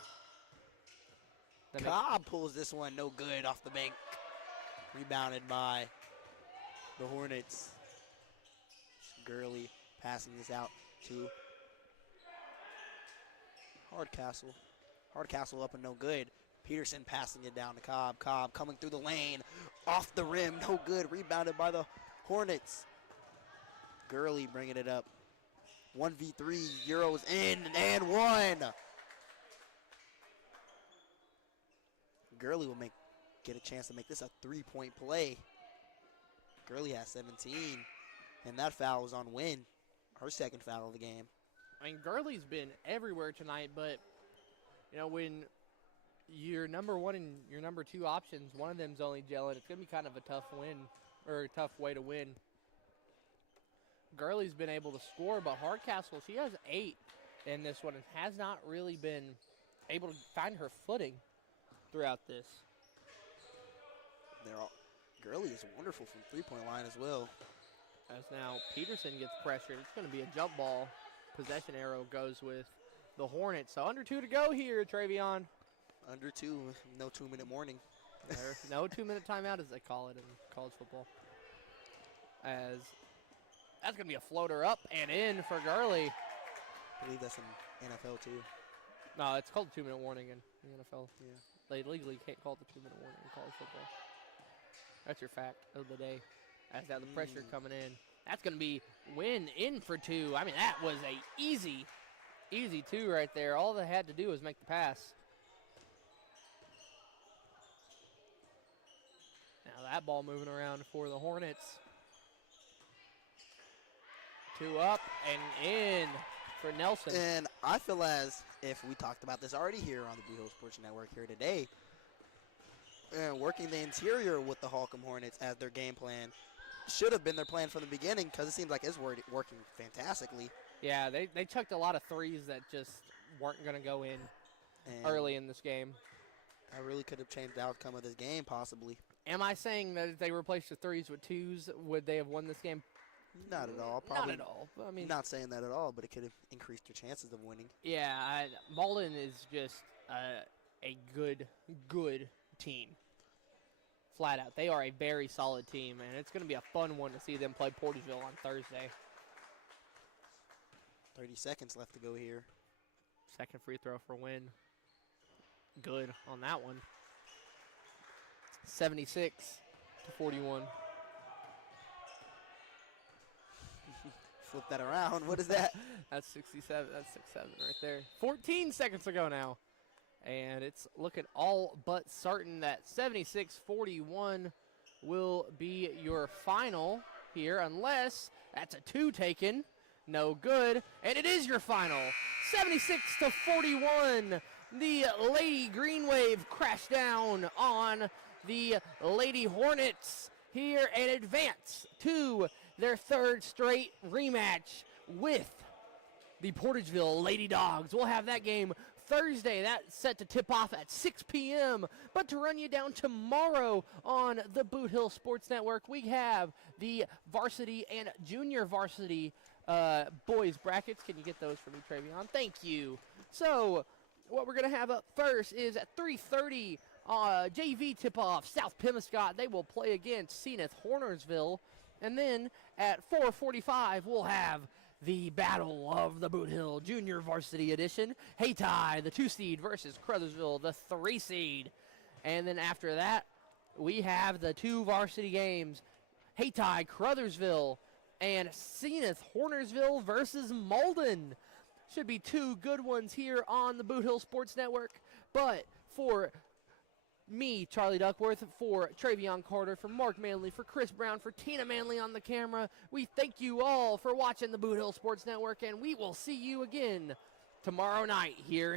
Cobb pulls this one no good off the bank. Rebounded by the Hornets. Gurley passing this out to Hardcastle. Hardcastle up and no good. Peterson passing it down to Cobb. Cobb coming through the lane. Off the rim. No good. Rebounded by the Hornets. Gurley bringing it up. 1v3. Euros in and 1. Gurley will get a chance to make this a 3-point play. Gurley has 17. And that foul was on Wynn. Her second foul of the game. I mean, Gurley's been everywhere tonight, but, you know, when your number one and your number two options, one of them's only gelling. It's going to be kind of a tough win, or a tough way to win. Gurley's been able to score, but Hardcastle, she has 8 in this one and has not really been able to find her footing throughout this. Gurley is wonderful from three-point line as well. As now Peterson gets pressured. It's going to be a jump ball. Possession arrow goes with the Hornets. So under 2 to go here, Travion. Under 2, no 2-minute warning. No 2-minute timeout, as they call it in college football. As that's going to be a floater up and in for Gurley. I believe that's in NFL too. No, it's called a 2-minute warning in the NFL. Yeah. They legally can't call it the 2-minute warning in college football. That's your fact of the day. As now the pressure coming in. That's going to be win in for 2. I mean, that was a easy 2 right there. All they had to do was make the pass. Now that ball moving around for the Hornets. 2 up and in for Nelson. And I feel as if we talked about this already here on the Bootheel Sports Network here today, working the interior with the Holcomb Hornets as their game plan should have been their plan from the beginning, because it seems like it's working fantastically. Yeah, they chucked a lot of threes that just weren't going to go in early in this game. I really could have changed the outcome of this game, possibly. Am I saying that if they replaced the threes with 2s, would they have won this game? Not at all. Probably not at all. I mean, not saying that at all, but it could have increased your chances of winning. Yeah, Malden is just a good team. Flat out. They are a very solid team, and it's going to be a fun one to see them play Porterville on Thursday. 30 seconds left to go here. Second free throw for win. Good on that one. 76 to 41. Flip that around. What is that? That's 67. That's 6-7 right there. 14 seconds to go now. And it's looking all but certain that 76-41 will be your final here, unless that's a 2 taken. No good. And it is your final. 76-41. The Lady Green Wave crashed down on the Lady Hornets here and advance to their 3rd straight rematch with the Portageville Lady Dogs. We'll have that game Thursday. That's set to tip off at 6 p.m. But to run you down tomorrow on the Bootheel Sports Network, we have the varsity and junior varsity boys brackets. Can you get those for me, Travion? Thank you. So what we're going to have up first is at 3:30 JV tip-off, South Pemiscot. They will play against Zenith Hornersville. And then at 4:45, we'll have the Battle of the Bootheel Junior Varsity Edition. Hayti, the 2-seed, versus Crothersville, the 3-seed. And then after that, we have the 2 varsity games. Hayti, Crothersville, and Zenith Hornersville versus Malden. Should be 2 good ones here on the Bootheel Sports Network. But for me, Charlie Duckworth, for Travion Carter, for Mark Manley, for Chris Brown, for Tina Manley on the camera, we thank you all for watching the Bootheel Sports Network, and we will see you again tomorrow night here in